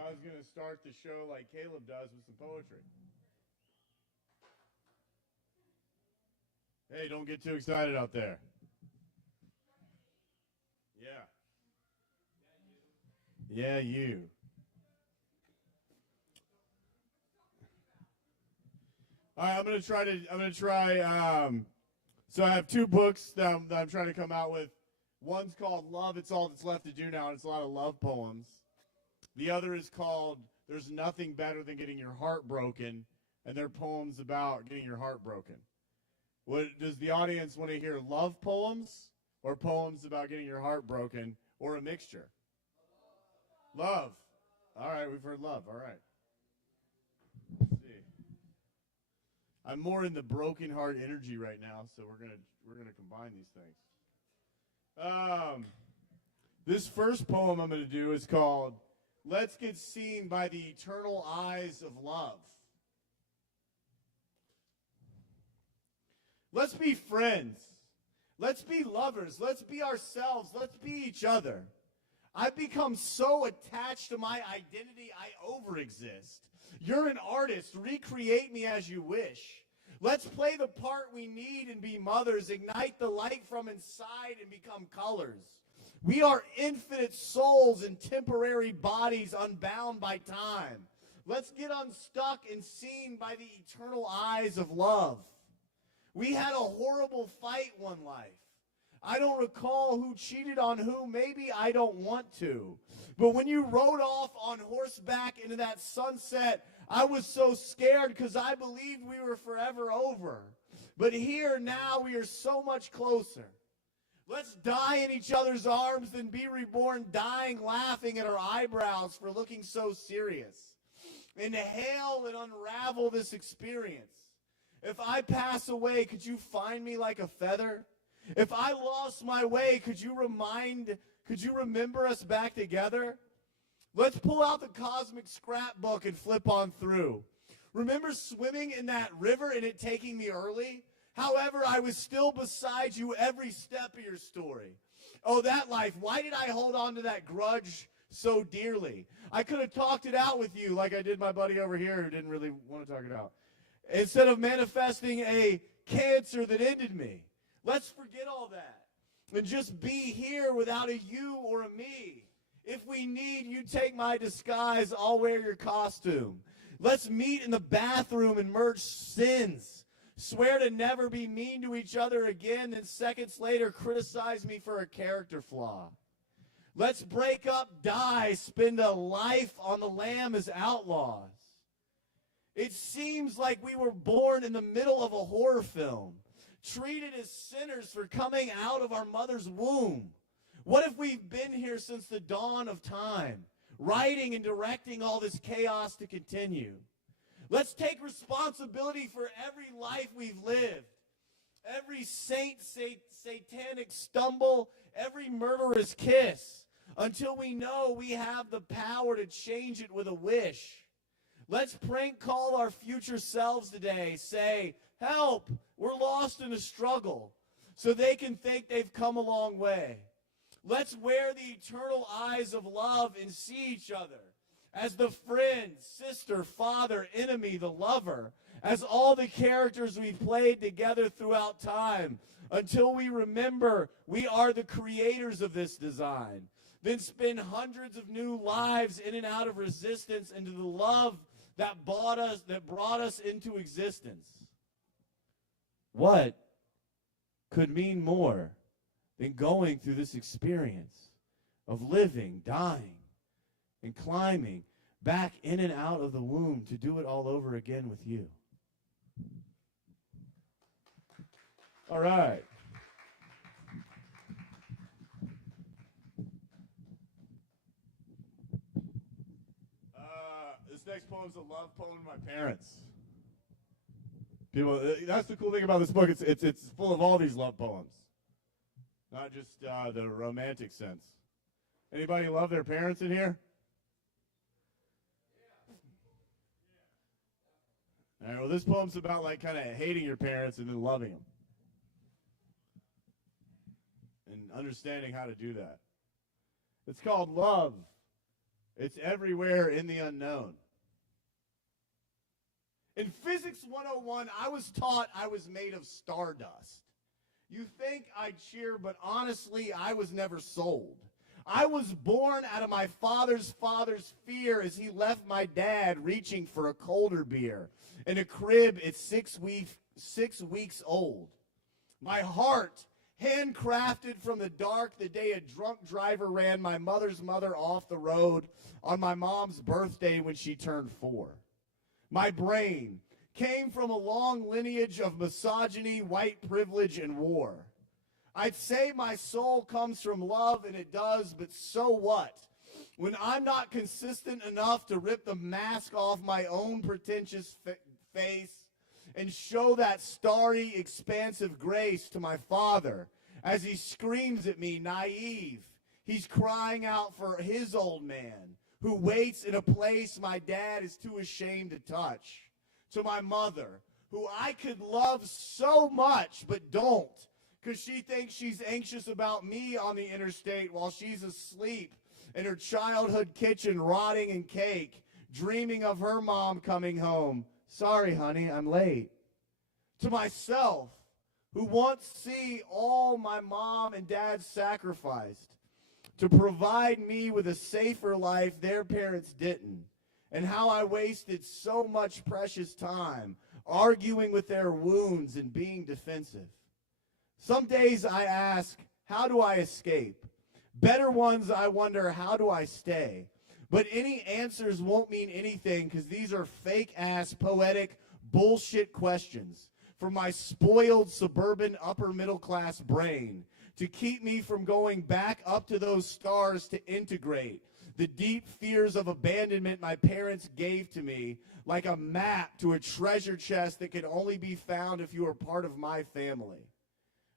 So I was going to start the show like Caleb does with some poetry. Hey, don't get too excited out there. Yeah. Yeah, you. All right, I'm gonna try. So I have two books that I'm trying to come out with. One's called Love, It's All That's Left to Do Now, and it's a lot of love poems. The other is called There's Nothing Better Than Getting Your Heart Broken, and they're poems about getting your heart broken. What does the audience want to hear, love poems or poems about getting your heart broken, or a mixture? Love. All right, we've heard love. All right. Let's see. I'm more in the broken heart energy right now, so we're gonna combine these things. This first poem I'm gonna do is called "Let's Get Seen by the Eternal Eyes of Love." Let's be friends. Let's be lovers. Let's be ourselves. Let's be each other. I've become so attached to my identity, I overexist. You're an artist. Recreate me as you wish. Let's play the part we need and be mothers. Ignite the light from inside and become colors. We are infinite souls in temporary bodies unbound by time. Let's get unstuck and seen by the eternal eyes of love. We had a horrible fight one life. I don't recall who cheated on who. Maybe I don't want to. But when you rode off on horseback into that sunset, I was so scared because I believed we were forever over. But here now we are so much closer. Let's die in each other's arms, then be reborn dying, laughing at our eyebrows for looking so serious. Inhale and unravel this experience. If I pass away, could you find me like a feather? If I lost my way, could you remember us back together? Let's pull out the cosmic scrapbook and flip on through. Remember swimming in that river and it taking me early? However, I was still beside you every step of your story. Oh, that life, why did I hold on to that grudge so dearly? I could have talked it out with you like I did my buddy over here who didn't really want to talk it out. Instead of manifesting a cancer that ended me. Let's forget all that and just be here without a you or a me. If we need, you take my disguise, I'll wear your costume. Let's meet in the bathroom and merge sins. Swear to never be mean to each other again, then seconds later criticize me for a character flaw. Let's break up, die, spend a life on the lam as outlaws. It seems like we were born in the middle of a horror film, treated as sinners for coming out of our mother's womb. What if we've been here since the dawn of time, writing and directing all this chaos to continue? Let's take responsibility for every life we've lived, every satanic stumble, every murderous kiss, until we know we have the power to change it with a wish. Let's prank call our future selves today. Say, help, we're lost in a struggle, so they can think they've come a long way. Let's wear the eternal eyes of love and see each other as the friend, sister, father, enemy, the lover, as all the characters we've played together throughout time, until we remember we are the creators of this design. Then spend hundreds of new lives in and out of resistance into the love that brought us into existence. What could mean more than going through this experience of living, dying, and climbing back in and out of the womb to do it all over again with you? All right. This next poem is a love poem to my parents. People, that's the cool thing about this book. It's full of all these love poems, not just the romantic sense. Anybody love their parents in here? All right. Well, this poem's about like kind of hating your parents and then loving them, and understanding how to do that. It's called Love. It's everywhere in the unknown. In Physics 101, I was taught I was made of stardust. You think I'd cheer, but honestly, I was never sold. I was born out of my father's fear as he left my dad reaching for a colder beer in a crib at 6 weeks old. My heart, handcrafted from the dark the day a drunk driver ran my mother's mother off the road on my mom's birthday when she turned 4. My brain came from a long lineage of misogyny, white privilege, and war. I'd say my soul comes from love, and it does, but so what? When I'm not consistent enough to rip the mask off my own pretentious face and show that starry, expansive grace to my father as he screams at me, naive, he's crying out for his old man who waits in a place my dad is too ashamed to touch. To my mother, who I could love so much but don't, because she thinks she's anxious about me on the interstate while she's asleep in her childhood kitchen rotting in cake, dreaming of her mom coming home. Sorry, honey, I'm late. To myself, who wants to see all my mom and dad sacrificed to provide me with a safer life their parents didn't, and how I wasted so much precious time arguing with their wounds and being defensive. Some days I ask, how do I escape? Better ones I wonder, how do I stay? But any answers won't mean anything because these are fake-ass, poetic, bullshit questions from my spoiled suburban upper-middle-class brain to keep me from going back up to those stars to integrate the deep fears of abandonment my parents gave to me like a map to a treasure chest that could only be found if you were part of my family.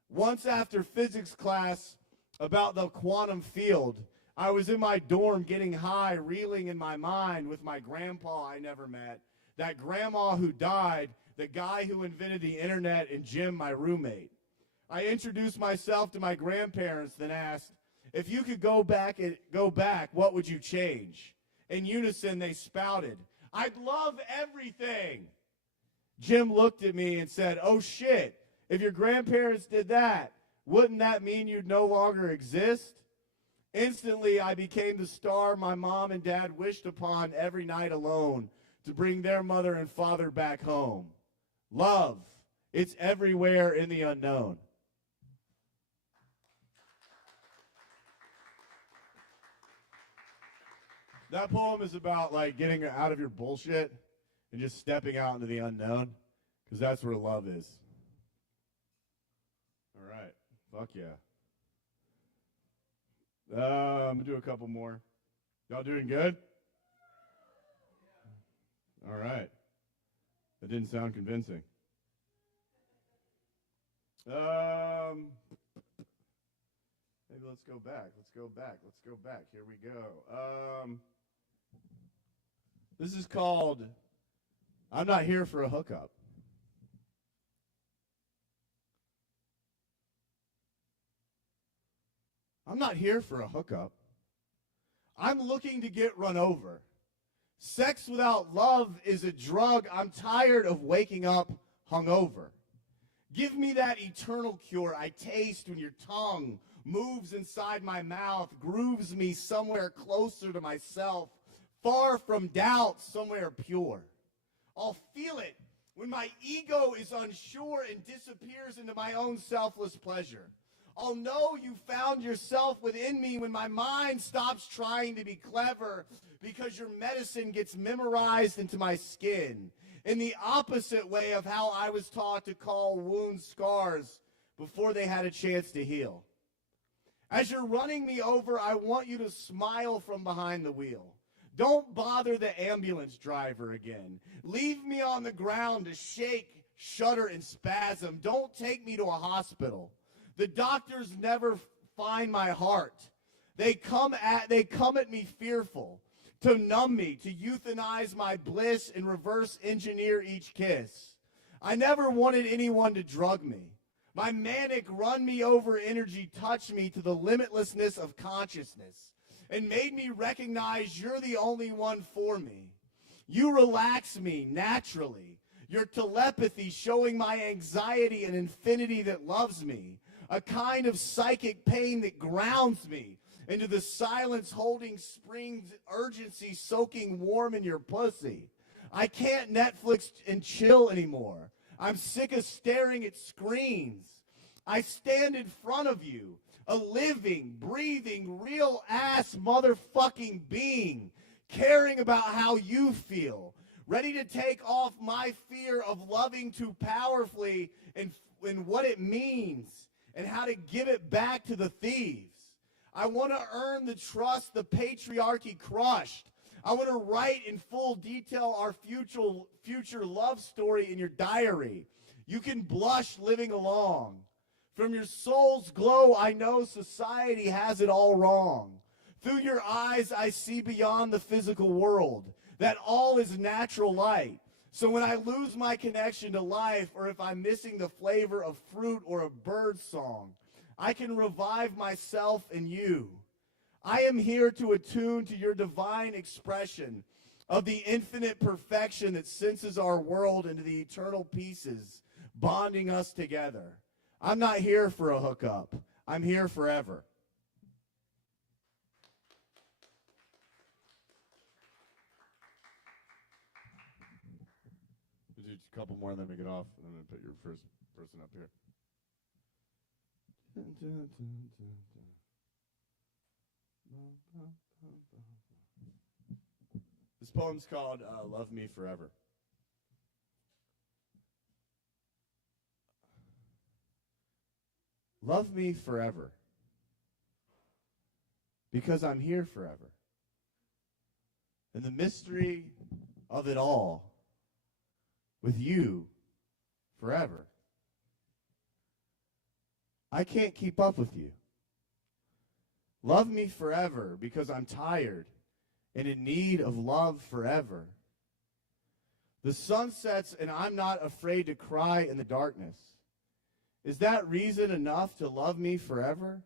Once after physics class about the quantum field, I was in my dorm getting high, reeling in my mind with my grandpa I never met, that grandma who died, the guy who invented the internet, and Jim, my roommate. I introduced myself to my grandparents, then asked, if you could go back, what would you change? In unison, they spouted, I'd love everything. Jim looked at me and said, oh shit, if your grandparents did that, wouldn't that mean you'd no longer exist? Instantly, I became the star my mom and dad wished upon every night alone to bring their mother and father back home. Love, it's everywhere in the unknown. That poem is about like getting out of your bullshit and just stepping out into the unknown, because that's where love is. All right. Fuck yeah. I'm going to do a couple more. Y'all doing good? All right. That didn't sound convincing. Maybe let's go back. Here we go. This is called I'm Not Here for a Hookup. I'm not here for a hookup. I'm looking to get run over. Sex without love is a drug I'm tired of waking up hungover. Give me that eternal cure I taste when your tongue moves inside my mouth, grooves me somewhere closer to myself, far from doubt, somewhere pure. I'll feel it when my ego is unsure and disappears into my own selfless pleasure. I'll know you found yourself within me when my mind stops trying to be clever because your medicine gets memorized into my skin. In the opposite way of how I was taught to call wounds scars before they had a chance to heal. As you're running me over, I want you to smile from behind the wheel. Don't bother the ambulance driver again. Leave me on the ground to shake, shudder, and spasm. Don't take me to a hospital. The doctors never find my heart. They come at me fearful, to numb me, to euthanize my bliss and reverse engineer each kiss. I never wanted anyone to drug me. My manic run me over energy touched me to the limitlessness of consciousness. and made me recognize you're the only one for me. You relax me naturally. Your telepathy showing my anxiety an infinity that loves me. A kind of psychic pain that grounds me into the silence holding springs urgency soaking warm in your pussy. I can't Netflix and chill anymore. I'm sick of staring at screens. I stand in front of you, a living, breathing, real-ass motherfucking being, caring about how you feel, ready to take off my fear of loving too powerfully and what it means and how to give it back to the thieves. I want to earn the trust the patriarchy crushed. I want to write in full detail our future love story in your diary. You can blush living along. From your soul's glow, I know society has it all wrong. Through your eyes, I see beyond the physical world, that all is natural light. So when I lose my connection to life, or if I'm missing the flavor of fruit or a bird song, I can revive myself in you. I am here to attune to your divine expression of the infinite perfection that senses our world into the eternal pieces, bonding us together. I'm not here for a hookup. I'm here forever. We'll do a couple more and then we get off. I'm going to put your first person up here. This poem's called Love Me Forever. Love me forever, because I'm here forever. And the mystery of it all, with you forever. I can't keep up with you. Love me forever, because I'm tired and in need of love forever. The sun sets and I'm not afraid to cry in the darkness. Is that reason enough to love me forever?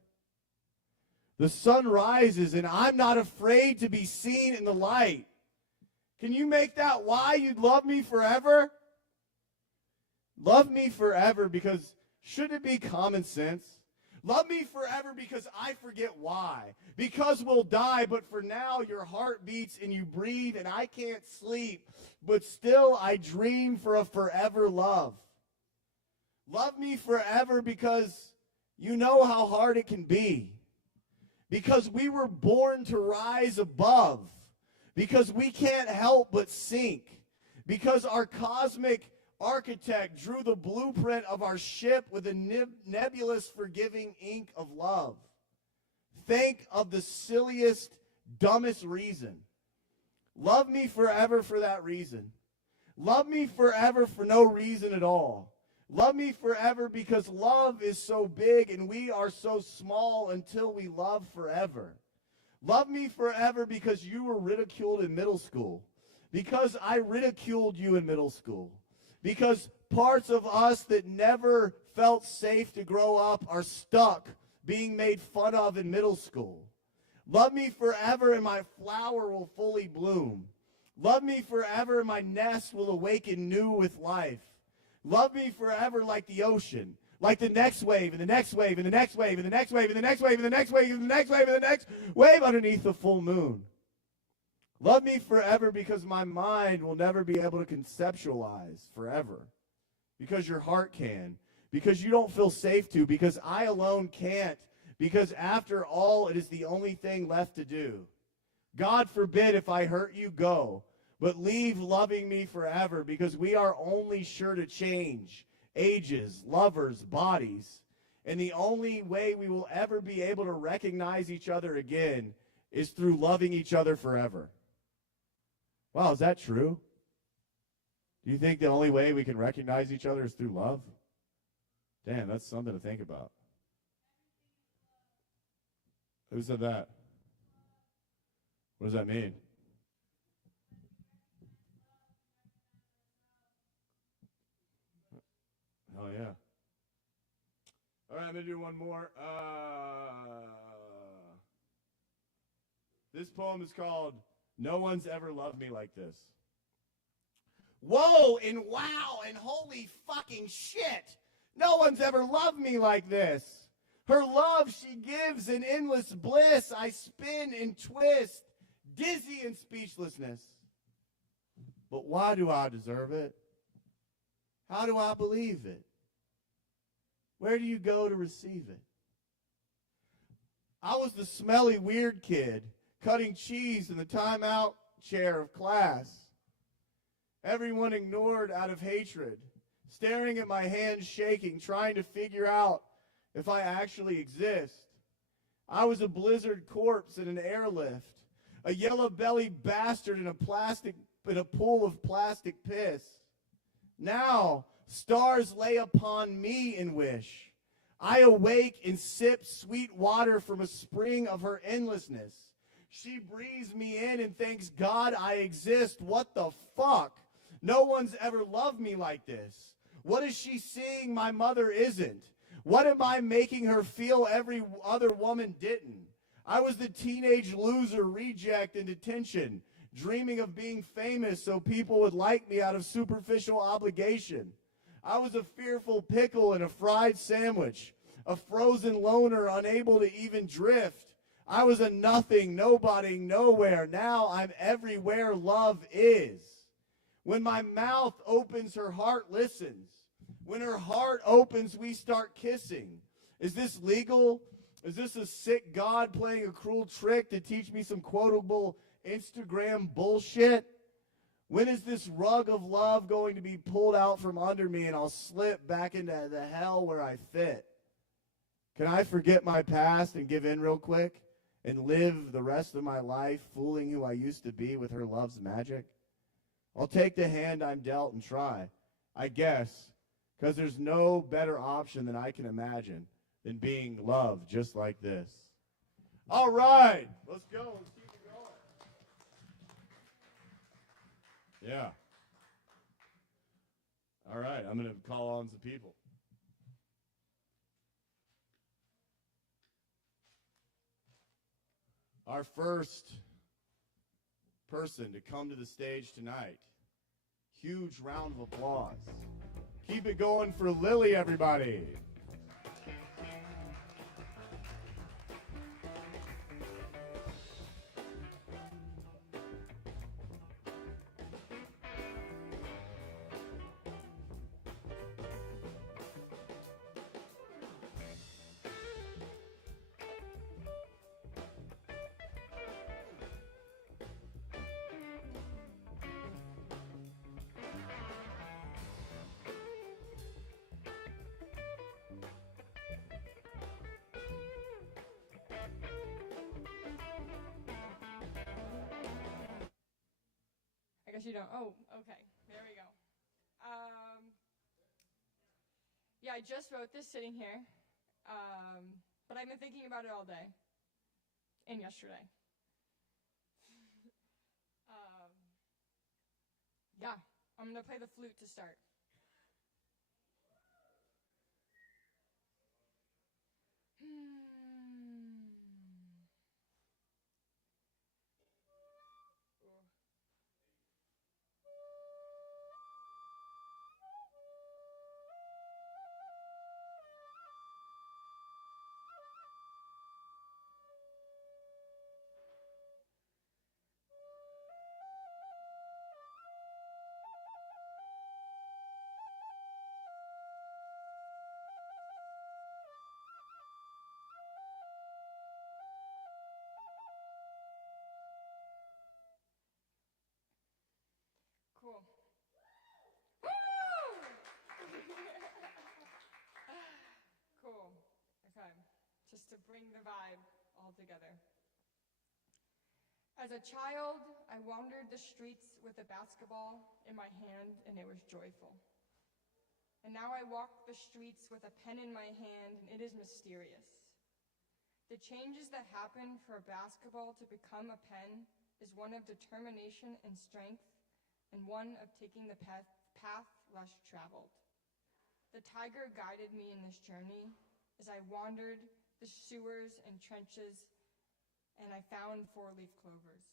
The sun rises and I'm not afraid to be seen in the light. Can you make that why you'd love me forever? Love me forever because shouldn't it be common sense? Love me forever because I forget why. Because we'll die, but for now your heart beats and you breathe and I can't sleep, but still I dream for a forever love. Love me forever because you know how hard it can be. Because we were born to rise above. Because we can't help but sink. Because our cosmic architect drew the blueprint of our ship with a nebulous forgiving ink of love. Think of the silliest, dumbest reason. Love me forever for that reason. Love me forever for no reason at all. Love me forever because love is so big and we are so small until we love forever. Love me forever because you were ridiculed in middle school. Because I ridiculed you in middle school. Because parts of us that never felt safe to grow up are stuck being made fun of in middle school. Love me forever and my flower will fully bloom. Love me forever and my nest will awaken new with life. Love me forever like the ocean, like the next wave and the next wave and the next wave and the next wave and the next wave and the next wave and the next wave and the next wave underneath the full moon. Love me forever because my mind will never be able to conceptualize forever. Because your heart can. Because you don't feel safe to. Because I alone can't. Because after all, it is the only thing left to do. God forbid if I hurt you, go. But leave loving me forever because we are only sure to change ages, lovers, bodies. And the only way we will ever be able to recognize each other again is through loving each other forever. Wow, is that true? Do you think the only way we can recognize each other is through love? Damn, that's something to think about. Who said that? What does that mean? Oh, yeah. All right, I'm going to do one more. This poem is called No One's Ever Loved Me Like This. Whoa and wow and holy fucking shit. No one's ever loved me like this. Her love she gives in endless bliss. I spin and twist, dizzy in speechlessness. But why do I deserve it? How do I believe it? Where do you go to receive it? I was the smelly weird kid cutting cheese in the timeout chair of class. Everyone ignored out of hatred, staring at my hands shaking, trying to figure out if I actually exist. I was a blizzard corpse in an airlift, a yellow-bellied bastard in a pool of plastic piss. Now, stars lay upon me in wish. I awake and sip sweet water from a spring of her endlessness. She breathes me in and thanks God I exist. What the fuck? No one's ever loved me like this. What is she seeing my mother isn't? What am I making her feel every other woman didn't? I was the teenage loser reject in detention, dreaming of being famous so people would like me out of superficial obligation. I was a fearful pickle in a fried sandwich, a frozen loner unable to even drift. I was a nothing, nobody, nowhere. Now I'm everywhere love is. When my mouth opens, her heart listens. When her heart opens, we start kissing. Is this legal? Is this a sick God playing a cruel trick to teach me some quotable Instagram bullshit? When is this rug of love going to be pulled out from under me and I'll slip back into the hell where I fit? Can I forget my past and give in real quick and live the rest of my life fooling who I used to be with her love's magic? I'll take the hand I'm dealt and try, I guess, because there's no better option than I can imagine than being loved just like this. All right, let's go. Let's keep it going. Yeah. All right, I'm going to call on some people. Our first person to come to the stage tonight. Huge round of applause. Keep it going for Lily, everybody. I guess you don't. Oh, okay. There we go. Yeah, I just wrote this sitting here, but I've been thinking about it all day and yesterday. Yeah, I'm going to play the flute to start. Cool. Cool. Okay. Just to bring the vibe all together. As a child, I wandered the streets with a basketball in my hand, and it was joyful. And now I walk the streets with a pen in my hand, and it is mysterious. The changes that happen for a basketball to become a pen is one of determination and strength, and one of taking the path less traveled. The tiger guided me in this journey as I wandered the sewers and trenches and I found 4-leaf clovers.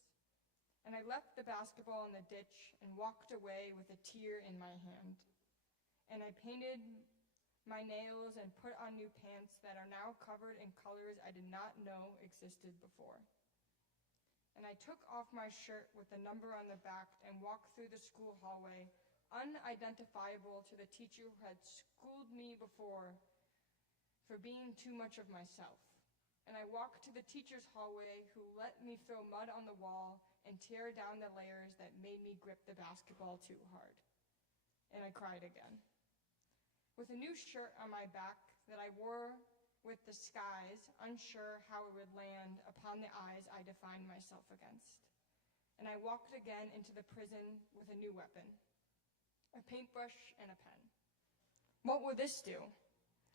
And I left the basketball in the ditch and walked away with a tear in my hand. And I painted my nails and put on new pants that are now covered in colors I did not know existed before. And I took off my shirt with the number on the back and walked through the school hallway, unidentifiable to the teacher who had schooled me before for being too much of myself. And I walked to the teacher's hallway who let me throw mud on the wall and tear down the layers that made me grip the basketball too hard. And I cried again. With a new shirt on my back that I wore with disguise, unsure how it would land upon the eyes I defined myself against. And I walked again into the prison with a new weapon, a paintbrush and a pen. What would this do?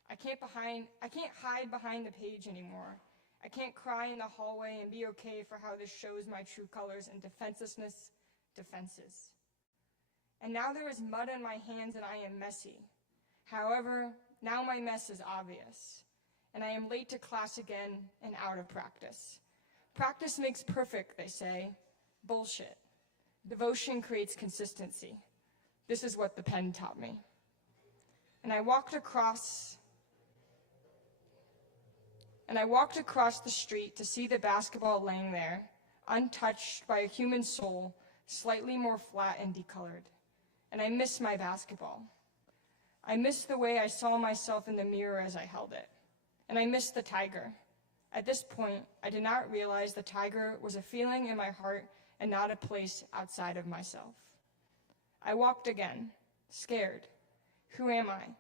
I can't hide behind the page anymore. I can't cry in the hallway and be okay for how this shows my true colors and defenselessness, defenses. And now there is mud on my hands and I am messy. However, now my mess is obvious, and I am late to class again and out of practice. Practice makes perfect, they say. Bullshit. Devotion creates consistency. This is what the pen taught me. And I walked across the street to see the basketball laying there, untouched by a human soul, slightly more flat and decolored. And I missed my basketball. I missed the way I saw myself in the mirror as I held it. And I missed the tiger. At this point, I did not realize the tiger was a feeling in my heart and not a place outside of myself. I walked again, scared. Who am I?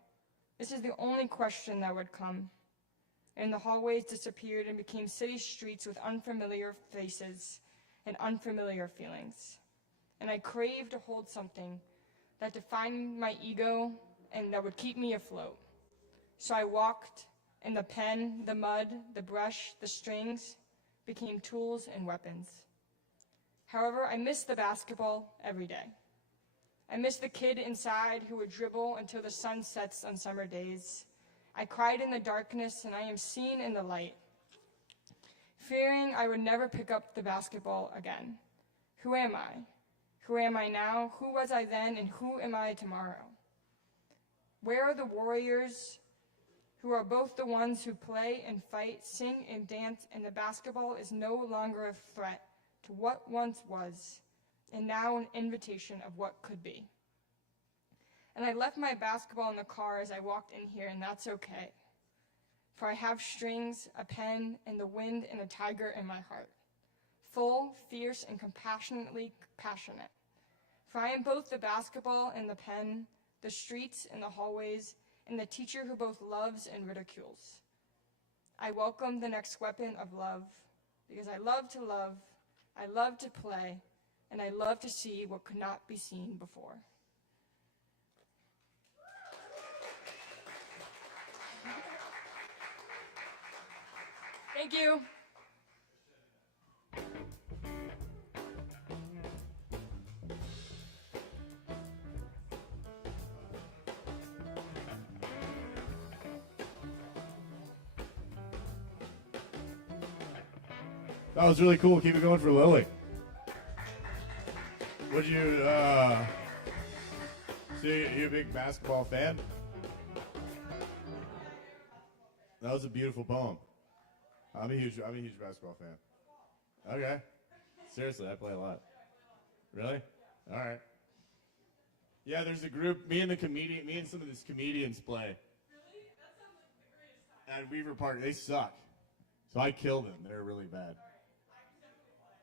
This is the only question that would come. And the hallways disappeared and became city streets with unfamiliar faces and unfamiliar feelings. And I craved to hold something that defined my ego and that would keep me afloat. So I walked, and the pen, the mud, the brush, the strings became tools and weapons. However, I miss the basketball every day. I miss the kid inside who would dribble until the sun sets on summer days. I cried in the darkness, and I am seen in the light, fearing I would never pick up the basketball again. Who am I? Who am I now? Who was I then, and who am I tomorrow? Where are the warriors who are both the ones who play and fight, sing and dance, and the basketball is no longer a threat to what once was, and now an invitation of what could be? And I left my basketball in the car as I walked in here, and that's okay. For I have strings, a pen, and the wind and a tiger in my heart. Full, fierce, and compassionately passionate. For I am both the basketball and the pen, the streets and the hallways, and the teacher who both loves and ridicules. I welcome the next weapon of love, because I love to love, I love to play, and I love to see what could not be seen before. Thank you. That was really cool. Keep it going for Lily. Would you, so you a big basketball fan? That was a beautiful poem. I'm a huge basketball fan. Okay. Seriously, I play a lot. Really? All right. Yeah, there's a group, me and some of these comedians play. Really? That sounds like the greatest time. At Weaver Park. They suck. So I kill them. They're really bad.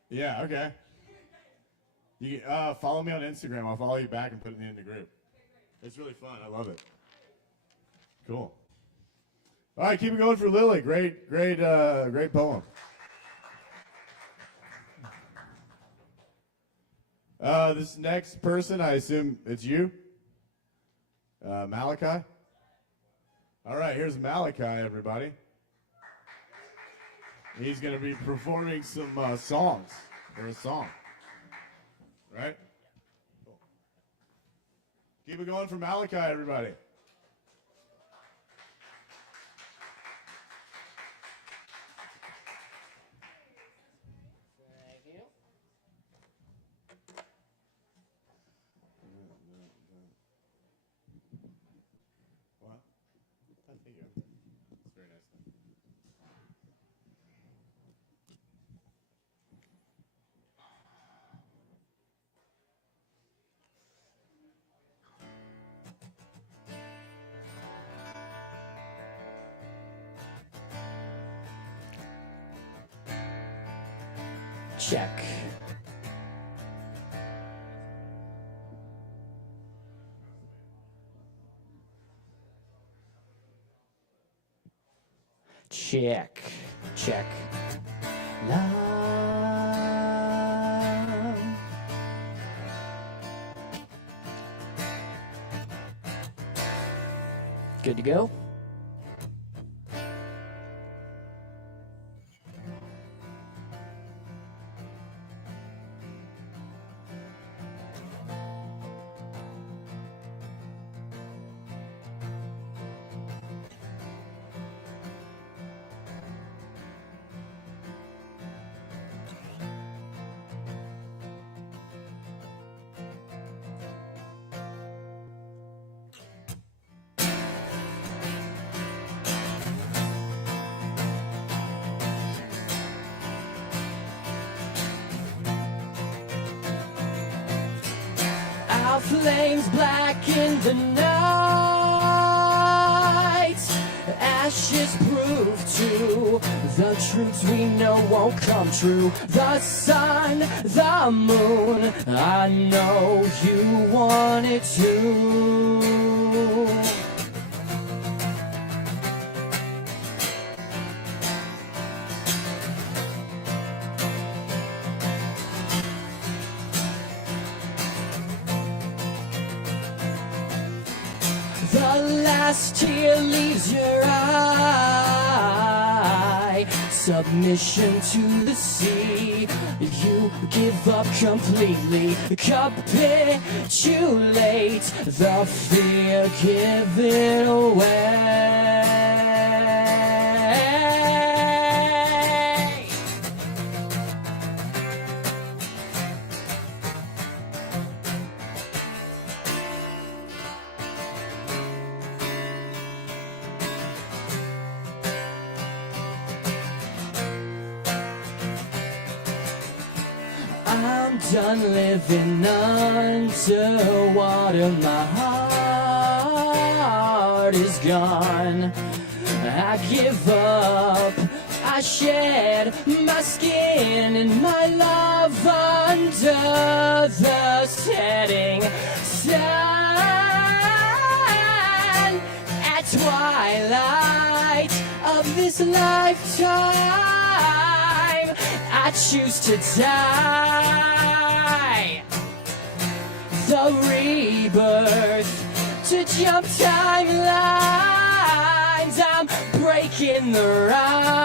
Yeah, okay. You follow me on Instagram. I'll follow you back and put me in the group. It's really fun. I love it. Cool. All right, keep it going for Lily. Great poem. This next person, I assume it's you? Malachi? All right, here's Malachi, everybody. He's going to be performing some songs, or a song. Right? Cool. Keep it going for Malachi, everybody. check. Check, check. Love. Good to go? Our flames blacken the night. Ashes prove to the truths we know won't come true. The sun, the moon, I know you want it too. The last tear leaves your eye. Submission to the sea. You give up completely. Capitulate. The fear, give it away. I'm done living underwater. My heart is gone. I give up. I shed my skin and my love under the setting sun. At twilight of this lifetime, I choose to die. The rebirth, to jump timelines, I'm breaking the rhyme.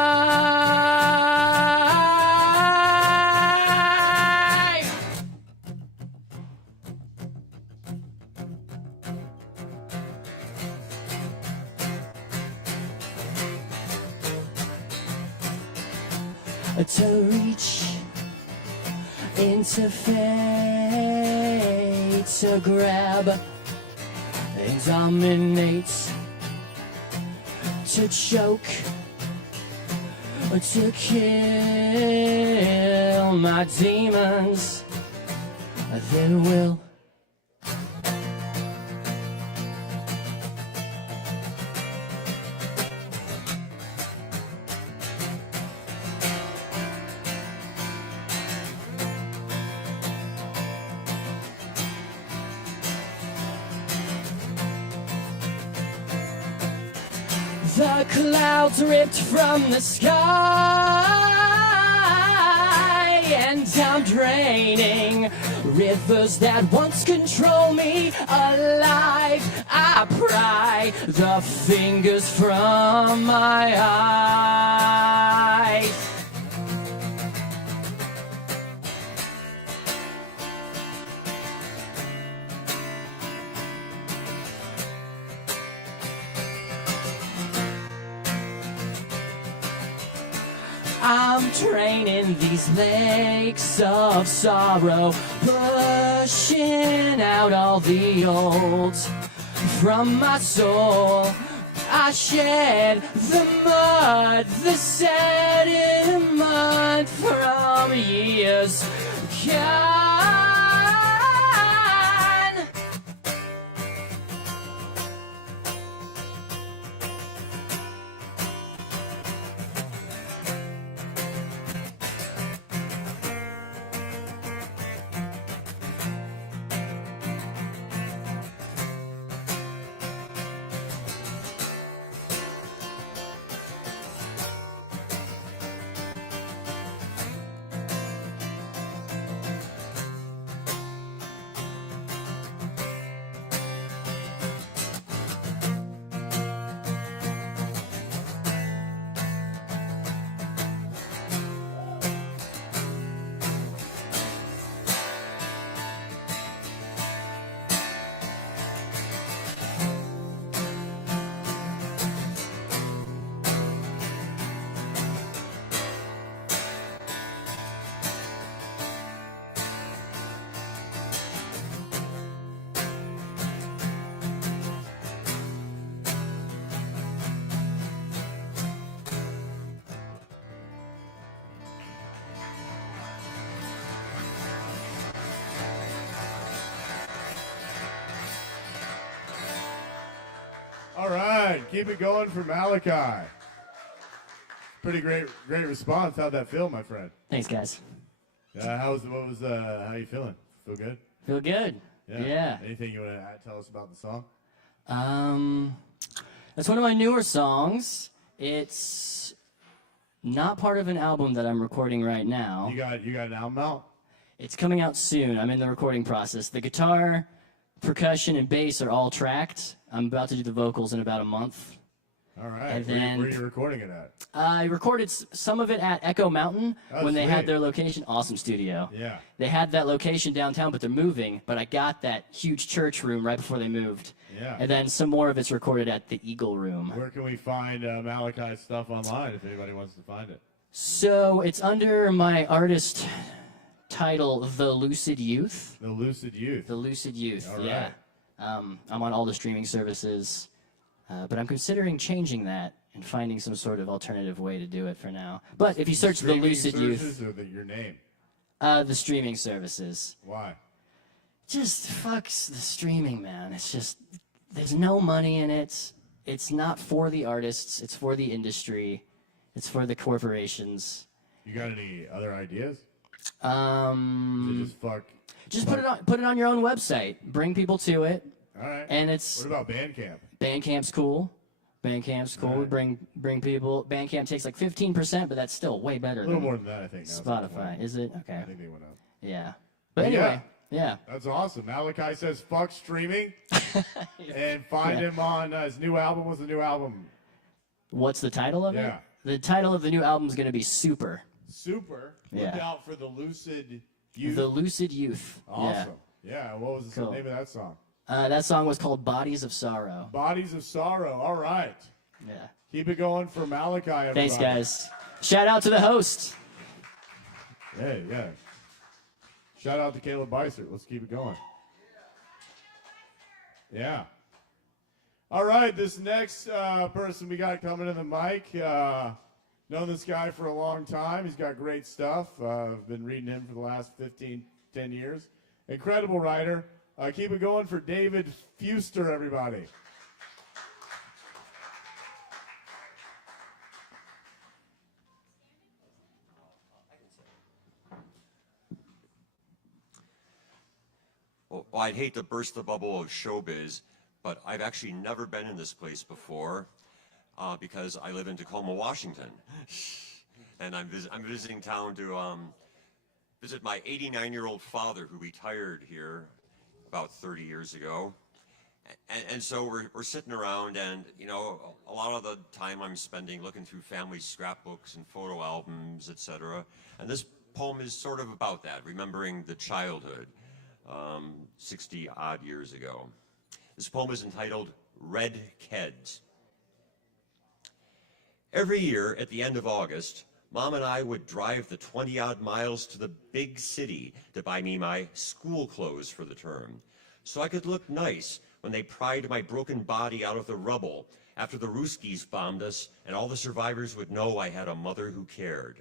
To reach into fate, to grab and dominate, to choke, to kill my demons, there will the clouds ripped from the sky, and I'm draining rivers that once control me alive. I pry the fingers from my eyes. I'm draining these lakes of sorrow, pushing out all the old from my soul. I shed the mud, the sediment from years gone. Keep it going for Malachi. Pretty great response. How'd that feel, my friend? Thanks, guys. How you feeling? Feel good? Feel good. Yeah. Anything you want to tell us about the song? That's one of my newer songs. It's not part of an album that I'm recording right now. You got an album out? It's coming out soon. I'm in the recording process. The guitar, percussion, and bass are all tracked. I'm about to do the vocals in about a month. All right. And then, where are you recording it at? I recorded some of it at Echo Mountain when they sweet. had their location. Awesome studio. Yeah. They had that location downtown, but they're moving. But I got that huge church room right before they moved. Yeah. And then some more of it's recorded at the Eagle Room. Where can we find Malachi's stuff online if anybody wants to find it? So it's under my artist title, The Lucid Youth. The Lucid Youth. The Lucid Youth, All yeah. right. I'm on all the streaming services, but I'm considering changing that and finding some sort of alternative way to do it for now. But if you search The Lucid Youth... Or your name? The streaming services. Why? Just fucks the streaming, man. It's just, there's no money in it. It's not for the artists. It's for the industry. It's for the corporations. You got any other ideas? Just put it on your own website. Bring people to it. All right. And it's... What about Bandcamp? Bandcamp's cool. Bandcamp's cool. Right. Bring people. Bandcamp takes like 15%, but that's still way better A little than more than that, I think. Now, Spotify. Is it? Okay. I think they went up. Yeah. But anyway, yeah. That's awesome. Malachi says fuck streaming. And find him on his new album. What's the new album? What's the title of it? Yeah. The title of the new album is going to be Super. Super. Look Yeah. out for the Lucid Youth. The Lucid Youth. Awesome. Yeah. What was the Cool. name of that song? That song was called Bodies of Sorrow. Bodies of Sorrow. All right. Yeah. Keep it going for Malachi, everybody. Thanks, guys. Shout out to the host. Yeah. Shout out to Caleb Beisert. Let's keep it going. Yeah. All right, this next person we got coming to the mic, known this guy for a long time. He's got great stuff. I've been reading him for the last 10 years. Incredible writer. Keep it going for David Fuster, everybody. Well, I'd hate to burst the bubble of showbiz, but I've actually never been in this place before because I live in Tacoma, Washington. And I'm visiting town to visit my 89-year-old father who retired here about 30 years ago. And so we're sitting around, and, you know, a lot of the time I'm spending looking through family scrapbooks and photo albums, etc. And this poem is sort of about that, remembering the childhood 60-odd years ago. This poem is entitled Red Keds. Every year at the end of August, Mom and I would drive the 20-odd miles to the big city to buy me my school clothes for the term, so I could look nice when they pried my broken body out of the rubble after the Ruskies bombed us, and all the survivors would know I had a mother who cared.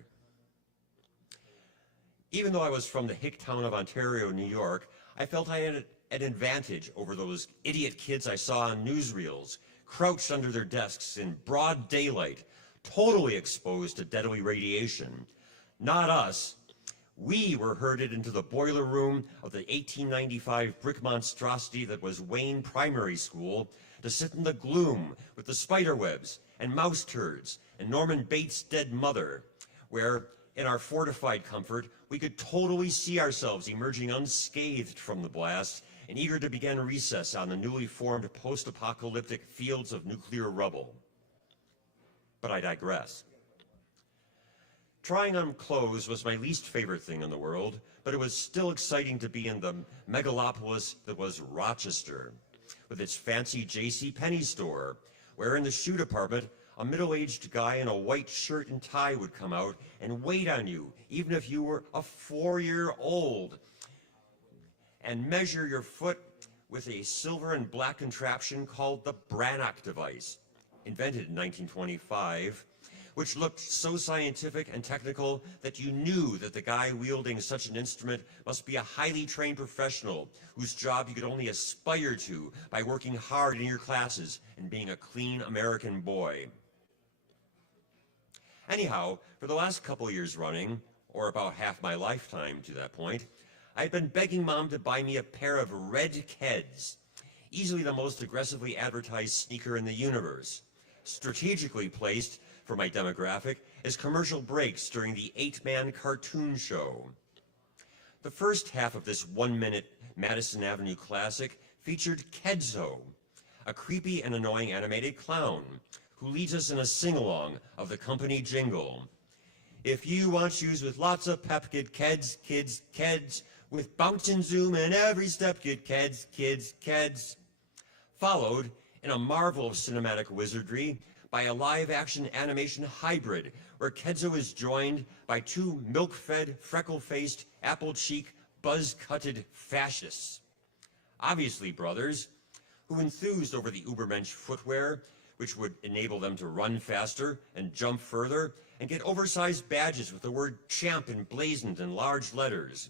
Even though I was from the hick town of Ontario, New York, I felt I had an advantage over those idiot kids I saw on newsreels, crouched under their desks in broad daylight, totally exposed to deadly radiation. Not us. We were herded into the boiler room of the 1895 brick monstrosity that was Wayne Primary School to sit in the gloom with the spider webs and mouse turds and Norman Bates' dead mother, where, in our fortified comfort, we could totally see ourselves emerging unscathed from the blast and eager to begin recess on the newly formed post-apocalyptic fields of nuclear rubble. But I digress. Trying on clothes was my least favorite thing in the world, but it was still exciting to be in the megalopolis that was Rochester, with its fancy J.C. Penney store, where in the shoe department, a middle-aged guy in a white shirt and tie would come out and wait on you, even if you were a 4-year-old, and measure your foot with a silver and black contraption called the Brannock device, invented in 1925, which looked so scientific and technical that you knew that the guy wielding such an instrument must be a highly trained professional whose job you could only aspire to by working hard in your classes and being a clean American boy. Anyhow, for the last couple years running, or about half my lifetime to that point, I'd been begging Mom to buy me a pair of red Keds, easily the most aggressively advertised sneaker in the universe, strategically placed for my demographic as commercial breaks during the 8-man cartoon show. The first half of this 1-minute Madison Avenue classic featured Kedzo, a creepy and annoying animated clown who leads us in a sing-along of the company jingle. If you want shoes with lots of pep, get Keds, kids, Keds. With bounce and zoom and every step, get Keds, kids, Keds. Followed, in a marvel of cinematic wizardry, by a live-action animation hybrid where Kedzo is joined by 2 milk-fed, freckle-faced, apple-cheek, buzz-cutted fascists. Obviously brothers, who enthused over the Ubermensch footwear, which would enable them to run faster and jump further and get oversized badges with the word champ emblazoned in large letters.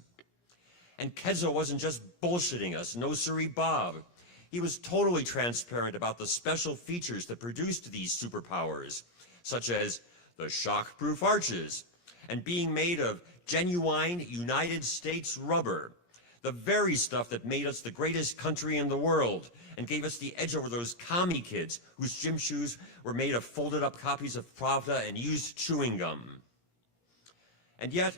And Kedzo wasn't just bullshitting us, no siree Bob. He was totally transparent about the special features that produced these superpowers, such as the shock-proof arches and being made of genuine United States rubber, the very stuff that made us the greatest country in the world and gave us the edge over those commie kids whose gym shoes were made of folded-up copies of Pravda and used chewing gum. And yet,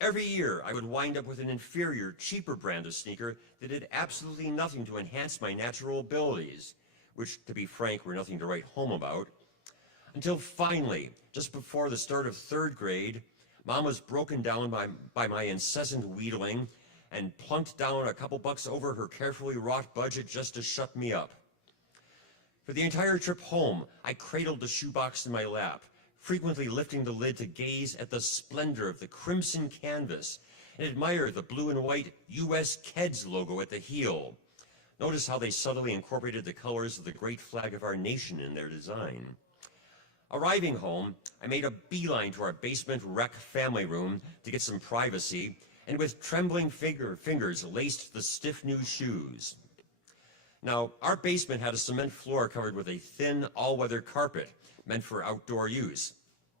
every year, I would wind up with an inferior, cheaper brand of sneaker that did absolutely nothing to enhance my natural abilities, which, to be frank, were nothing to write home about, until finally, just before the start of 3rd grade, Mom was broken down by my incessant wheedling and plunked down a couple bucks over her carefully wrought budget just to shut me up. For the entire trip home, I cradled the shoebox in my lap, frequently lifting the lid to gaze at the splendor of the crimson canvas and admire the blue and white U.S. Keds logo at the heel. Notice how they subtly incorporated the colors of the great flag of our nation in their design. Arriving home, I made a beeline to our basement rec family room to get some privacy, and with trembling fingers laced the stiff new shoes. Now, our basement had a cement floor covered with a thin all-weather carpet meant for outdoor use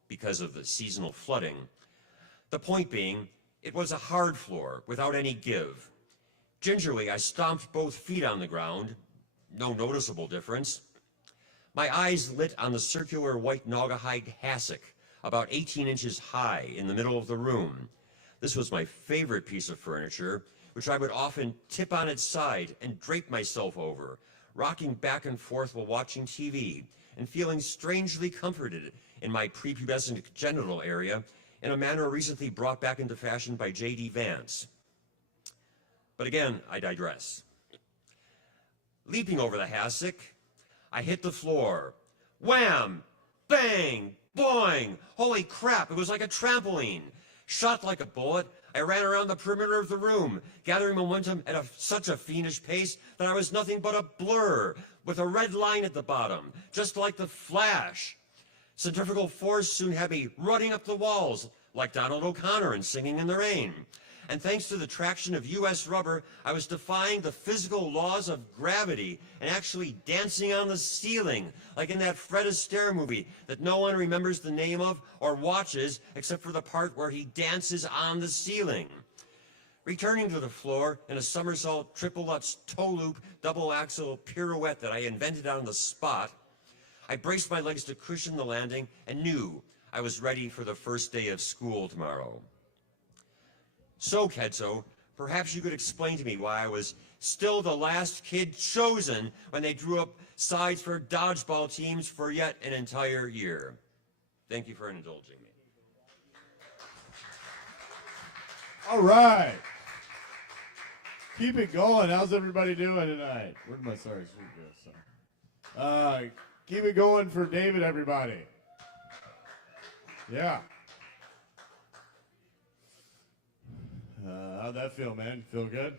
because of the seasonal flooding. The point being, it was a hard floor without any give. Gingerly, I stomped both feet on the ground, no noticeable difference. My eyes lit on the circular white naugahyde hassock, about 18 inches high in the middle of the room. This was my favorite piece of furniture, which I would often tip on its side and drape myself over, rocking back and forth while watching TV and feeling strangely comforted in my prepubescent genital area in a manner recently brought back into fashion by J.D. Vance. But again, I digress. Leaping over the hassock, I hit the floor. Wham! Bang! Boing! Holy crap, it was like a trampoline. Shot like a bullet, I ran around the perimeter of the room, gathering momentum at such a fiendish pace that I was nothing but a blur, with a red line at the bottom, just like the Flash. Centrifugal force soon had me running up the walls, like Donald O'Connor in Singing in the Rain. And thanks to the traction of U.S. rubber, I was defying the physical laws of gravity and actually dancing on the ceiling, like in that Fred Astaire movie that no one remembers the name of or watches except for the part where he dances on the ceiling. Returning to the floor in a somersault, triple Lutz, toe loop, double axel pirouette that I invented on the spot, I braced my legs to cushion the landing and knew I was ready for the first day of school tomorrow. So, Kedzo, perhaps you could explain to me why I was still the last kid chosen when they drew up sides for dodgeball teams for yet an entire year. Thank you for indulging me. All right. Keep it going. How's everybody doing tonight? Where'd my sorry sweet go? Keep it going for David, everybody. Yeah. How'd that feel, man? Feel good?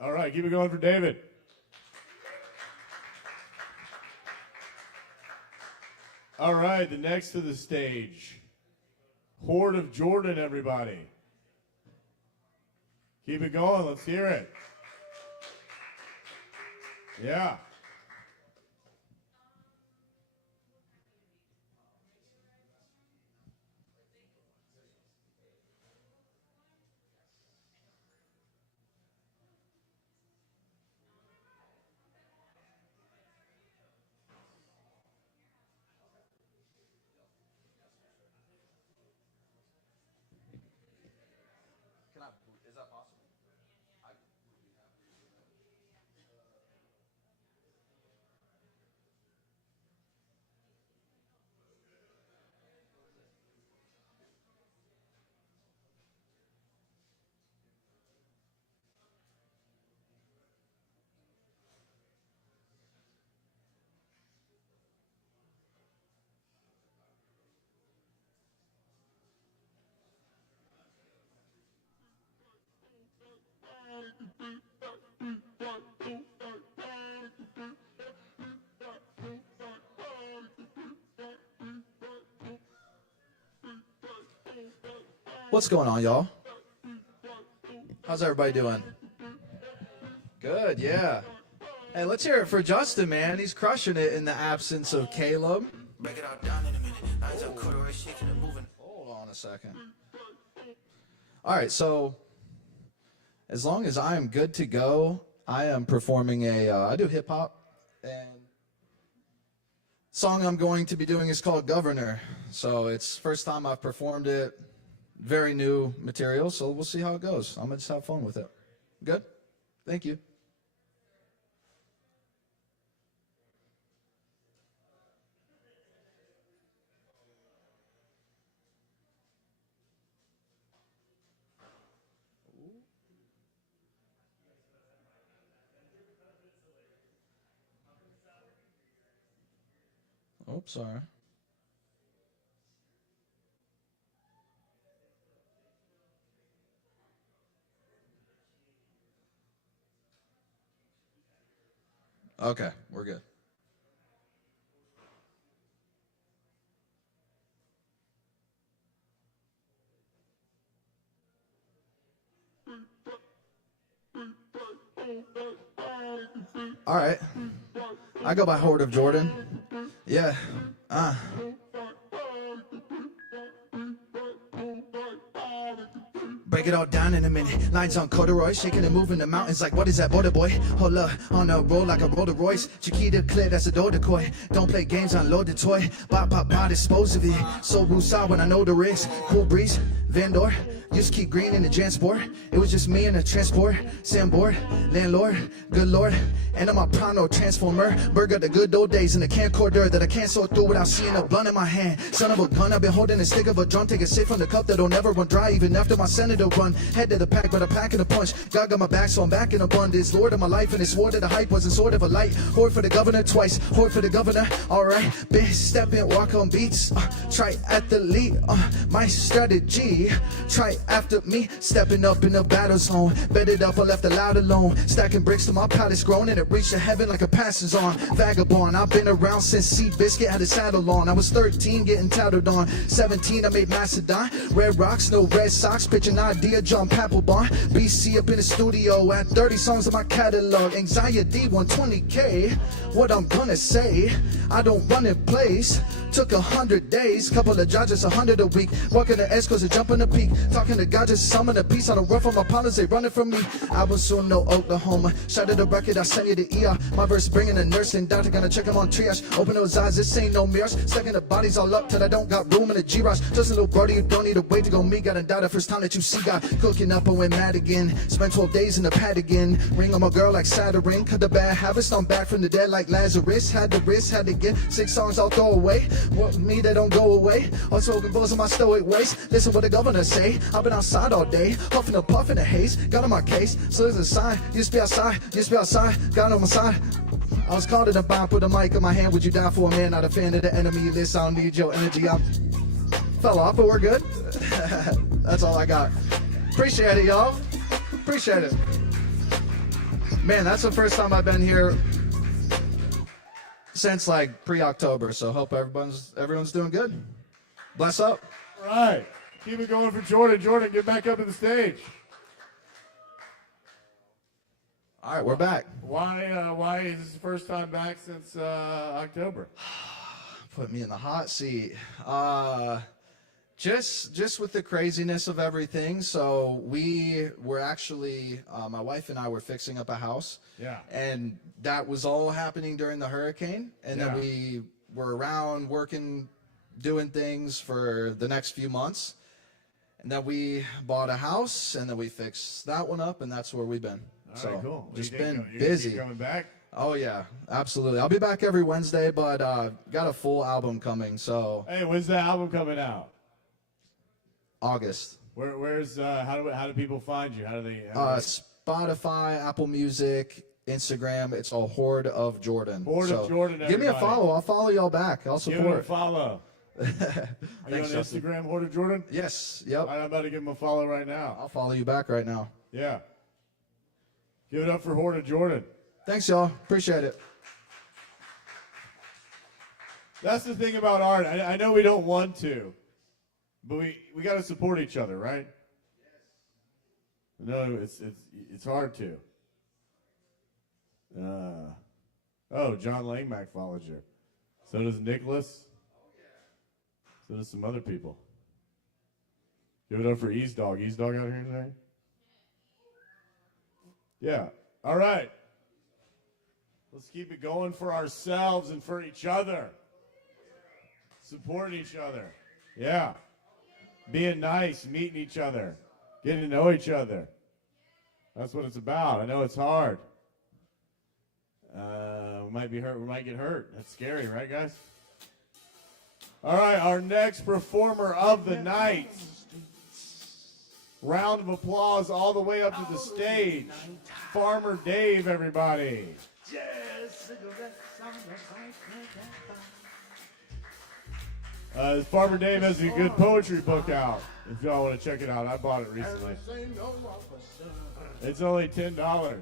All right, keep it going for David. All right, the next to the stage. Horde of Jordan, everybody. Keep it going. Let's hear it. Yeah. Is that possible? What's going on, y'all? How's everybody doing? Good, yeah. Hey, let's hear it for Justin, man. He's crushing it in the absence of Caleb. Break it all down in a minute. Lines up, corduroy, shaking and moving. Hold on a second. All right, so as long as I am good to go, I am performing I do hip hop, and song I'm going to be doing is called Governor. So it's first time I've performed it. Very new material, so we'll see how it goes. I'm gonna just have fun with it. Good? Thank you. Oops, sorry. Okay, we're good. All right. I go by Horde of Jordan. Yeah. Break it all down in a minute. Lines on corduroy, shaking and moving the mountains like, what is that, border boy? Hold up, on a roll like a Rolls Royce. Chiquita clear, that's a door decoy. Don't play games, unload the toy. Bop, pop, bop, dispose of it. So woosah when I know the risk. Cool breeze, Vandor. Used to keep green in the Jansport. It was just me and the transport. Sandboard, landlord, good lord. And I'm a Prano transformer. Burger the good old days in the camcorder that I can't sort through without seeing a blunt in my hand. Son of a gun, I've been holding a stick of a drum. Take a sip from the cup that'll never run dry, even after my senator run. Head to the pack, but I'm packing a punch. God got my back, so I'm back in abundance. Lord of my life, and it's swore that the hype wasn't sort of a light. Horde for the governor twice, horde for the governor. Alright, been stepping, walk on beats. Try at the lead, my strategy. Try after me, stepping up in the battle zone. Bedded up, I left the loud alone. Stacking bricks till my palace grown, and it reached to heaven like a passes on. Vagabond, I've been around since Seabiscuit had a saddle on. I was 13, getting tattled on. 17, I made Macedon. Red rocks, no red socks. Pitch an idea, John Papelbon. BC up in the studio, at 30 songs in my catalog. Anxiety 120K. What I'm gonna say, I don't run in place. Took 100 days, couple of judges, 100 a week. Walking the S-course and jumping the peak. Talking to God, just summon a piece. On a rough on my partners, they running from me. I was soon no Oklahoma. Shout out the record, I send you the ER. My verse bringing a nurse and doctor, gonna check him on triage. Open those eyes, this ain't no mirrors. Stacking the bodies all up till I don't got room in the G-Rosh. Just a little brody, you don't need to wait to go meet. Gotta die the first time that you see God. Cooking up and went mad again. Spent 12 days in the pad again. Ring on my girl like Saturn. Cut the bad habits, I'm back from the dead like Lazarus. Had the risk, had to get 6 songs I'll throw away. What me, they don't go away. All smoking balls in my stoic waist. Listen what the governor say. I've been outside all day, huffing a puff in the haze. Got on my case, so there's a sign. Used to be outside, used to be outside. Got on my side. I was caught in a bomb, put a mic in my hand. Would you die for a man? Not a fan of the enemy list. I don't need your energy. I fell off, but we're good. That's all I got. Appreciate it, y'all. Appreciate it. Man, that's the first time I've been here since like pre-October. So hope everyone's doing good. Bless up. All right. Keep it going for Jordan. Jordan, get back up to the stage. All right, we're back. Why is this the first time back since October? Put me in the hot seat. Just with the craziness of everything. So we were actually, my wife and I were fixing up a house. Yeah. And that was all happening during the hurricane. And then we were around working, doing things for the next few months. And then we bought a house, and then we fixed that one up, and that's where we've been. All right, cool. Just You been keep busy. coming back? Oh yeah, absolutely. I'll be back every Wednesday, but got a full album coming, so Hey, when's the album coming out? August. Where's how do people find you? How do they? Spotify, Apple Music, Instagram. It's all Horde of Jordan. Horde of Jordan, Give me a everybody. follow. I'll follow y'all back. I'll Give him a support. follow. Are you Thanks, on Justin. Instagram, Horde of Jordan? Yes. All Yep. right, I'm about to give him a follow right now. I'll follow you back right now. Yeah. Give it up for Horde of Jordan. Thanks, y'all. Appreciate it. That's the thing about art. I know we don't want to, but we got to support each other, right? No, it's hard to. Oh, John Langmack followed you. So does Nicholas. So does some other people. Give it up for East Dog. East Dog out here today? Yeah. All right. Let's keep it going for ourselves and for each other. Support each other. Yeah. Being nice, meeting each other, getting to know each other. That's what it's about. I know it's hard. We might be hurt. We might get hurt. That's scary, right, guys? All right, our next performer of the night. Round of applause all the way up to the stage. Farmer Dave, everybody. Farmer Dave has a good poetry book out. If y'all want to check it out, I bought it recently. It's only $10.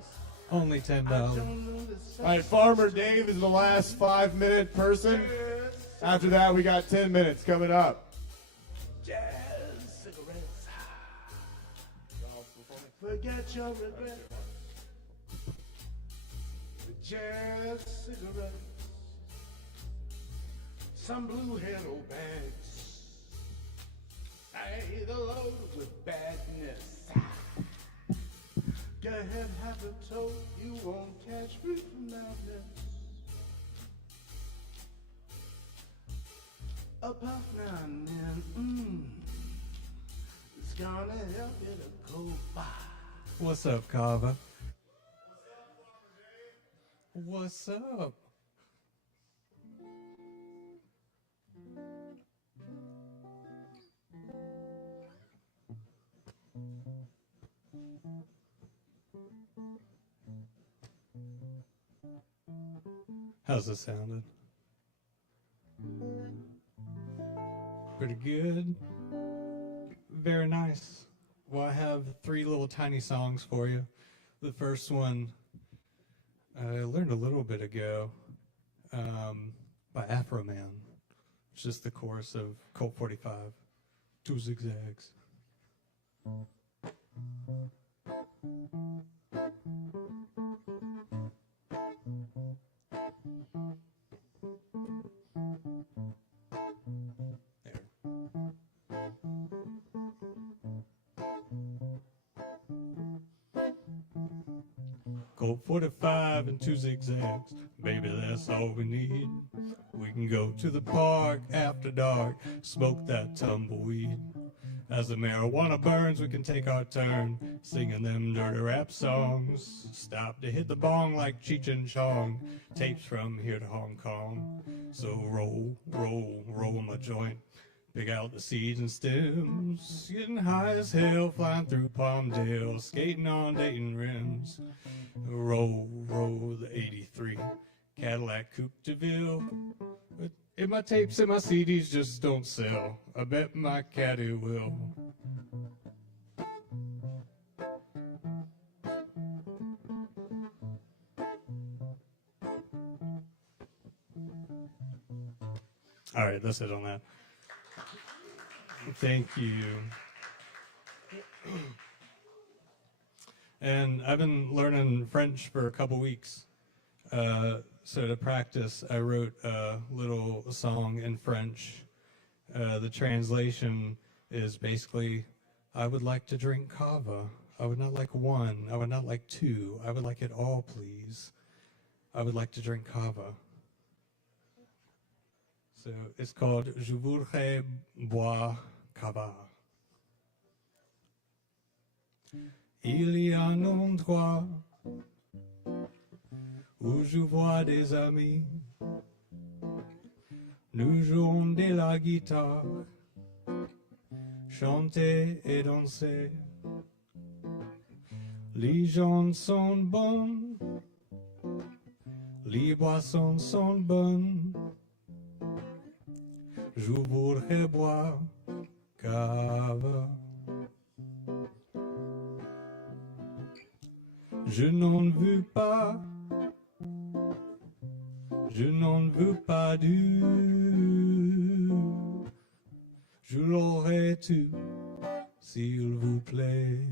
Only $10. All right, Farmer Dave is the last 5-minute person. After that, we got 10 minutes coming up. Jazz cigarettes. Forget your regrets. Jazz cigarettes. Some blue hello bags. I hit a load with badness. Go ahead, have a toast. You won't catch me from madness. A puff now and then, it's gonna help you to go by. What's up, Kava? What's up? How's it sounding? Pretty good. Very nice. Well, I have 3 little tiny songs for you. The first one I learned a little bit ago by Afro Man. It's just the chorus of Colt 45, 2 zigzags. Colt 45 and 2 zigzags, baby, that's all we need. We can go to the park after dark, smoke that tumbleweed. As the marijuana burns, we can take our turn, singing them dirty rap songs. Stop to hit the bong like Cheech and Chong, tapes from here to Hong Kong. So roll, roll, roll my joint, pick out the seeds and stems. Getting high as hell, flying through Palmdale, skating on Dayton rims. Roll, roll the 83 Cadillac Coupe de Ville. But if my tapes and my CDs just don't sell, I bet my caddy will. All right, that's it on that. Thank you. And I've been learning French for a couple weeks. So to practice, I wrote a little song in French. The translation is basically, I would like to drink Kava. I would not like one. I would not like two. I would like it all, please. I would like to drink Kava. So it's called Je voudrais boire Kava. Il y a un endroit où je vois des amis. Nous jouons de la guitare, chanter et danser. Les gens sont bons, les boissons sont bonnes. Je voudrais boire Kava. Je n'en veux pas, je n'en veux pas du. Je l'aurais tout, s'il vous plaît.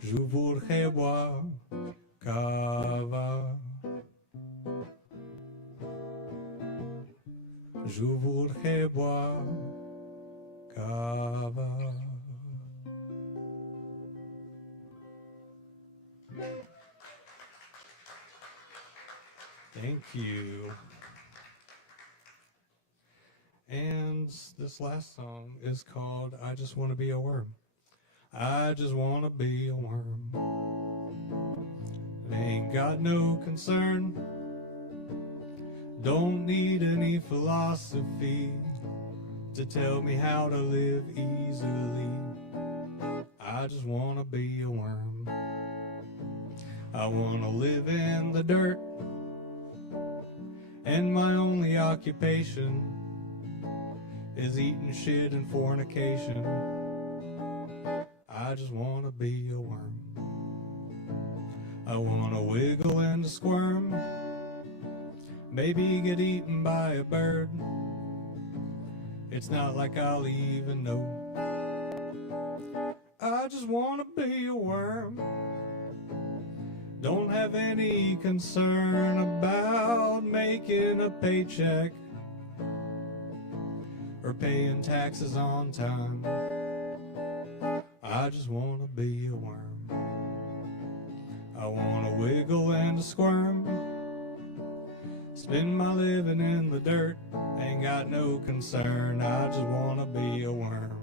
Je voudrais boire Kava. Je voudrais boire Kava. Thank you. And this last song is called I Just Want to Be a Worm. I just want to be a worm. Ain't got no concern. Don't need any philosophy to tell me how to live easily. I just want to be a worm. I want to live in the dirt, and my only occupation is eating shit and fornication. I just want to be a worm. I want to wiggle and squirm, maybe get eaten by a bird. It's not like I'll even know. I just want to be a worm. Don't have any concern about making a paycheck or paying taxes on time. I just want to be a worm. I want to wiggle and squirm, spend my living in the dirt, ain't got no concern. I just want to be a worm.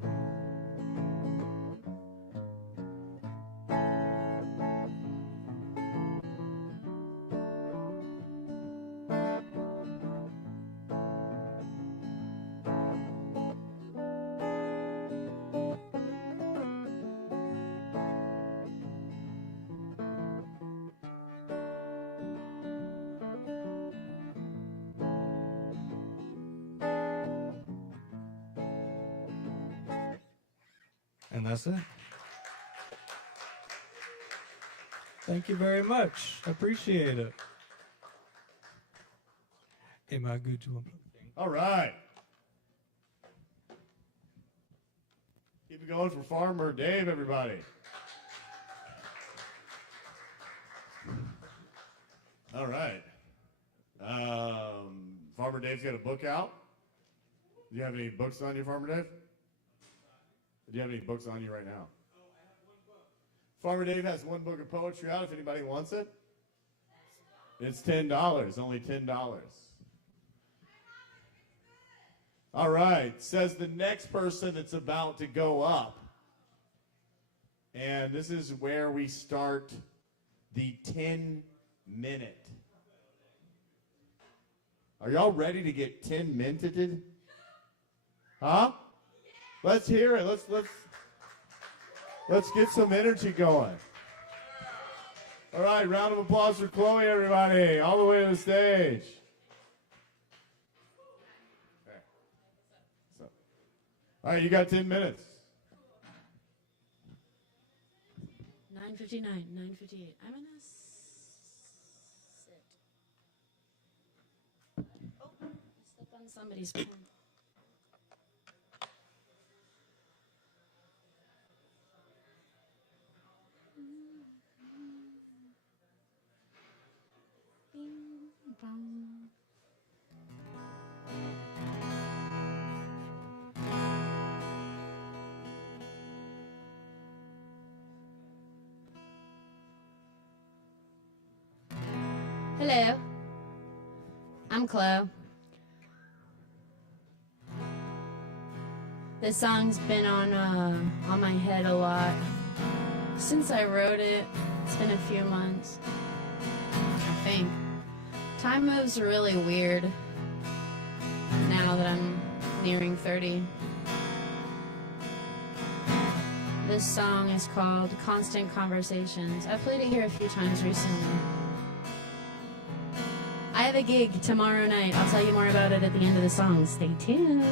And that's it. Thank you very much. I appreciate it. Am I good to unplug? All right. Keep it going for Farmer Dave, everybody. All right. Farmer Dave's got a book out. Do you have any books on you, Farmer Dave? Do you have any books on you right now? Oh, I have one book. Farmer Dave has one book of poetry out if anybody wants it. It's $10, only $10. All right, says the next person that's about to go up. And this is where we start the 10-minute. Are y'all ready to get 10-minuted? Huh? Let's hear it. Let's get some energy going. All right, round of applause for Chloe, everybody, all the way to the stage. Okay. So, all right, you got 10 minutes. 9:59, 9:58. I'm gonna sit. somebody's pen. Bing bong. Hello, I'm Chloe. This song's been on my head a lot since I wrote it. It's been a few months, I think. Time moves really weird now that I'm nearing 30. This song is called Constant Conversations. I've played it here a few times recently. I have a gig tomorrow night. I'll tell you more about it at the end of the song. Stay tuned.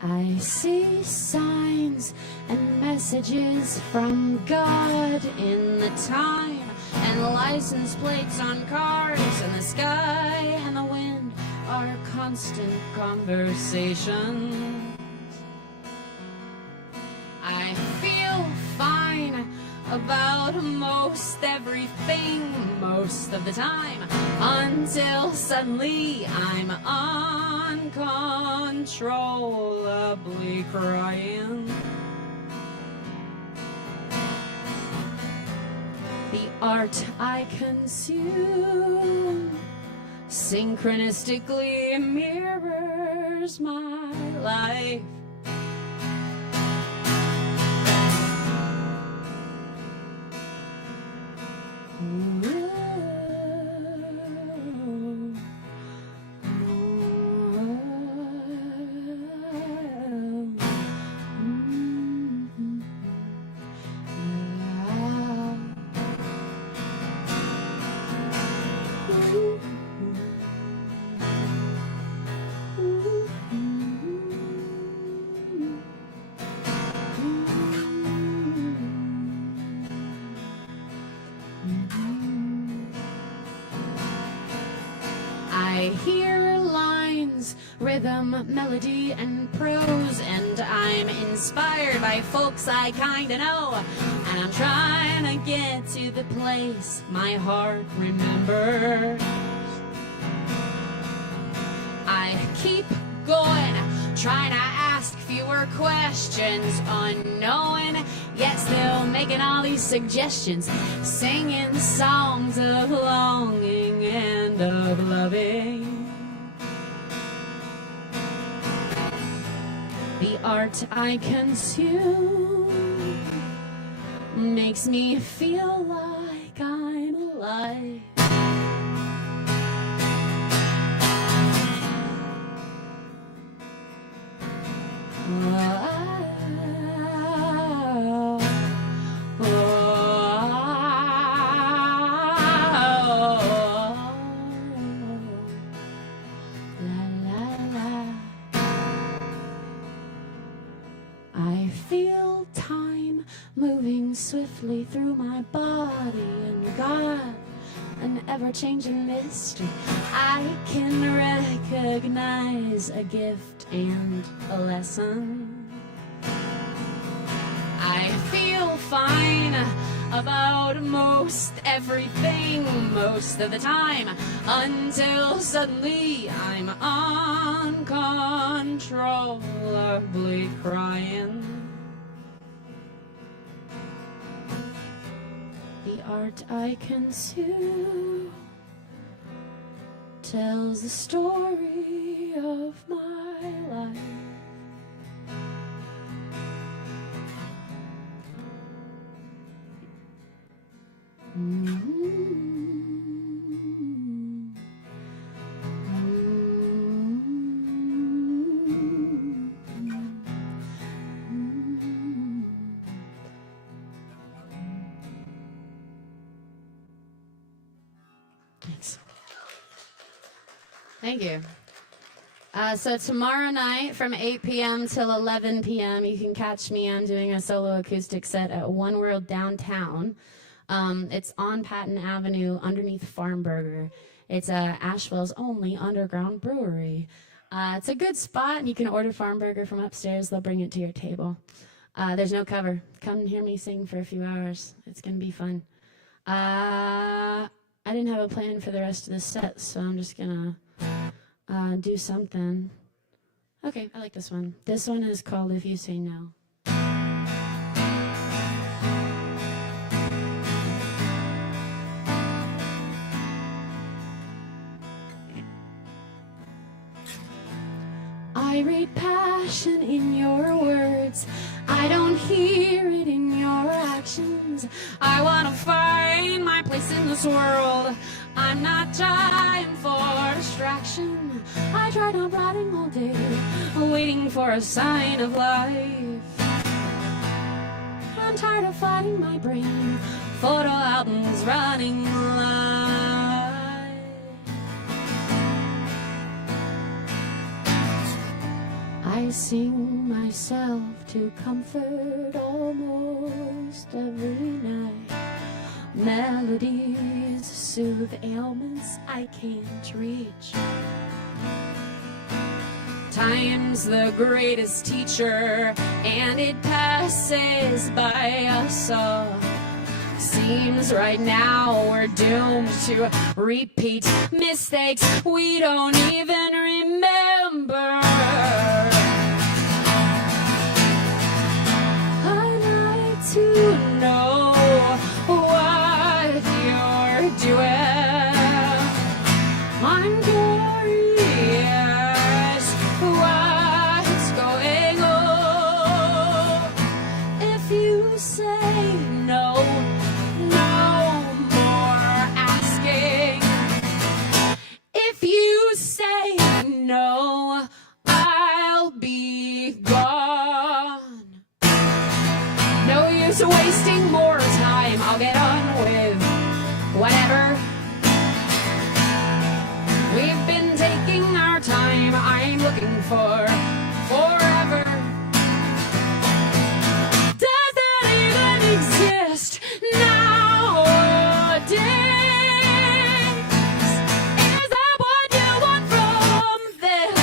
I see signs and messages from God in the time, and license plates on cars, and the sky and the wind are constant conversations. I feel fine about most everything most of the time, until suddenly I'm uncontrollably crying. The art I consume synchronistically mirrors my life. I hear lines, rhythm, melody, and prose, and I'm inspired by folks I kinda know, and I'm trying to get to the place my heart remembers. I keep going, trying to ask fewer questions, unknowing, yet still making all these suggestions, singing songs of longing and of loving. The art I consume makes me feel like I'm alive. I feel time moving swiftly through my body, and God, an ever-changing mystery. I can recognize a gift and a lesson. I feel fine about most everything most of the time, until suddenly I'm uncontrollably crying. The art I consume tells the story of my life. Thanks. Thank you. So tomorrow night from 8 p.m. till 11 p.m. you can catch me. I'm doing a solo acoustic set at One World downtown. It's on Patton Avenue underneath Farm Burger. It's Asheville's only underground brewery. It's a good spot, and you can order Farm Burger from upstairs. They'll bring it to your table. There's no cover. Come hear me sing for a few hours. It's going to be fun. I didn't have a plan for the rest of the set, so I'm just going to do something. Okay, I like this one. This one is called If You Say No. I read passion in your words. I don't hear it in your actions. I want to find my place in this world. I'm not trying for distraction. I tried on writing all day, waiting for a sign of life. I'm tired of fighting my brain. Photo albums running live. I sing myself to comfort almost every night. Melodies soothe ailments I can't reach. Time's the greatest teacher, and it passes by us all. Seems right now we're doomed to repeat mistakes we don't even remember. To know what you're doing. I'm curious what's going on. If you say no, no more asking. If you say no, I'll be gone. No use wasting more time. I'll get on with whatever. We've been taking our time. I'm looking for forever. Does that even exist nowadays? Is that what you want from this?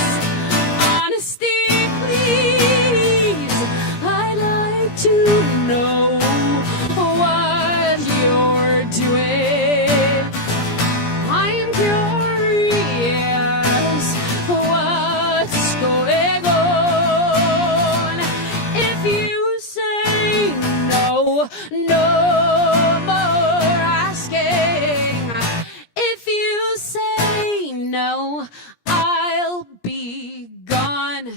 Honesty, please. I'd like to know what you're doing. I'm curious what's going on. If you say no, no more asking. If you say no, I'll be gone.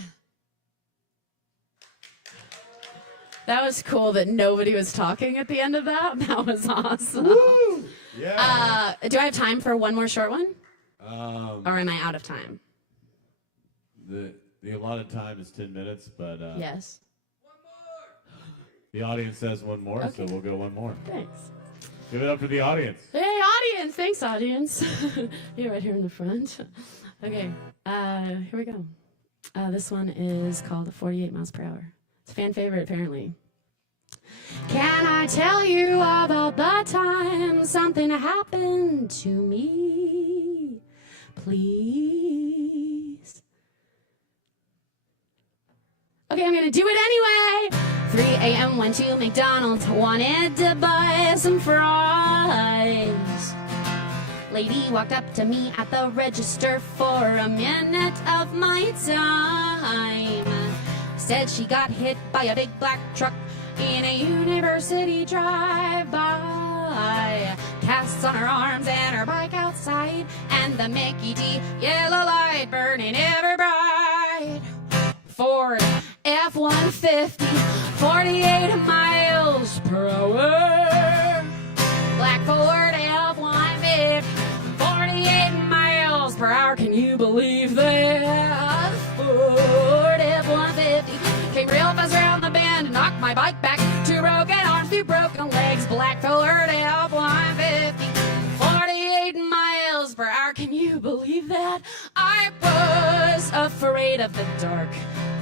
That was cool that nobody was talking at the end of that. That was awesome. Woo! Yeah. Do I have time for one more short one? Or am I out of time? The allotted time is 10 minutes, but Yes. the audience says one more, Okay. so we'll go one more. Thanks. Give it up for the audience. Hey, audience. Thanks, audience. You're right here in the front. Okay. Here we go. This one is called 48 miles per hour. It's a fan favorite, apparently. Can I tell you about the time something happened to me? Please. Okay, I'm gonna do it anyway. 3 a.m. went to McDonald's, wanted to buy some fries. Lady walked up to me at the register for a minute of my time. Said she got hit by a big black truck in a university drive-by. Casts on her arms and her bike outside, and the Mickey D yellow light burning ever bright. Ford F-150, 48 miles per hour. Black Ford F-150, 48 miles per hour. Can you believe that? Ford F-150 came real fast around the bend and knocked my bike back. 2 broken arms, 2 broken legs. Black Ford F-150, 48 miles per hour. Can you believe that? I was afraid of the dark,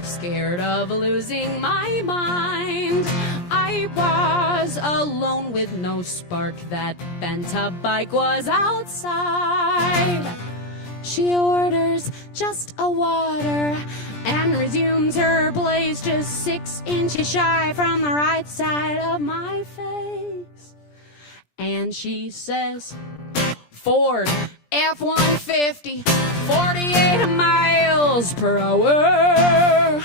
scared of losing my mind. I I was alone with no spark. That bent-up bike was outside. She orders just a water and resumes her blaze just 6 inches shy from the right side of my face. And she says, Ford F-150, 48 miles per hour.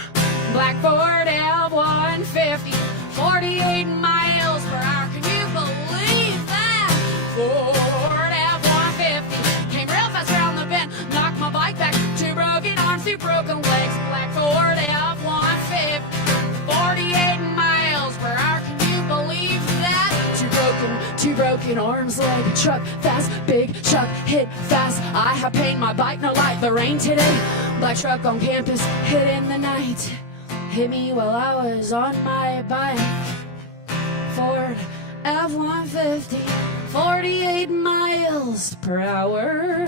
Black Ford F-150, 48 miles per hour. Can you believe that? Ford F-150 came real fast around the bend, knocked my bike back, 2 broken arms, 2 broken legs. Black Ford F-150, 48 miles per hour. Can you believe that? 2 broken arms, leg, truck, fast, big truck, hit fast. I have pain, my bike, no like the rain today. Black truck on campus, hit in the night. Hit me while I was on my bike. Ford F-150, 48 miles per hour.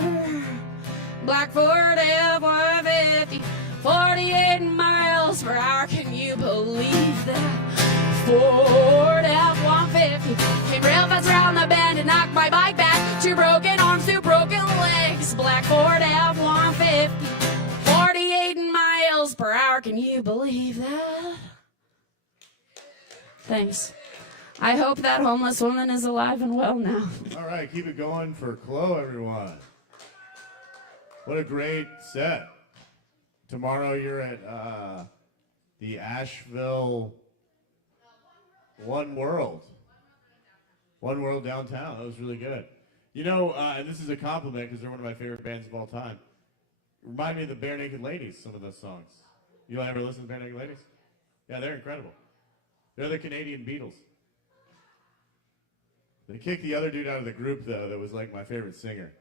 Black Ford F-150, 48 miles per hour. Can you believe that? Ford F-150 came real fast around the bend and knocked my bike back. 2 broken arms, 2 broken legs. Black Ford F-150, 48 miles per hour. Can you believe that? Thanks. I hope that homeless woman is alive and well now. All right, keep it going for Chloe, everyone. What a great set. Tomorrow you're at the Asheville One World downtown. That was really good. You know, and this is a compliment because they're one of my favorite bands of all time. Remind me of the Bare Naked Ladies, some of those songs. You ever listen to Bare Naked Ladies? Yeah, they're incredible. They're the Canadian Beatles. They kicked the other dude out of the group, though, that was like my favorite singer.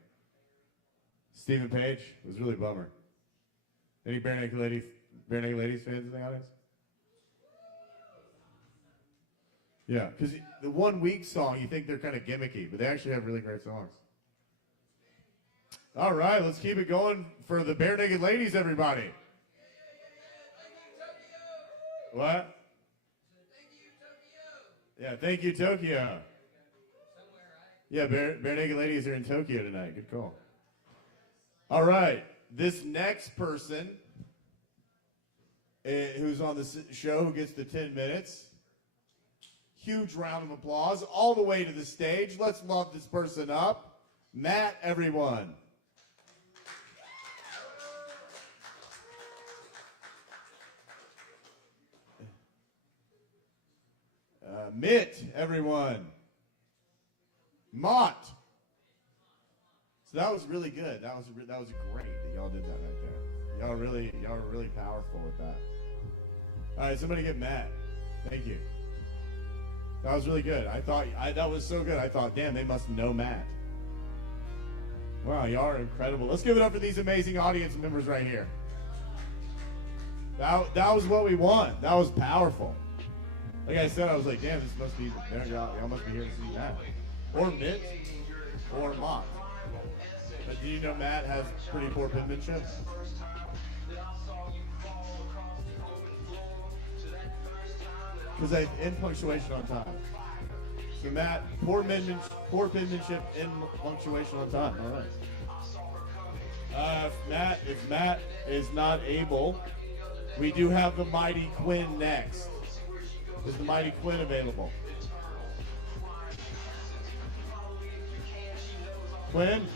Stephen Page. It was really a bummer. Any Bare Naked Ladies fans in the audience? Yeah, because the 1 Week song, you think they're kind of gimmicky, but they actually have really great songs. All right, let's keep it going for the Bare Naked Ladies, everybody. What? Yeah, thank you, Tokyo. Yeah, Bare Naked Ladies are in Tokyo tonight. Good call. All right, this next person who's on the show who gets the 10 minutes. Huge round of applause all the way to the stage. Let's love this person up. Matt, everyone. Mitt, everyone. Mott. So that was really good. That was great that y'all did that right there. Y'all were really powerful with that. All right, somebody get Matt. Thank you. That was really good. That was so good. I thought, damn, they must know Matt. Wow, y'all are incredible. Let's give it up for these amazing audience members right here. That was what we want. That was powerful. Like I said, I was like, damn, this must be, y'all must be here to see Matt. Or Mitt, or Mott. But do you know Matt has pretty poor penmanship? Because in punctuation on time. So Matt, poor penmanship in punctuation on time. All right. If Matt is not able, we do have the Mighty Quinn next. Is the Mighty Quinn available? Quinn?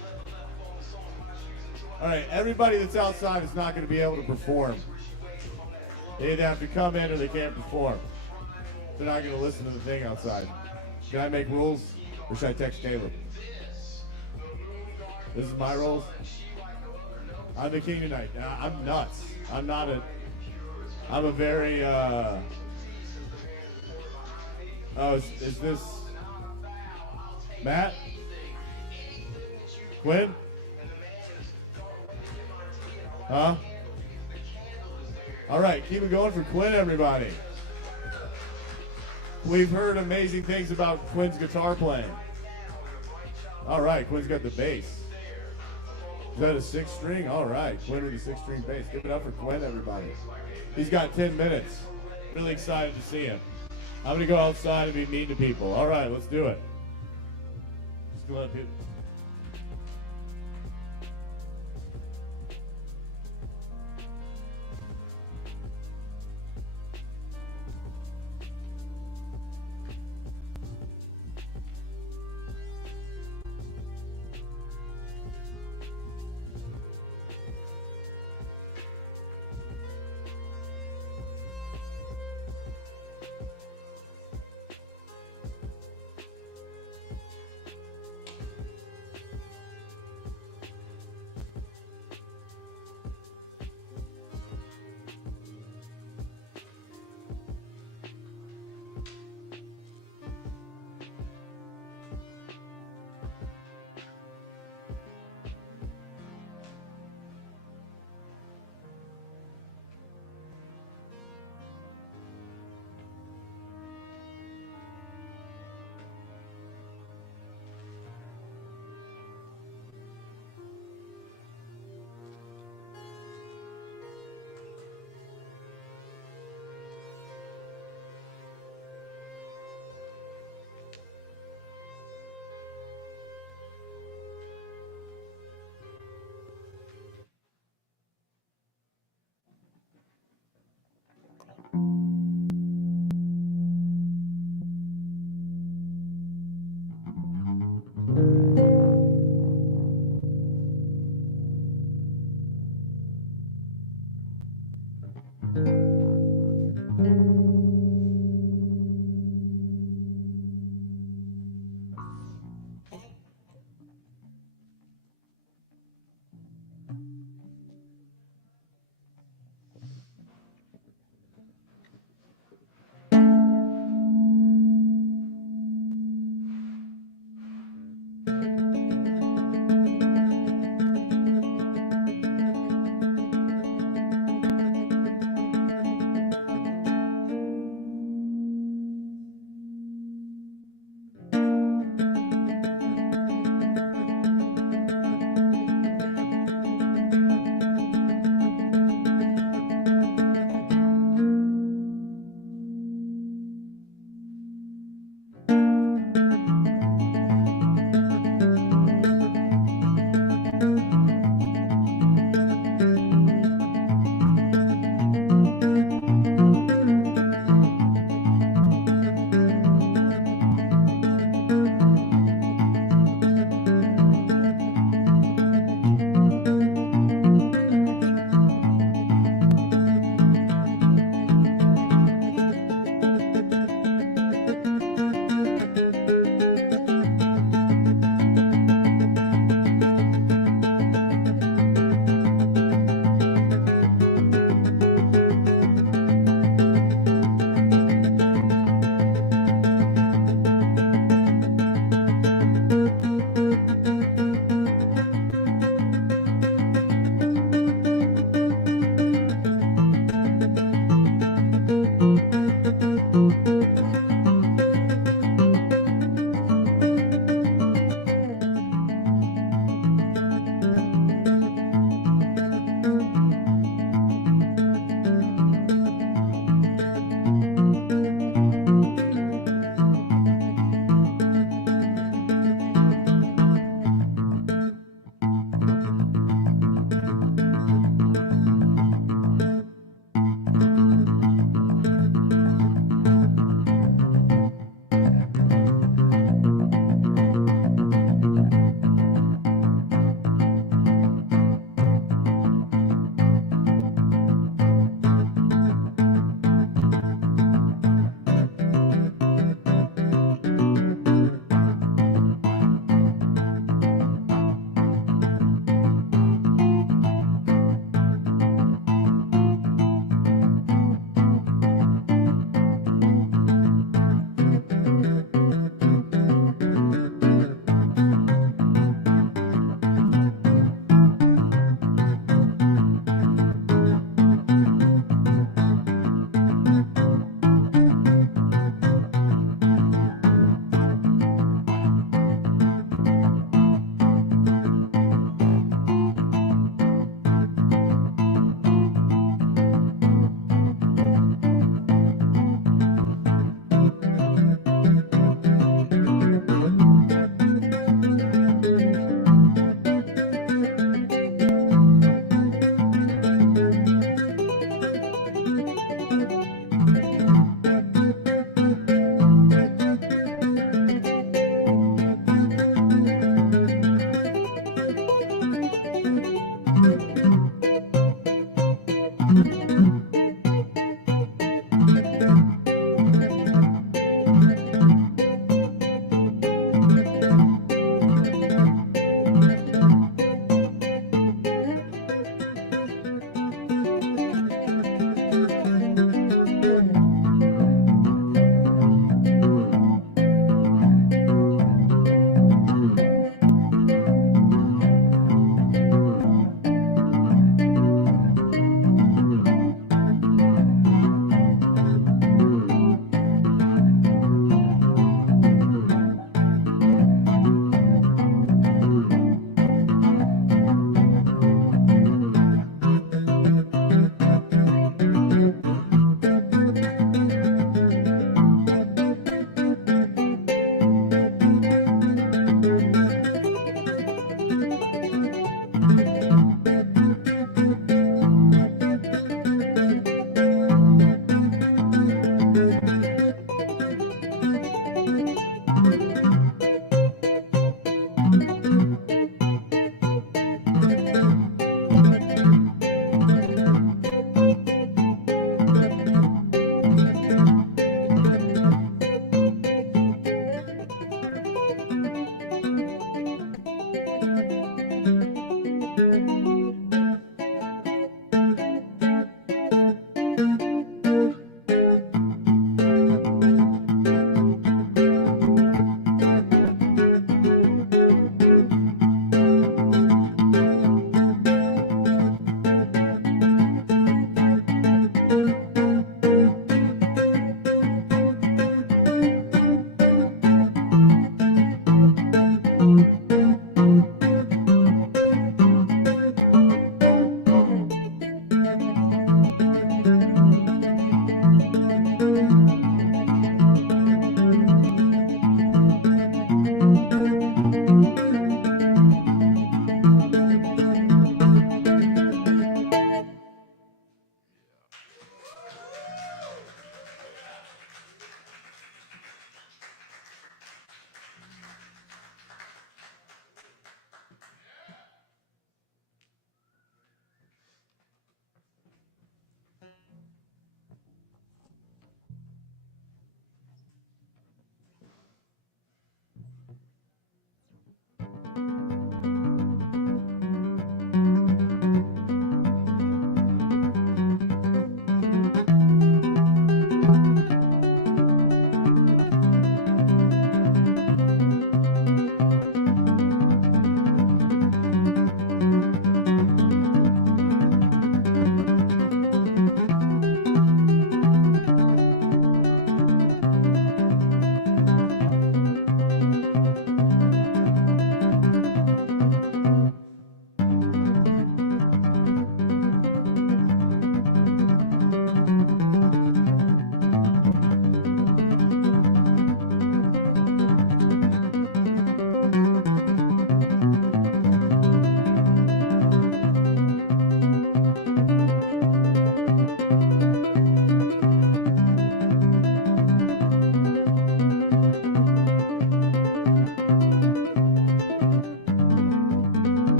All right, everybody that's outside is not going to be able to perform. They either have to come in or they can't perform. They're not going to listen to the thing outside. Can I make rules, or should I text Caleb? This is my rules. I'm the king tonight. I'm nuts. I'm a very, is this Matt? Quinn? Huh? All right, keep it going for Quinn, everybody. We've heard amazing things about Quinn's guitar playing. All right, Quinn's got the bass. Is that a 6 string? All right, Quinn with a 6 string bass. Give it up for Quinn, everybody. He's got 10 minutes. Really excited to see him. I'm gonna go outside and be mean to people. All right, let's do it. Just gonna let people.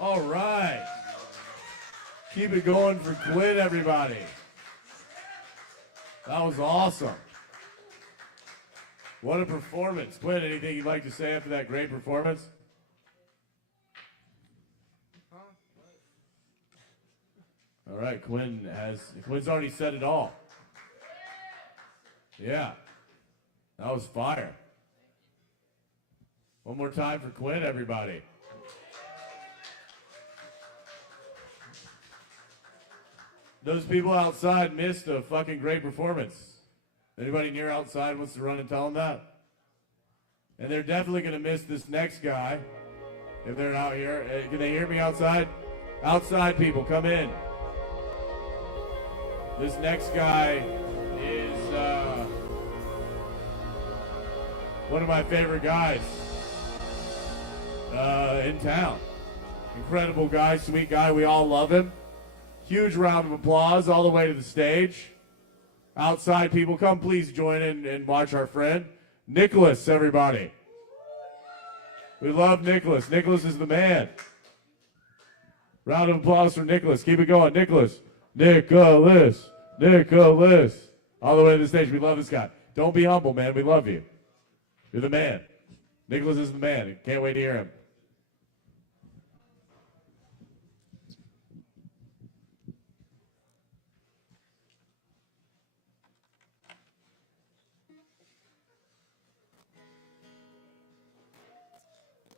All right. Keep it going for Quinn, everybody. That was awesome. What a performance. Quinn, anything you'd like to say after that great performance? All right, Quinn's already said it all. Yeah, that was fire. One more time for Quinn, everybody. Those people outside missed a fucking great performance. Anybody near outside wants to run and tell them that? And they're definitely going to miss this next guy if they're out here. Can they hear me outside? Outside people, come in. This next guy is one of my favorite guys in town. Incredible guy, sweet guy. We all love him. Huge round of applause all the way to the stage. Outside people, come please join in and watch our friend. Nicholas, everybody. We love Nicholas. Nicholas is the man. Round of applause for Nicholas. Keep it going, Nicholas. Nicholas. Nicholas. All the way to the stage. We love this guy. Don't be humble, man. We love you. You're the man. Nicholas is the man. Can't wait to hear him.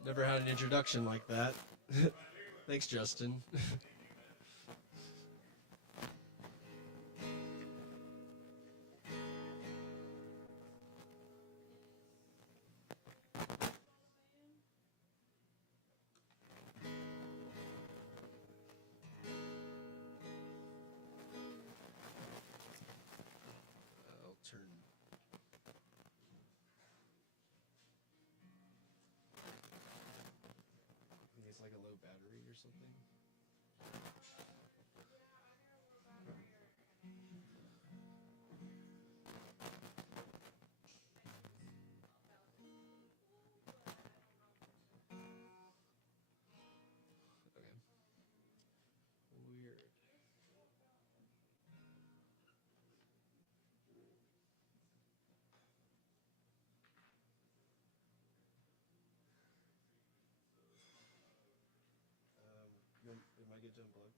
Never had an introduction like that. Thanks, Justin. I'll turn. It's like a low battery or something. Okay. Weird. Am I good to unplug?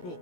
Cool.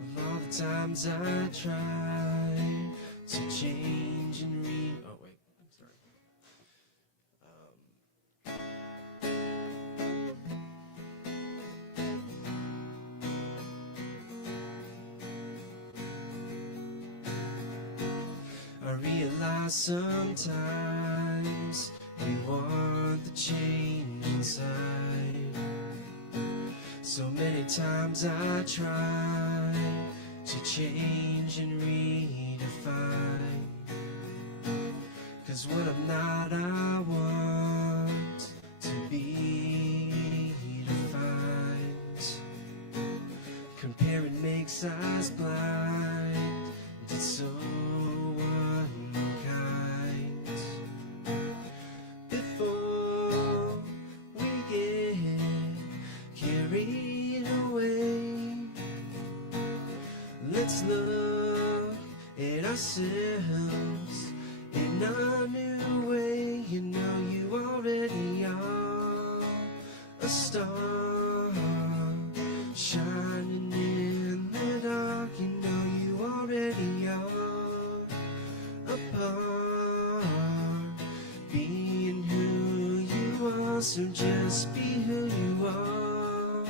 Of all the times I tried to change and oh wait, sorry. I realize sometimes we want the change inside. So many times I try to change and redefine. 'Cause when I'm not, I want to be defined. Comparing makes us blind. It's so unkind. Before we get carried away, let's look at ourselves in a new way. You know you already are a star shining in the dark. You know you already are a part, being who you are. So just be who you are.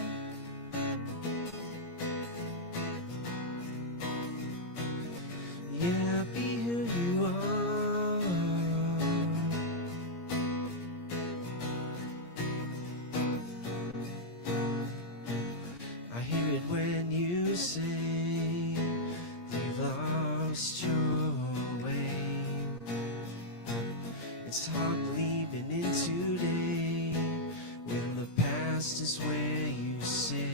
Yeah, be who you are. I hear it when you say you've lost your way. It's hard believing in today when the past is where you say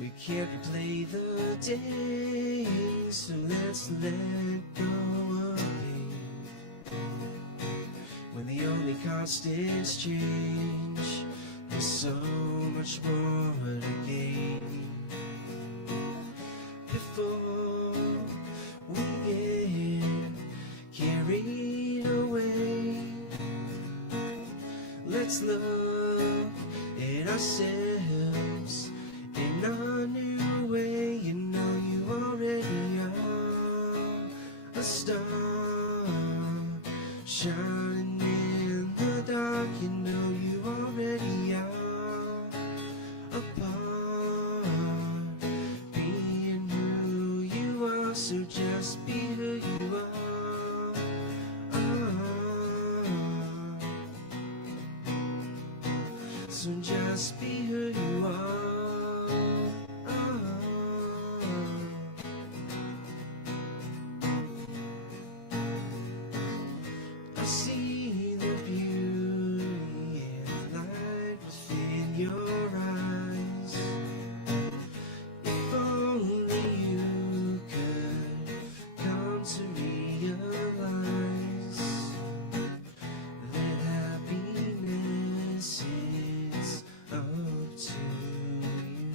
we can't replay the days, so let's let go of it. When the only constants change, there's so much more to gain. Before we get carried away, let's look at ourselves in a new way. You know you already are a star, shining in the dark. You know you already are a part, being who you are. So just be who you are. So just be who you are. I see the beauty and the light within your eyes. If only you could come to realize that happiness is up to you.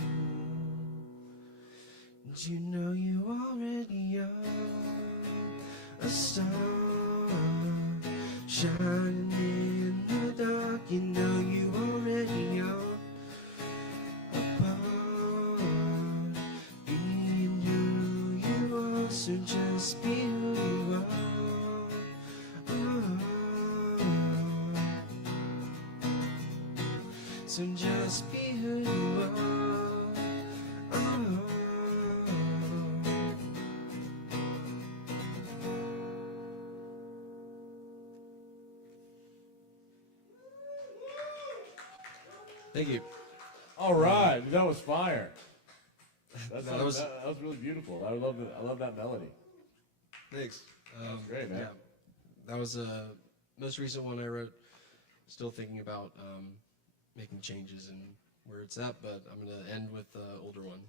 And you know you already are a star, shining in the dark. You know you already are a part, being who you are. So just be who you are. So just be who you are. Thank you. All right, that was fire. That That was- was really beautiful. I love that melody. Thanks. That's great, man. Yeah, that was the most recent one I wrote. Still thinking about making changes and where it's at, but I'm going to end with the older one.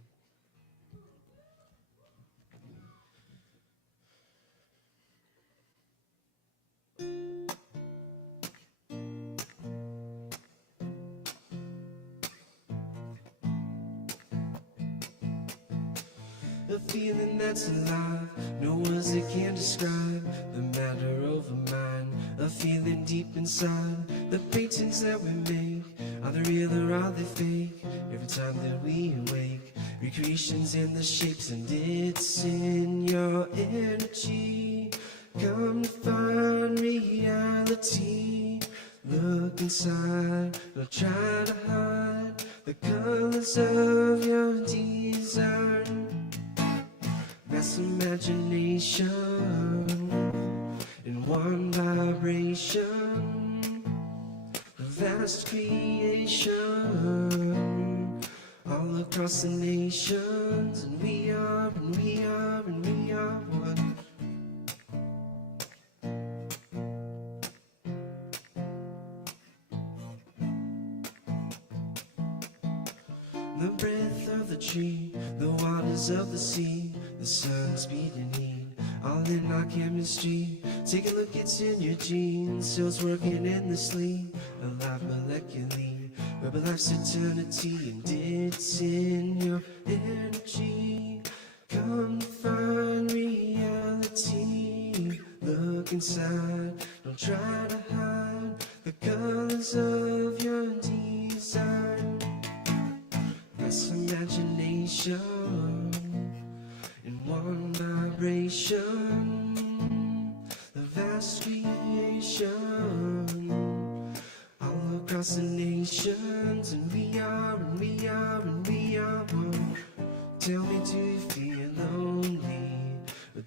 A feeling that's alive, no words that can describe the matter over mine. A feeling deep inside, the paintings that we make, are they real or are they fake? Every time that we awake, recreations in the shapes, and it's in your energy. Come to find reality. Look inside, don't try to hide the colors of your design. That's imagination in one vibration, a vast creation all across the nations, and we are, and we are, and we are one. The breath of the tree, the waters of the sea, the sun's beating heat, all in our chemistry. Take a look, it's in your genes, cells working endlessly, alive molecularly. Web of life's eternity, and it's in your energy. Come find reality. Look inside, don't try to hide the colors of your design. That's imagination in one vibration, the vast creation all across the nations, and we are, and we are, and we are one. Tell me, do you feel lonely?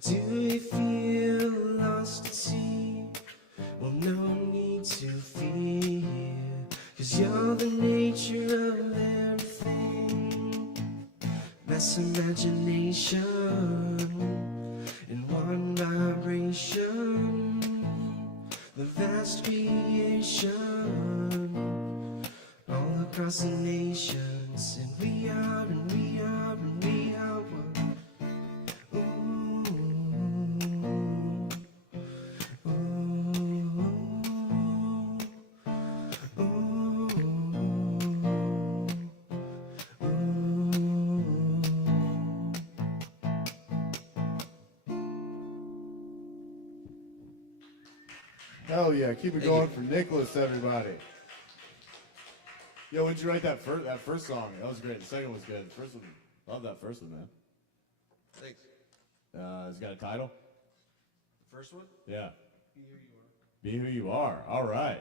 Do you feel lost at sea? Well, no need to fear, 'cause you're the nature of everything. That's imagination in one vibration, the vast creation all across the nations. And we are, and we are, and we are one. Hell yeah, keep it going for Nicholas, everybody. Yo, when'd you write that first song? That was great. The second was good. The first one, love that first one, man. Thanks. It's got a title? The first one? Yeah. Be Who You Are. All right.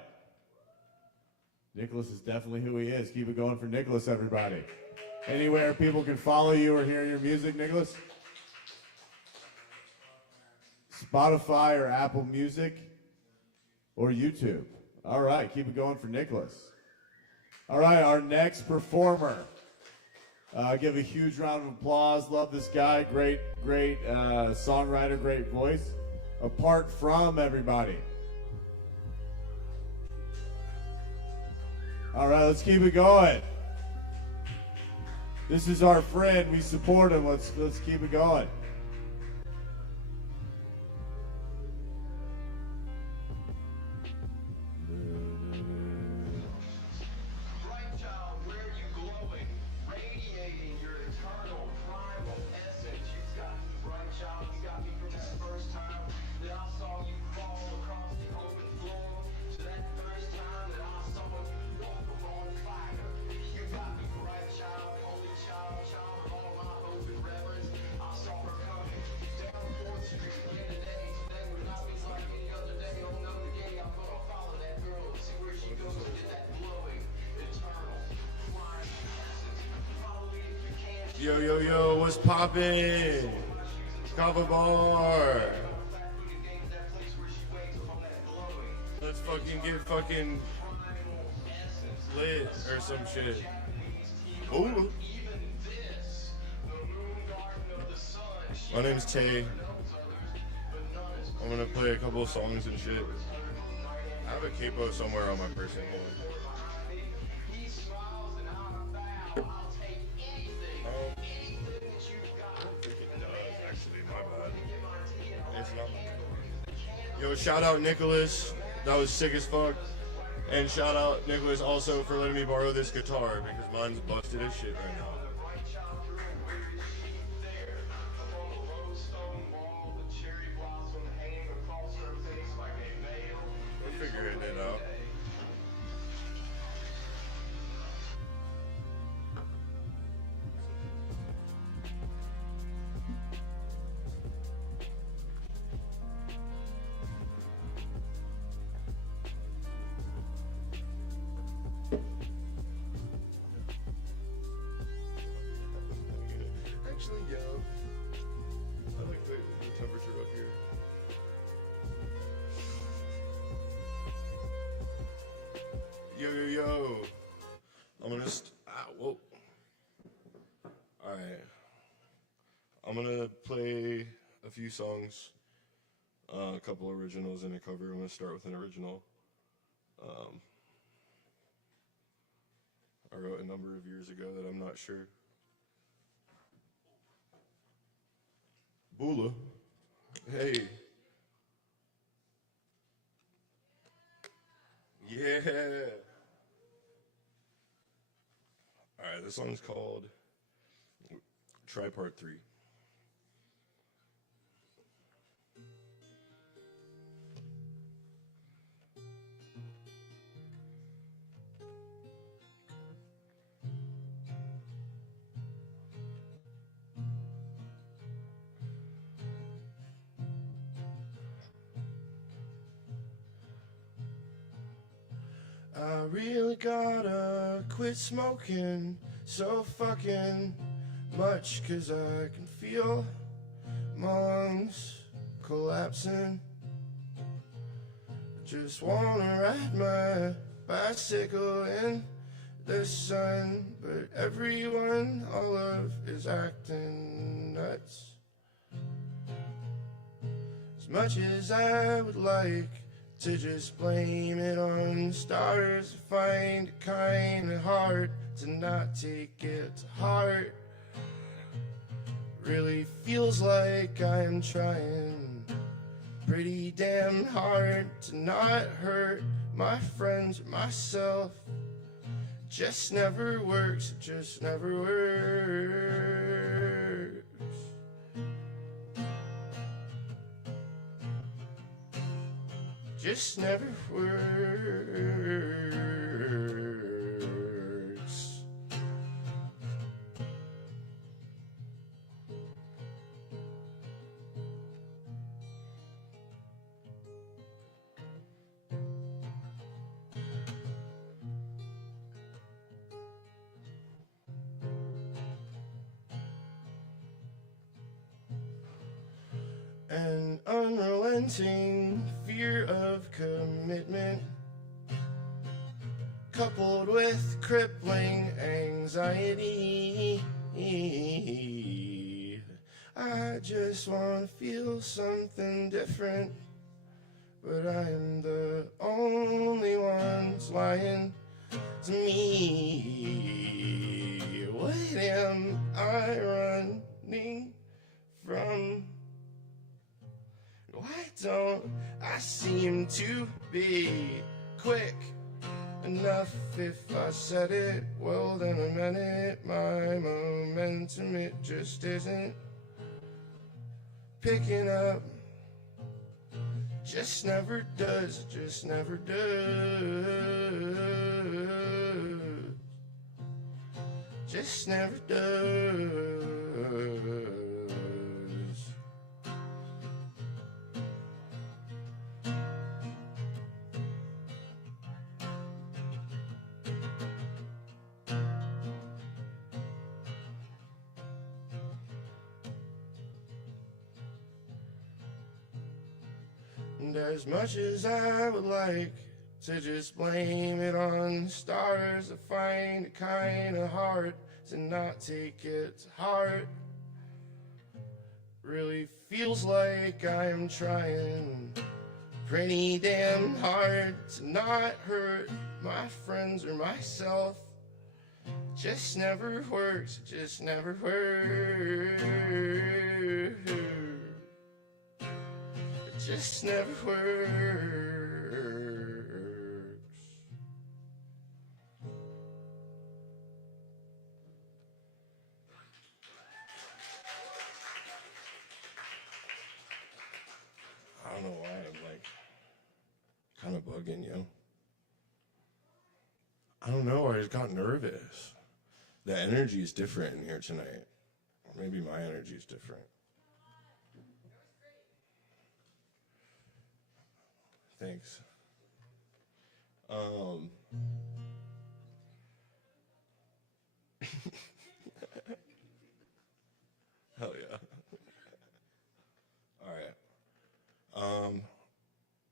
Nicholas is definitely who he is. Keep it going for Nicholas, everybody. Anywhere people can follow you or hear your music, Nicholas? Spotify or Apple Music or YouTube. All right, keep it going for Nicholas. All right, our next performer. Give a huge round of applause. Love this guy. Great songwriter, great voice. Apart From, everybody. All right, let's keep it going. This is our friend. We support him. Let's keep it going. Yo, yo, yo, what's poppin'? Kava bar. Let's fucking get fucking lit or some shit. Ooh. My name's Tay. I'm gonna play a couple of songs and shit. I have a capo somewhere on my person. Hold on. Yo, shout out Nicholas. That was sick as fuck. And shout out Nicholas also for letting me borrow this guitar because mine's busted as shit right now. We're figuring it out. Actually, yeah. I like the temperature up here. Yo, yo, yo. I'm gonna whoa. Alright. I'm gonna play a few songs. A couple originals and a cover. I'm gonna start with an original. I wrote a number of years ago that I'm not sure. Bula. Hey. Yeah. Alright, this song's called Try Part 3. I really gotta quit smoking so fucking much, 'cause I can feel Mom's collapsing. Just wanna ride my bicycle in the sun, but everyone I love is acting nuts. As much as I would like to just blame it on the stars, I find it kinda hard to not take it to heart. Really feels like I'm trying pretty damn hard to not hurt my friends or myself. Just never works, it just never works. Just never works. An unrelenting fear of commitment, coupled with crippling anxiety. I just want to feel something different, but I'm the only one who's lying to me. What am I running from? Why don't I seem to be quick enough? If I said it, well then I meant it. My momentum, it just isn't picking up. Just never does, just never does. Just never does. And as much as I would like to just blame it on the stars, I find it kinda hard to not take it to heart. Really feels like I'm trying pretty damn hard to not hurt my friends or myself. It just never works, it just never works. It just never works. I don't know why I'm like kind of bugging you. I don't know, I just got nervous. The energy is different in here tonight. Or maybe my energy is different. Thanks. Hell yeah. All right.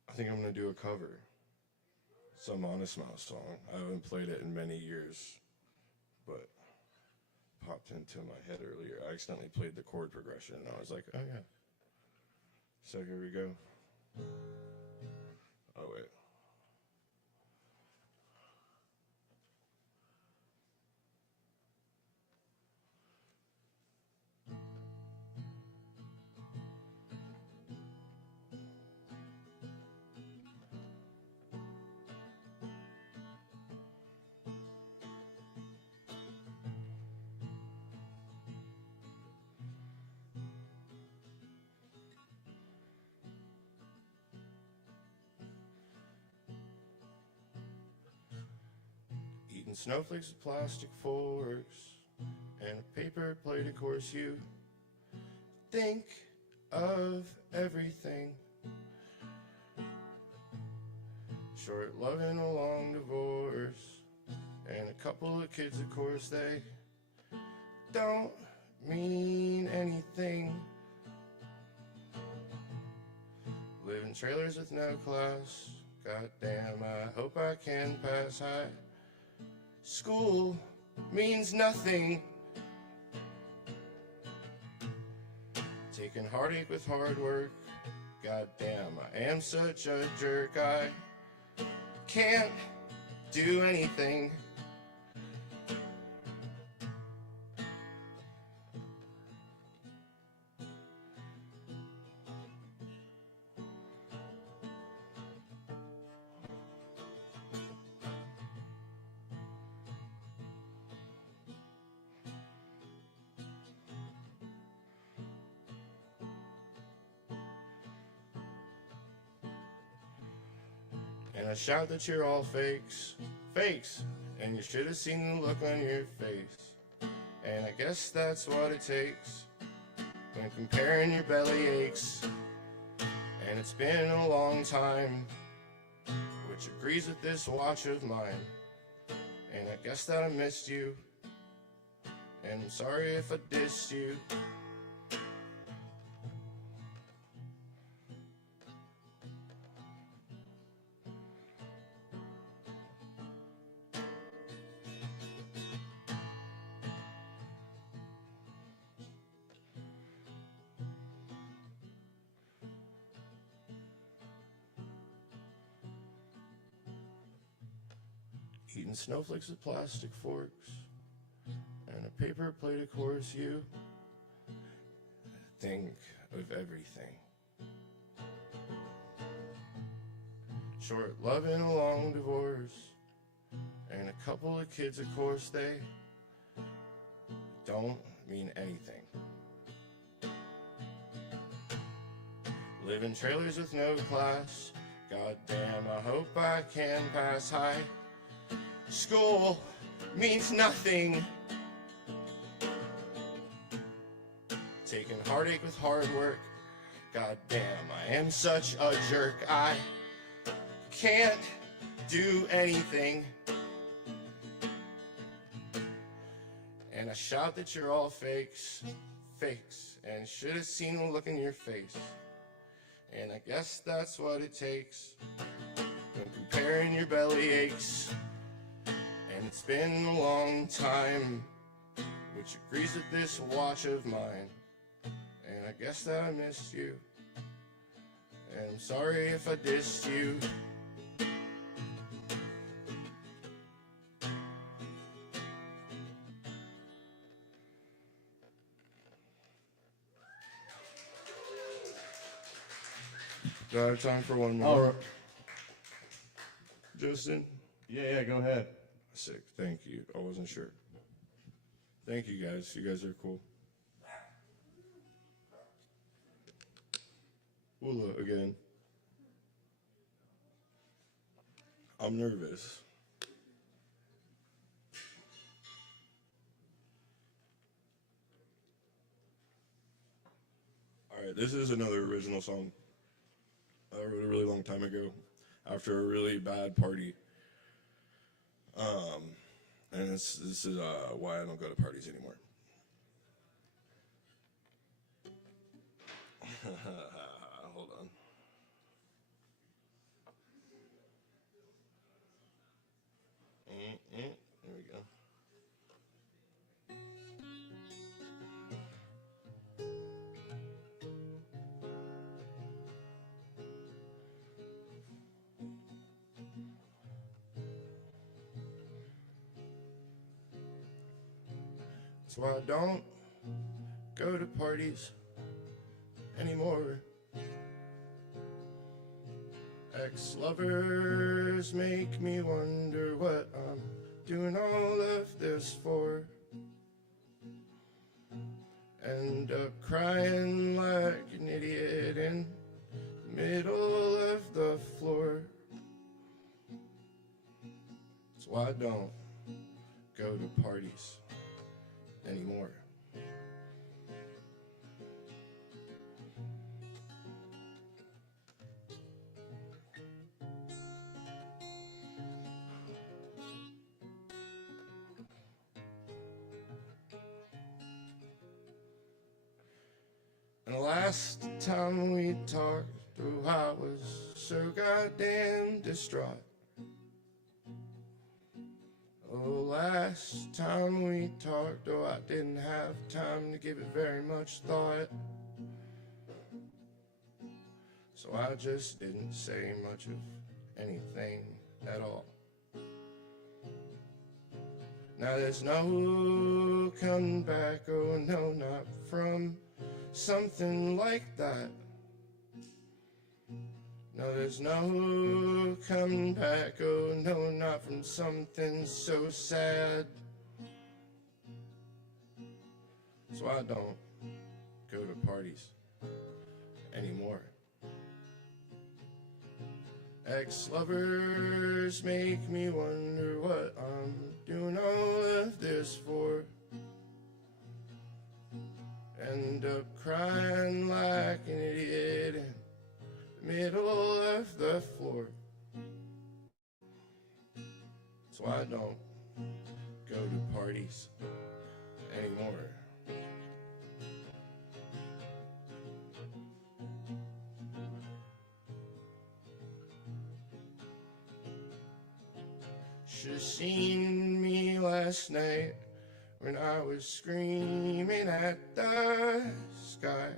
I think I'm gonna do a cover. Some Honest Mouse song. I haven't played it in many years, but popped into my head earlier. I accidentally played the chord progression, and I was like, oh yeah. So here we go. Oh wait. Eating snowflakes with plastic forks and a paper plate, of course you think of everything. Short loving, a long divorce, and a couple of kids, of course they don't mean anything. in trailers with no class. Goddamn, I hope I can pass high. School means nothing. Taking heartache with hard work. Goddamn, I am such a jerk. I can't do anything. And I shout that you're all fakes, fakes, and you should have seen the look on your face. And I guess that's what it takes when comparing your belly aches. And it's been a long time, which agrees with this watch of mine. And I guess that I missed you, and I'm sorry if I dissed you. Eating snowflakes with plastic forks and a paper plate, of course. You think of everything. Short love and a long divorce and a couple of kids, of course. They don't mean anything. Live in trailers with no class. Goddamn, I hope I can pass high. School means nothing. Taking heartache with hard work. Goddamn, I am such a jerk. I can't do anything. And I shout that you're all fakes, fakes, and should have seen the look in your face. And I guess that's what it takes when comparing your belly aches. And it's been a long time, which agrees with this watch of mine. And I guess that I missed you, and I'm sorry if I dissed you. Do I have time for one more? Oh, Justin? yeah, go ahead. Sick. Thank you. I wasn't sure. Thank you guys. You guys are cool. Wula again. I'm nervous. Alright, this is another original song I wrote a really long time ago after a really bad party. And this is why I don't go to parties anymore. Hold on. There we go. So I don't go to parties anymore. Ex-lovers make me wonder what I'm doing all of this for. End up crying like an idiot in the middle of the floor. That's why I don't go to parties anymore. And the last time we talked, Oh, I was so goddamn distraught. Oh, last time we talked, oh, I didn't have time to give it very much thought. So I just didn't say much of anything at all. Now there's no coming back, oh no, not from something like that. No, there's no coming back, oh no, not from something so sad. So I don't go to parties anymore. Ex-lovers make me wonder what I'm doing all of this for. End up crying like an idiot in the middle of the floor. So I don't go to parties anymore. Should've seen me last night when I was screaming at the sky.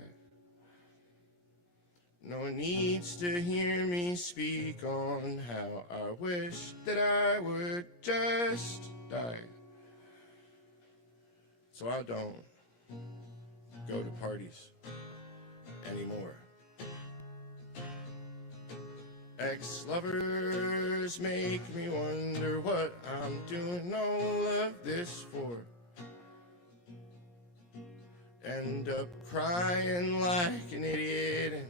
No one needs to hear me speak on how I wish that I would just die. So I don't go to parties anymore. Ex-lovers make me wonder what I'm doing all of this for. End up crying like an idiot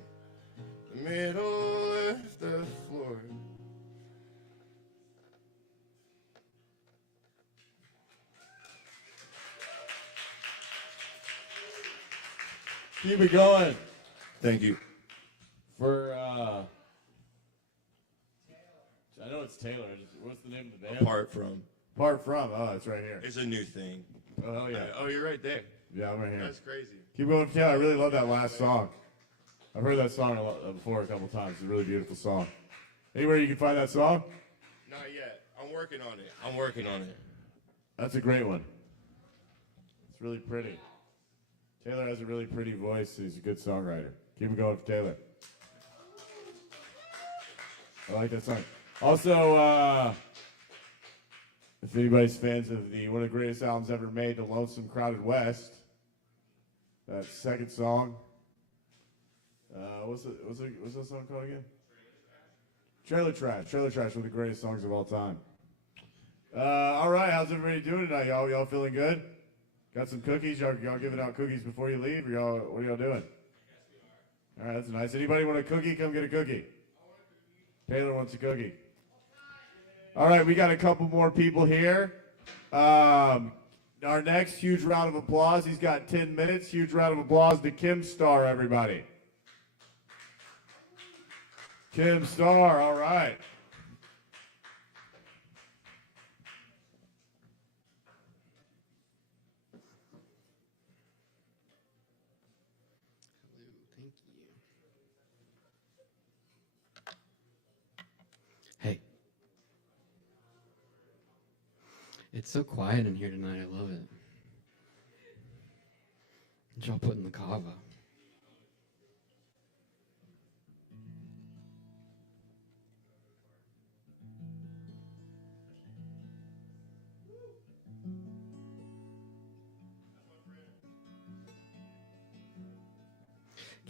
in the middle of the floor. Keep it going. Thank you. For, I know it's Taylor. What's the name of the band? Apart from. Apart from. Oh, it's right here. It's a new thing. Oh, yeah. Oh, you're right there. Yeah, I'm right here. That's crazy. Keep going, Taylor. I really love that last song. I've heard that song before a couple times. It's a really beautiful song. Anywhere you can find that song? Not yet. I'm working on it. I'm working on it. That's a great one. It's really pretty. Taylor has a really pretty voice. He's a good songwriter. Keep it going for Taylor. I like that song. Also, if anybody's fans of one of the greatest albums ever made, The Lonesome Crowded West, that second song, what's that song called again? Trailer Trash. Trailer Trash, one of the greatest songs of all time. All right, how's everybody doing tonight? Y'all feeling good? Got some cookies? Y'all giving out cookies before you leave? Or what are y'all doing? All right, that's nice. Anybody want a cookie? Come get a cookie. Taylor wants a cookie. All right, we got a couple more people here. Our next huge round of applause. He's got 10 minutes. Huge round of applause to Kim Starr, everybody. Kim Starr, all right. Thank you. Hey. It's so quiet in here tonight. I love it. What y'all put in the Kava?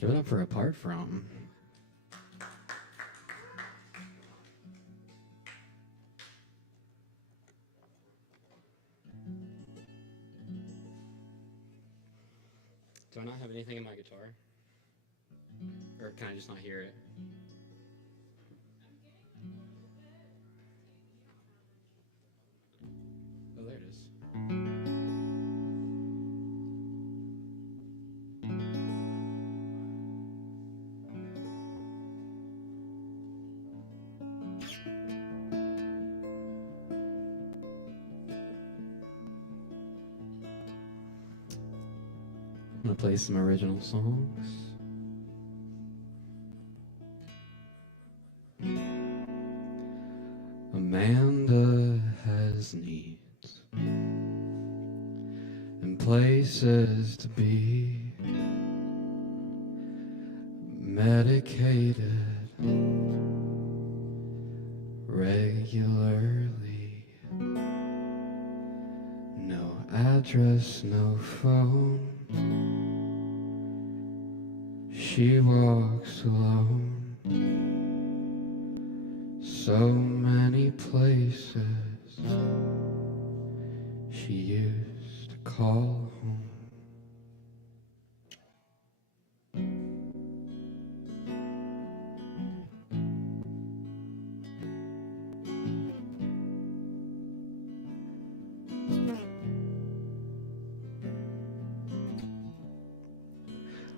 Give it up for Apart From. Do I not have anything in my guitar? Or can I just not hear it? Oh, there it is. I'm gonna play some original songs. places to be medicated regularly. No address, no phone. She walks alone. So many places she used to call home.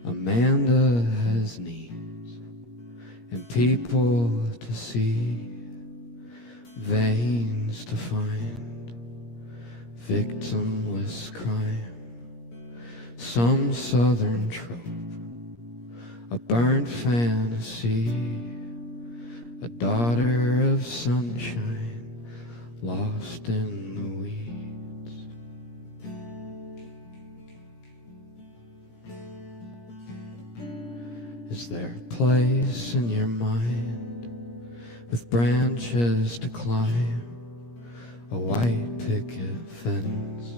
Amanda has needs and people to see, veins to find, victimless crime, some southern trope, a burnt fantasy, a daughter of sunshine lost in the weeds. Is there a place in your mind with branches to climb, a white picket fence,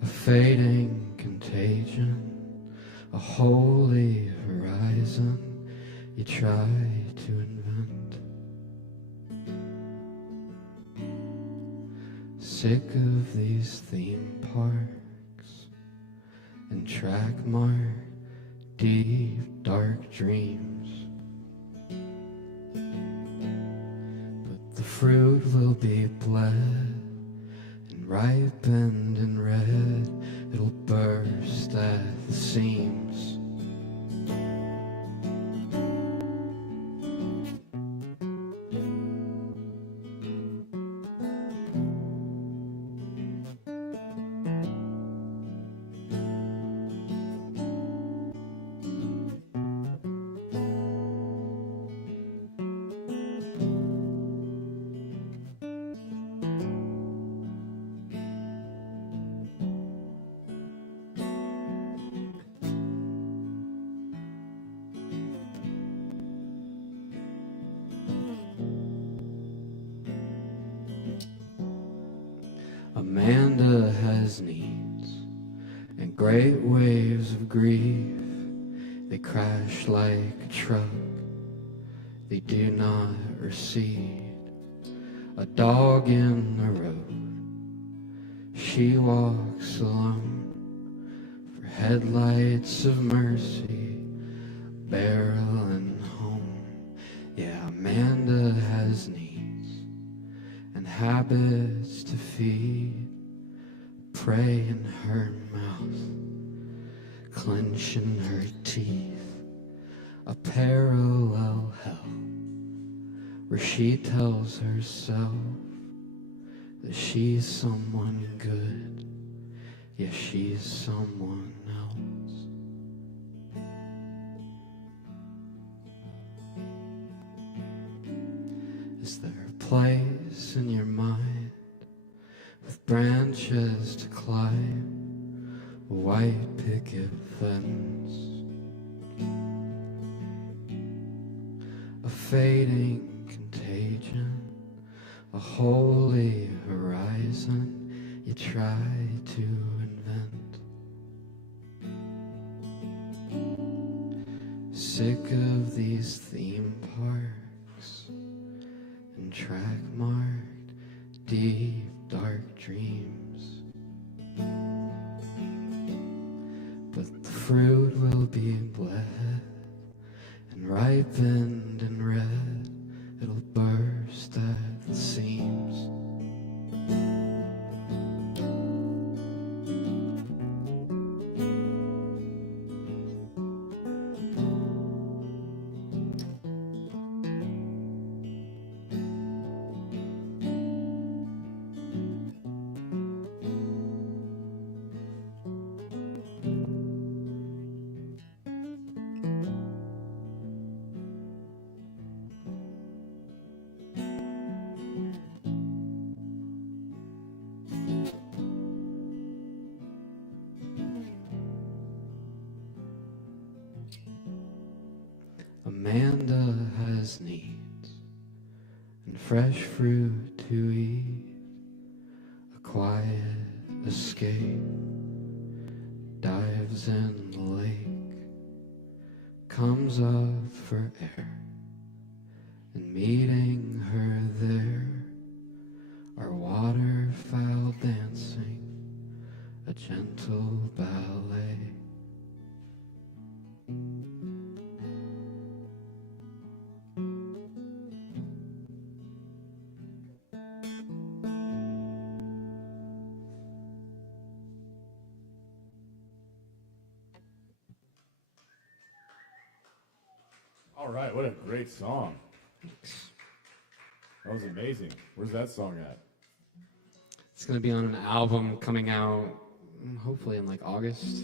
a fading contagion, a holy horizon you try to invent? Sick of these theme parks and track mark deep dark dreams, but the fruit will be bled and ripened and red. It'll burst at the seams. Amanda has needs and great waves of grief. They crash like a truck, they do not recede. A dog in the road, she walks alone, for headlights of mercy barreling home. Yeah, Amanda has needs and habits to feed, prey in her mouth, clenching her teeth, a parallel hell where she tells herself that she's someone good, yeah, she's someone else. Is there a place in your mind with branches to climb, a white picket fence, a fading contagion, a holy horizon you try to invent? Sick of these theme parks and track marked deep dark dreams, but the fruit will be bled and ripened and red. It'll burst at the seams. Amanda has needs and fresh fruit to eat, a quiet escape, dives in the lake, comes up for air, and meeting her there are waterfowl dancing a gentle ballet. All right, what a great song. That was amazing. Where's that song at? It's gonna be on an album coming out hopefully in like August.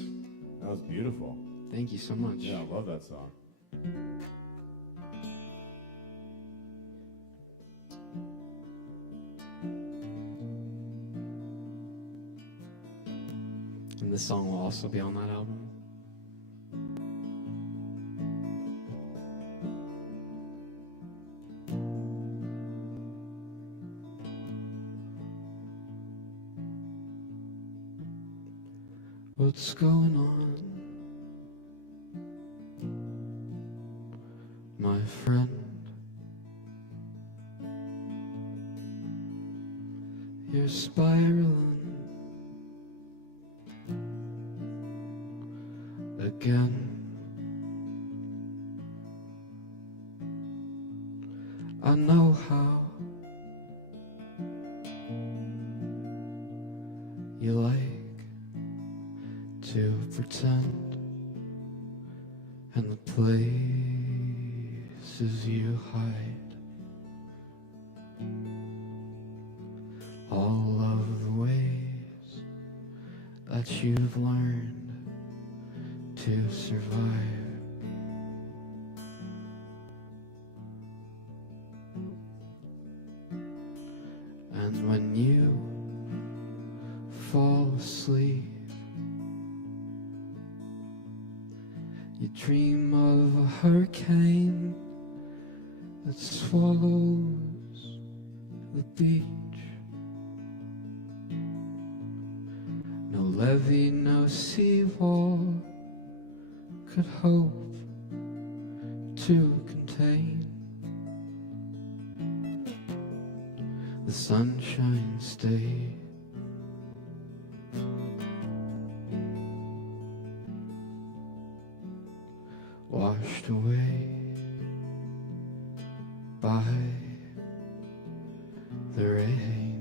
That was beautiful. Thank you so much. Yeah, I love that song. And this song will also be on that album. What's going on, my friend? You're spiraling again. I know how you like to pretend, and the places you hide, all of the ways that you've learned to survive. And when you fall asleep, you dream of a hurricane that swallows the beach. No levee, no seawall could hope to contain the sunshine state. Washed away by the rain.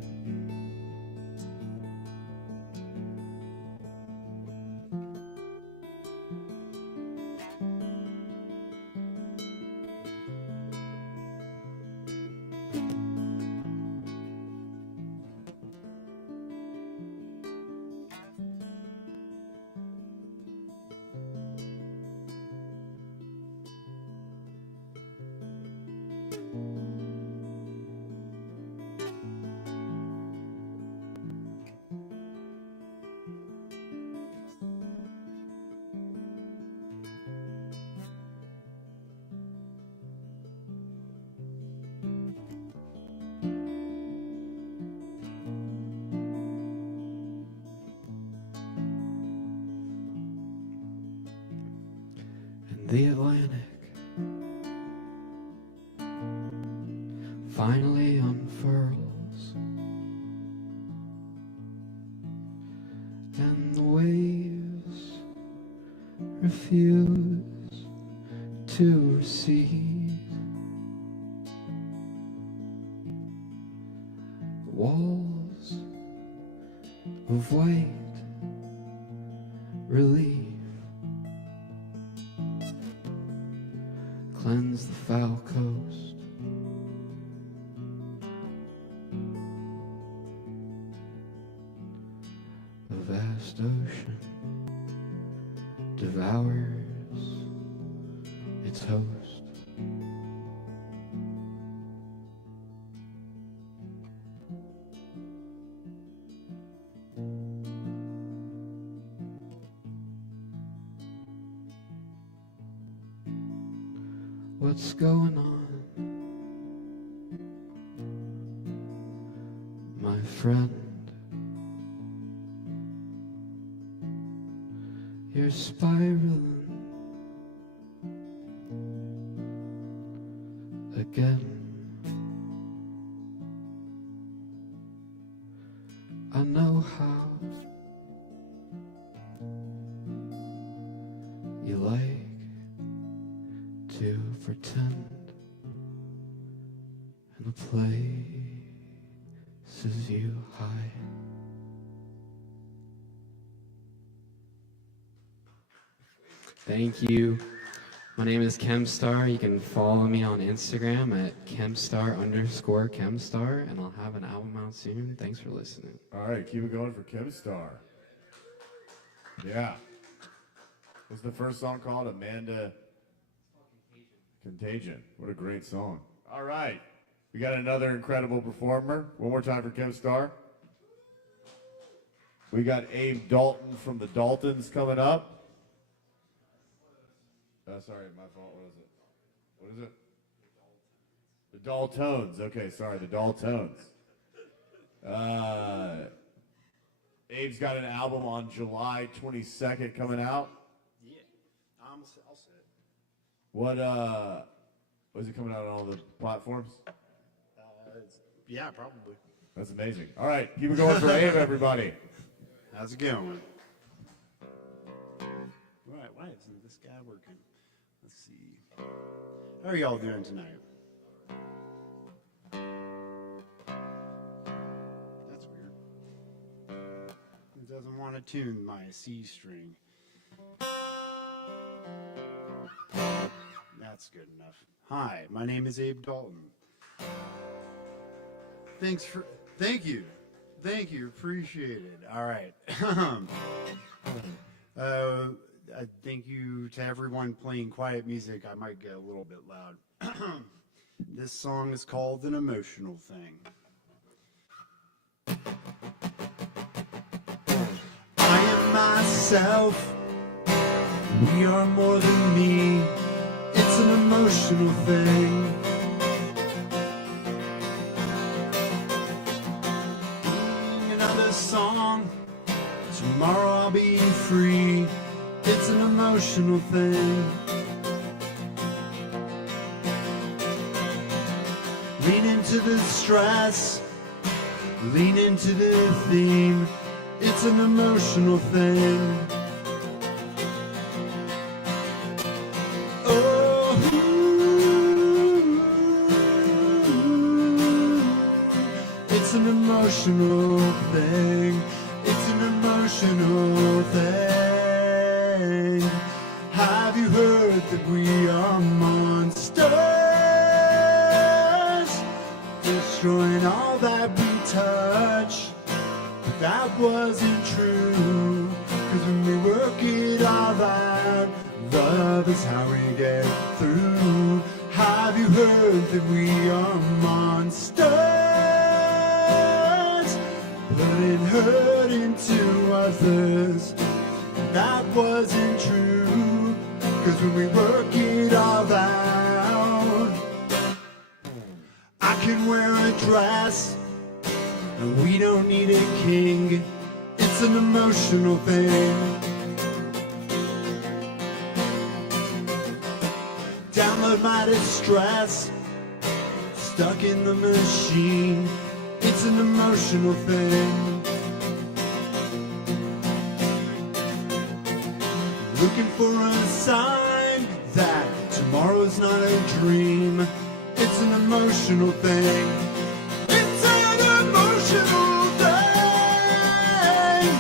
The Atlantic finally unfurls, and the waves refuse to recede. Walls of white relief cleanse the foul coast. A vast ocean devours its host. What's going on, my friend? You're spiraling again. I know how you like to pretend in the places you hide. Thank you. My name is Chemstar. You can follow me on Instagram at Chemstar_Chemstar, and I'll have an album out soon. Thanks for listening. All right, keep it going for Chemstar. Yeah. What's the first song called? Amanda Contagion. What a great song. All right. We got another incredible performer. One more time for Chemstar. We got Abe Dalton from the Daltons coming up. Sorry, my fault. What is it? What is it? The Daltones. Okay, sorry, the Daltones. Abe's got an album on July 22nd coming out. Yeah, I'll say it. What is it coming out on all the platforms? Yeah, probably. That's amazing. All right, keep it going for Abe, everybody. How's it going? Right, why isn't this guy working? Let's see. How are y'all doing tonight? That's weird. It doesn't want to tune my C string. That's good enough. Hi, my name is Abe Dalton. Thank you. Appreciate it. All right. Thank you to everyone playing quiet music. I might get a little bit loud. This song is called An Emotional Thing. I am myself. We are more than me. It's an emotional thing. Another song. Tomorrow I'll be free. It's an emotional thing. Lean into the stress. Lean into the theme. It's an emotional thing. Oh, it's an emotional thing. It's an emotional thing. Have you heard that we are monsters? Destroying all that we touch. But that wasn't true. Cause when we work it all out, love is how we get through. Have you heard that we are monsters? Putting hurt into others. That wasn't true. Cause when we work it all out, I can wear a dress, and we don't need a king. It's an emotional thing. Download my distress, stuck in the machine. It's an emotional thing. Looking for a sign that tomorrow's not a dream. It's an emotional thing. It's an emotional thing.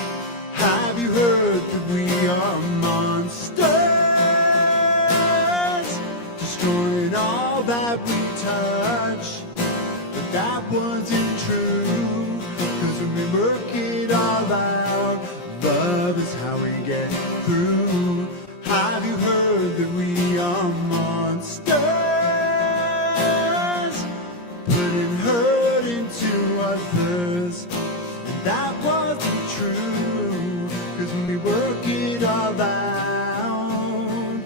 Have you heard that we are monsters? Destroying all that we touch. But that wasn't true. Cause when we work it all out, love is how we get through. Have you heard that we are monsters? Putting hurt into others. And that wasn't true. Cause when we work it all out,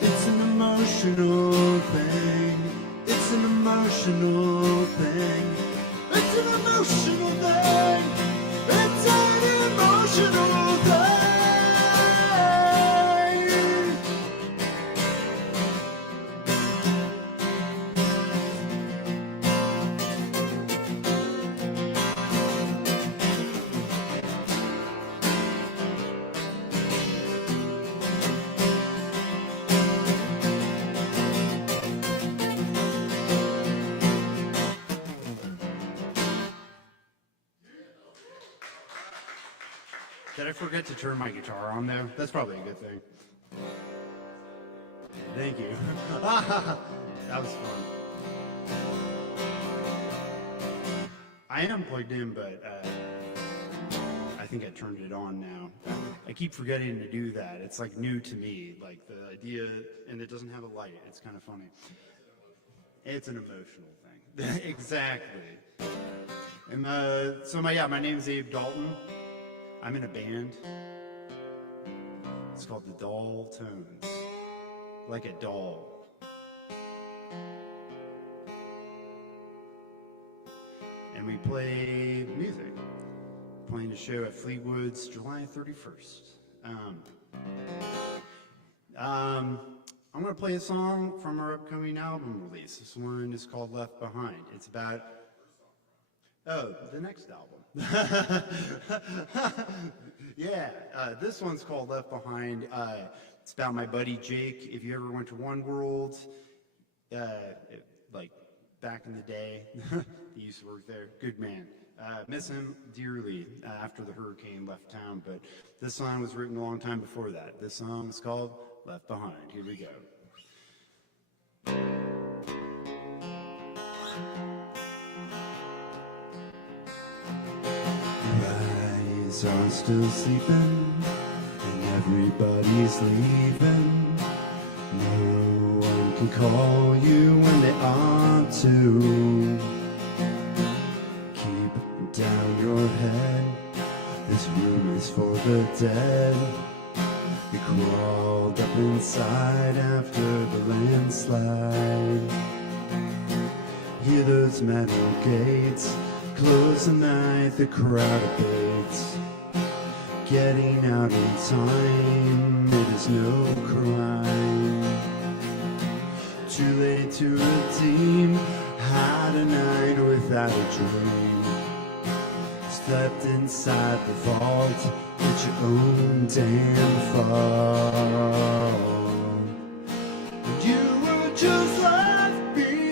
it's an emotional thing. Did I forget to turn my guitar on there? That's probably a good thing. Thank you. That was fun. I am plugged in, but I think I turned it on now. I keep forgetting to do that. It's like new to me, like the idea, and it doesn't have a light. It's kind of funny. It's an emotional thing. Exactly. And my name is Abe Dalton. I'm in a band. It's called the Doll Tones. Like a doll. And we play music. Playing a show at Fleetwood's July 31st. I'm going to play a song from our upcoming album release. This one is called Left Behind. It's about, the next album. Yeah, this one's called Left Behind. It's about my buddy Jake. If you ever went to One World, like back in the day, he used to work there. Good man. Miss him dearly after the hurricane left town, but this song was written a long time before that. This song is called Left Behind. Here we go. Eyes are still sleeping and everybody's leaving. No one can call you when they ought to. Keep down your head, this room is for the dead. You crawled up inside after the landslide. Hear those metal gates close the night, the crowd abates. Getting out in time, it is no crime. Too late to redeem, had a night without a dream. Slept inside the vault, it's your own damn fault. And you were just left behind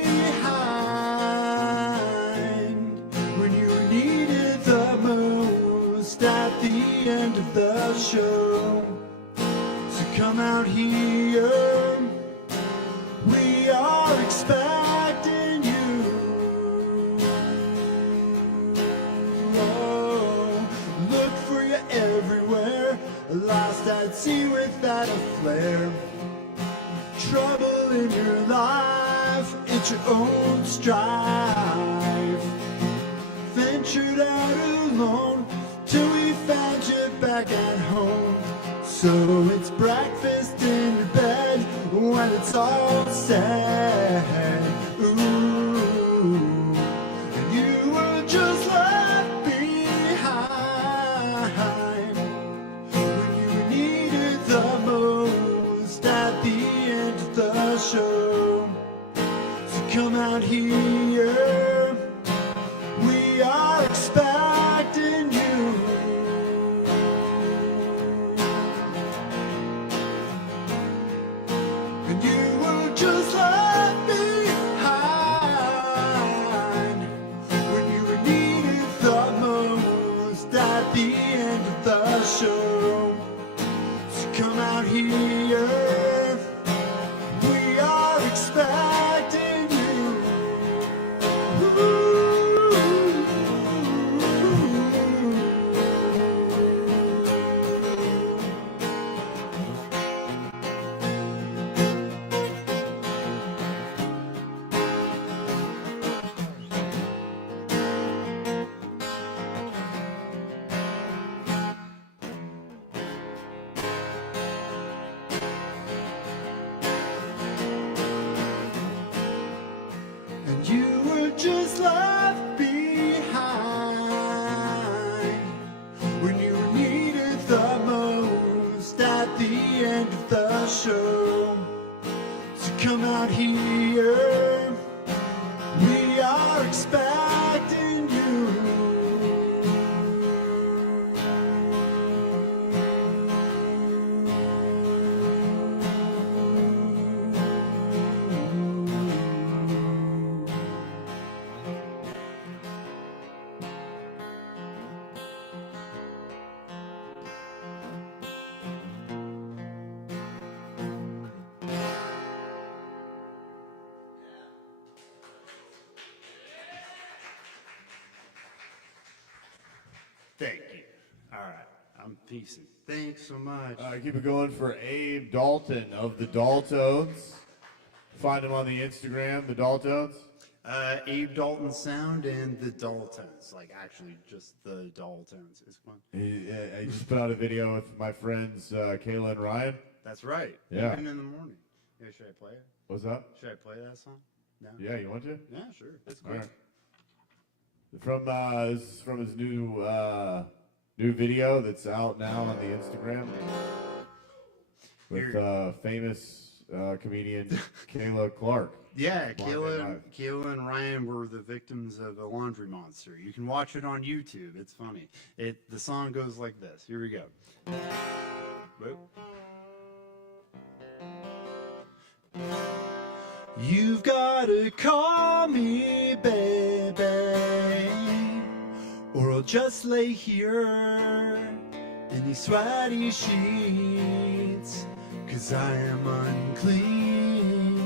when you needed the most at the end of the show. So come out here, we are expecting you. Oh, look for you everywhere, lost at sea without a flare. Trouble in your life, it's your own strife. Ventured out alone till we found you back at home. So it's breakfast in your bed when it's all said. Ooh, and you were just left behind when you needed the most at the end of the show. So come out here, we are expecting you. And you were just left behind when you were needed the most at the end of the show. So come out here, we are expecting you. Ooh. And you were just left behind when you needed the most at the end of the show. So come out here, we are expecting you. Peace. Thanks so much. Keep it going for Abe Dalton of the Daltones. Find him on the Instagram, the Daltones. Abe Dalton Sound and the Daltons. Like, actually, just the Daltons. It's fun. I just put out a video with my friends Kayla and Ryan. That's right. Yeah. Even in the morning. Yeah, should I play it? What's up? Should I play that song? No? Yeah, you want to? Yeah, sure. It's All great. right. This is from his new video that's out now on the Instagram with famous comedian Kayla Clark. Yeah, Live. Kayla and Ryan were the victims of a laundry monster. You can watch it on YouTube. It's funny. The song goes like this. Here we go. Whoop. You've gotta call me, baby, or I'll just lay here in these sweaty sheets, 'cause I am unclean,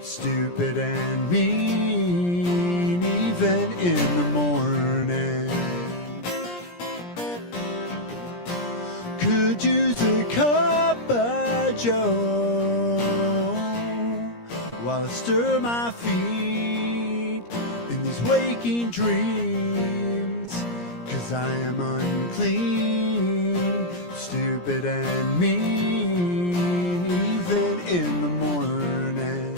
stupid and mean, even in the morning. Could use a cup of joe while I stir my feet in these waking dreams, 'cause I am unclean, stupid and mean, even in the morning.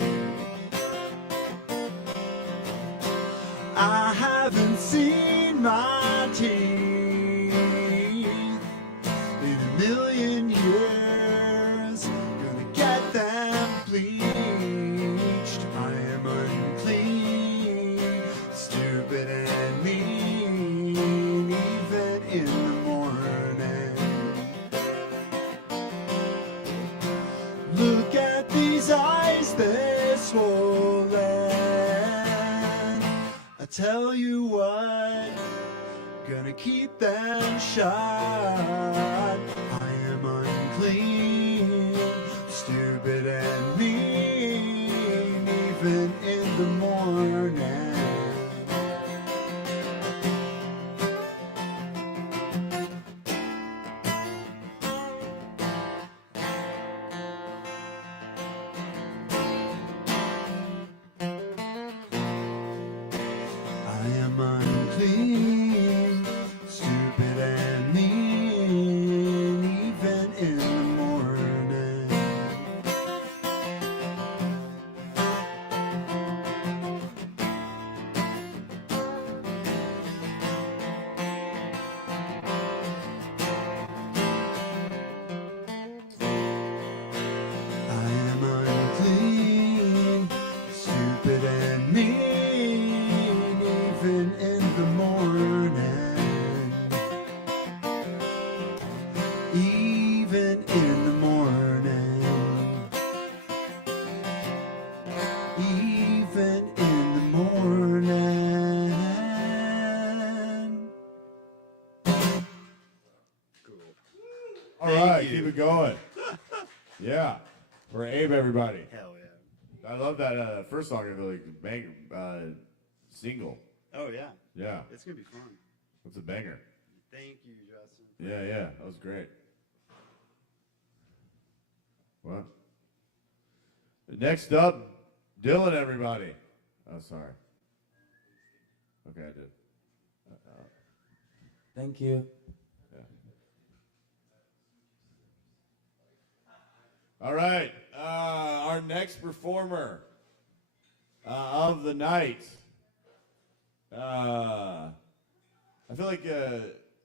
I haven't seen my teeth in a million years, gonna get them bleached. I am unclean, stupid and mean, even in the morning. Look at these eyes, they're swollen. I tell you what, gonna keep them shut. I am unclean, stupid and mean, even in the morning. I am unclean, stupid and mean, even in the morning. I am unclean, stupid and mean, even in the morning. Even in the morning. Even in the morning. All right, keep it going. Yeah, for Abe, everybody. Hell yeah. I love that first song. I really bang single. Oh yeah. Yeah, It's gonna be fun. it's a banger. Thank you, Justin. Yeah, that was great. Wow. Next up, Dylan, everybody. Oh, sorry. Okay, I did. Thank you. All right, our next performer of the night. I feel like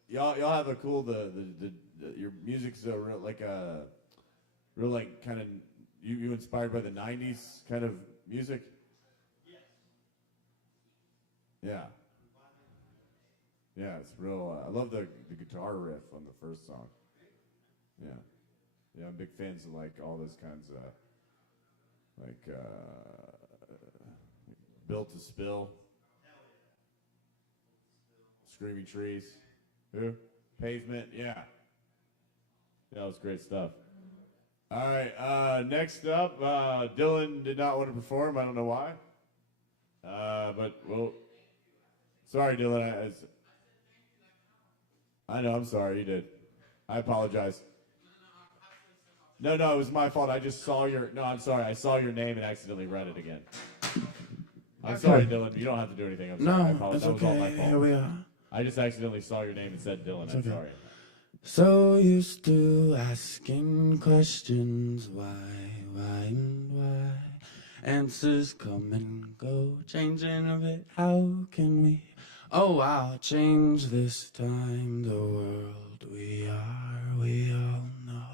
y'all have a cool your music's a real like kind of you inspired by the '90s kind of music. Yeah. Yeah, it's real. I love the guitar riff on the first song. Yeah. Yeah, I'm big fans of like all those kinds of like Built to Spill, Screaming Trees, who? Pavement, yeah. That was great stuff. All right, next up, Dylan did not want to perform. I don't know why. But well, sorry, Dylan. I know. I'm sorry. You did. I apologize. No, it was my fault. I just saw your... No, I'm sorry. I saw your name and accidentally read it again. I'm sorry, Dylan. You don't have to do anything. I'm sorry. I apologize. That was all my fault. Here we are. I just accidentally saw your name and said Dylan. I'm sorry. So used to asking questions, why, and why? Answers come and go, changing a bit. How can we? Oh, I'll change this time. The world we all know.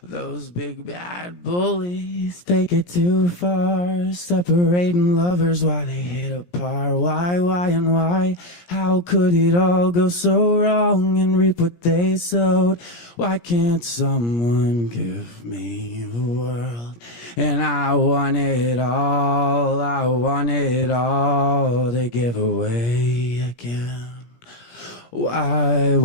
Those big bad bullies take it too far, separating lovers while they hit apart. Why, and why? How could it all go so wrong and reap what they sowed? Why can't someone give me the world? And I want it all to give away again. Why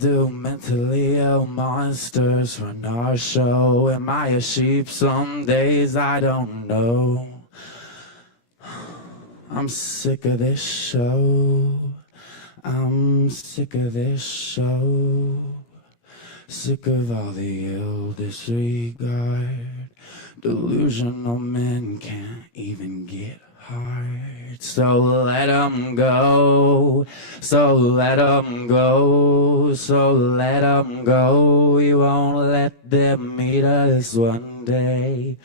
do mentally ill monsters run our show? Am I a sheep some days? I don't know. I'm sick of this show. I'm sick of this show. Sick of all the ill disregard. Delusional men can't even get hard. So let 'em go. So let 'em go. So let 'em go. We won't let them eat us one day.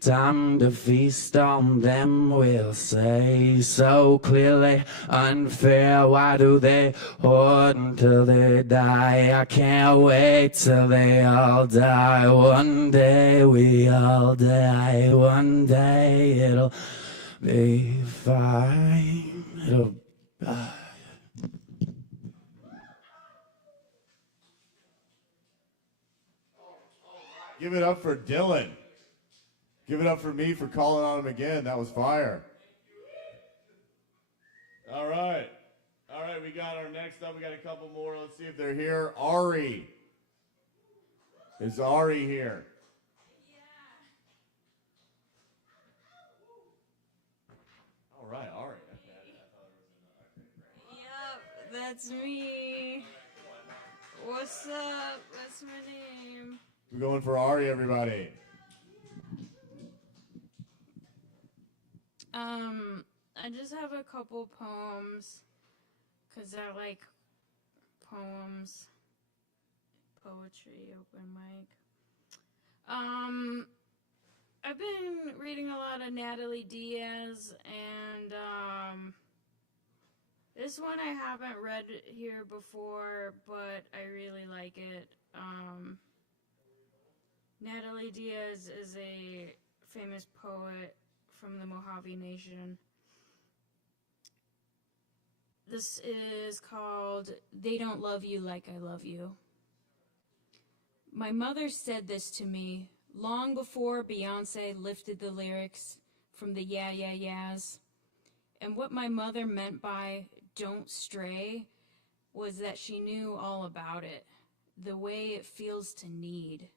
Time to feast on them, we'll say. So clearly unfair. Why do they hoard until they die? I can't wait till they all die. One day we all die. One day it'll be fine. It'll. Give it up for Dylan. Give it up for me for calling on him again. That was fire. All right. We got our next up. We got a couple more. Let's see if they're here. Ari. Is Ari here? All right, Ari. Yep, that's me. What's up? That's my name. We're going for Ari, everybody. I just have a couple poems, because I like poems, poetry, open mic. I've been reading a lot of Natalie Diaz, and, this one I haven't read here before, but I really like it. Natalie Diaz is a famous poet from the Mojave Nation. This is called They Don't Love You Like I Love You. My mother said this to me long before Beyonce lifted the lyrics from the Yeah, Yeah, Yeahs. And what my mother meant by don't stray was that she knew all about it, the way it feels to need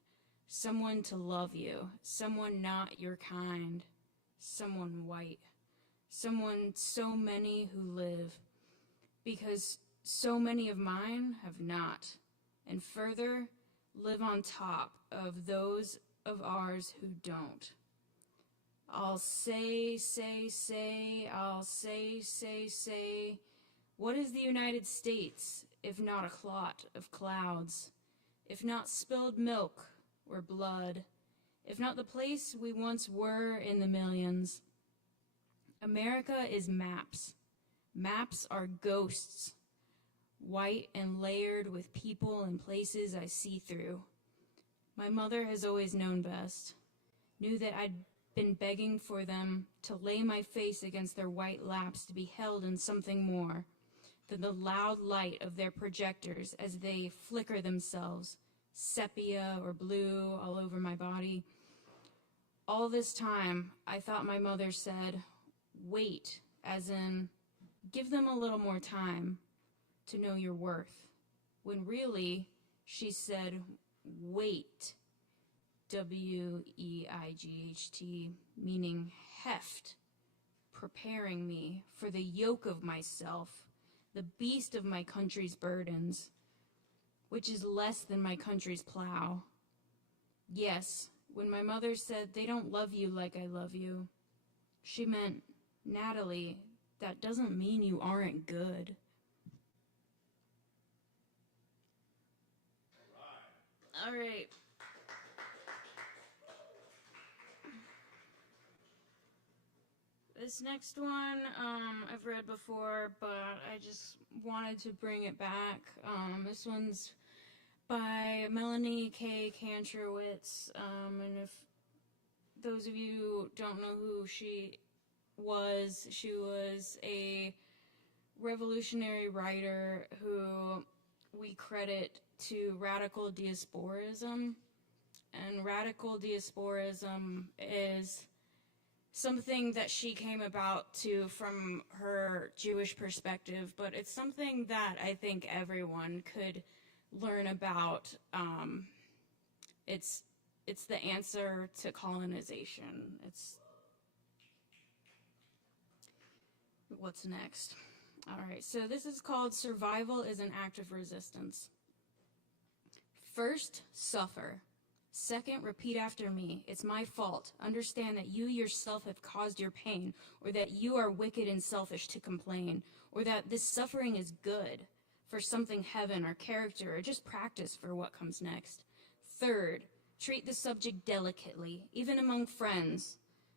someone to love you, someone not your kind, someone white, someone so many who live, because so many of mine have not, and further live on top of those of ours who don't. I'll say, I'll say, what is the United States if not a clot of clouds, if not spilled milk or blood, if not the place we once were in the millions? America is maps. Maps are ghosts, white and layered with people and places I see through. My mother has always known best, knew that I'd been begging for them to lay my face against their white laps to be held in something more than the loud light of their projectors as they flicker themselves, sepia or blue, all over my body. All this time, I thought my mother said, wait, as in, give them a little more time to know your worth, when really, she said, wait, W-E-I-G-H-T, meaning heft, preparing me for the yoke of myself, the beast of my country's burdens. which is less than my country's plow. Yes, when my mother said they don't love you like I love you, she meant, Natalie, that doesn't mean you aren't good. All right. This next one I've read before, but I just wanted to bring it back. This one's by Melanie K. Kantrowitz, and if those of you don't know who she was a revolutionary writer who we credit to radical diasporism. And radical diasporism is something that she came about to from her Jewish perspective, but it's something that I think everyone could learn about. It's the answer to colonization. It's what's next. All right, so this is called Survival is an Act of Resistance. First, suffer. Second, repeat after me. It's my fault. Understand that you yourself have caused your pain, or that you are wicked and selfish to complain, or that this suffering is good for something heaven or character or just practice for what comes next. Third, treat the subject delicately, even among friends.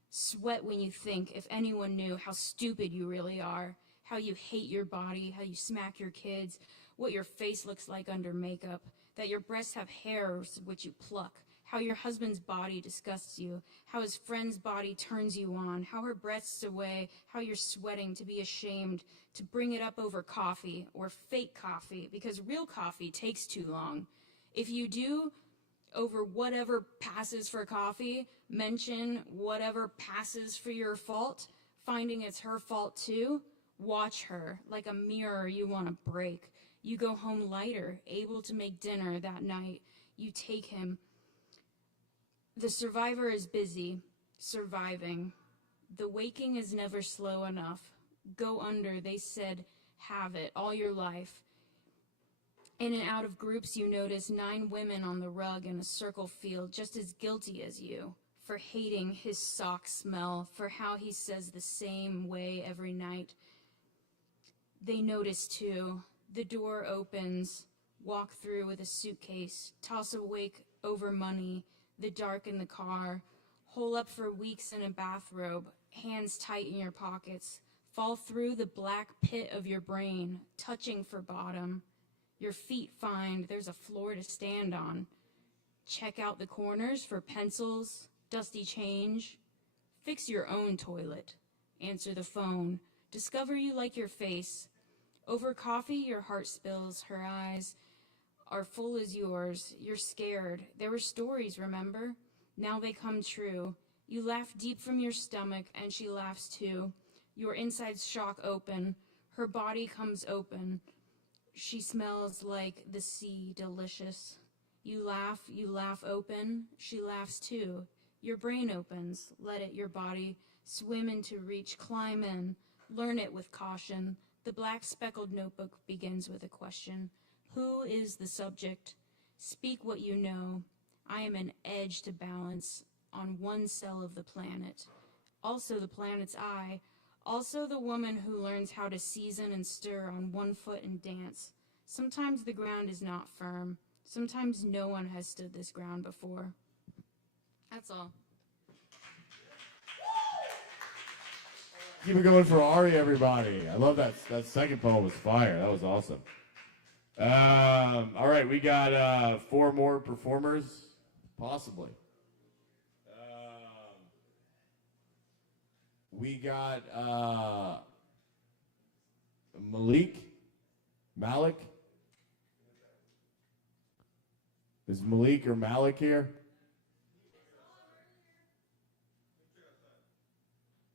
Sweat when you think, if anyone knew, how stupid you really are, how you hate your body, how you smack your kids, what your face looks like under makeup, that your breasts have hairs which you pluck, how your husband's body disgusts you, how his friend's body turns you on, how her breasts sway, how you're sweating to be ashamed, to bring it up over coffee or fake coffee, because real coffee takes too long. If you do, over whatever passes for coffee, mention whatever passes for your fault, finding it's her fault too, watch her like a mirror you want to break. You go home lighter, able to make dinner that night. You take him. The survivor is busy, surviving. The waking is never slow enough. Go under, they said, have it all your life. In and out of groups, you notice 9 women on the rug in a circle field, just as guilty as you, for hating his sock smell, for how he says the same way every night. They notice too. The door opens, walk through with a suitcase, toss awake over money, the dark in the car, hole up for weeks in a bathrobe, hands tight in your pockets, fall through the black pit of your brain, touching for bottom. Your feet find there's a floor to stand on. Check out the corners for pencils, dusty change. Fix your own toilet. Answer the phone. Discover you like your face. Over coffee, your heart spills. Her eyes are full as yours. You're scared. There were stories, remember? Now they come true. You laugh deep from your stomach, and she laughs too. Your insides shock open. Her body comes open. She smells like the sea, delicious. You laugh open. She laughs too. Your brain opens. Let it, your body, swim into reach, climb in. Learn it with caution. The black speckled notebook begins with a question. Who is the subject? Speak what you know. I am an edge to balance on one cell of the planet. Also the planet's eye. Also the woman who learns how to season and stir on one foot and dance. Sometimes the ground is not firm. Sometimes no one has stood this ground before. That's all. Keep it going for Ari, everybody. I love that. That second poem was fire. That was awesome. All right, we got 4 more performers, possibly. We got Malik. Is Malik or Malik here?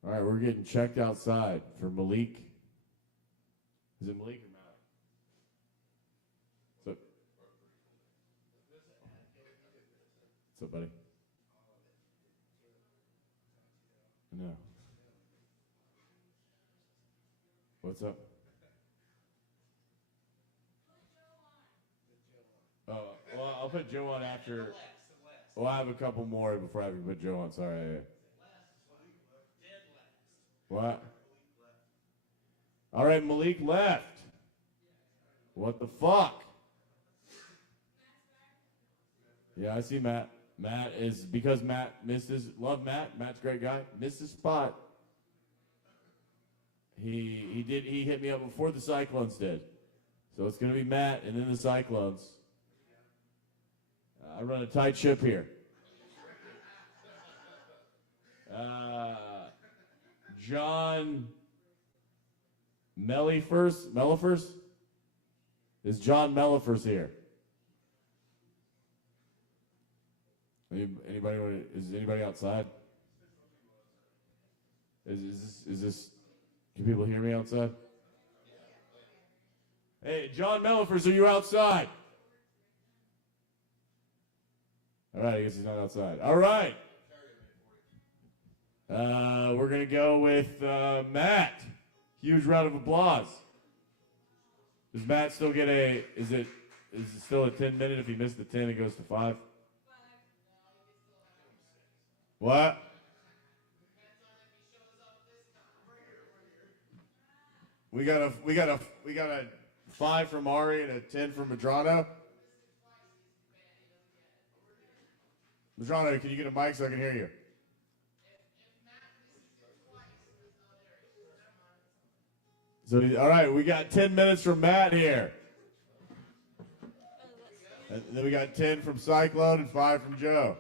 All right, we're getting checked outside for Malik. Is it Malik or Malik? So, what's up, buddy? No. What's up? I'll put Joe on after. Well, I have a couple more before I have to put Joe on. Sorry. What? All right, Malik left. What the fuck? Yeah, I see Matt. Matt is, because Matt missed his, love Matt. Matt's a great guy. Missed his spot. He hit me up before the Cyclones did. So it's going to be Matt and then the Cyclones. I run a tight ship here. John Mellifers? Is John Mellifers here? Is anybody outside? Is this, can people hear me outside? Hey, John Mellifers, are you outside? All right, I guess he's not outside. All right. We're going to go with Matt. Huge round of applause. Does Matt still get is it still a 10-minute? If he missed the 10, it goes to 5? What? We got a 5 from Ari and a 10 from Madrano. Madrano, can you get a mic so I can hear you? So, all right, we got 10 minutes from Matt here. And then we got 10 from Cyclone and 5 from Joe.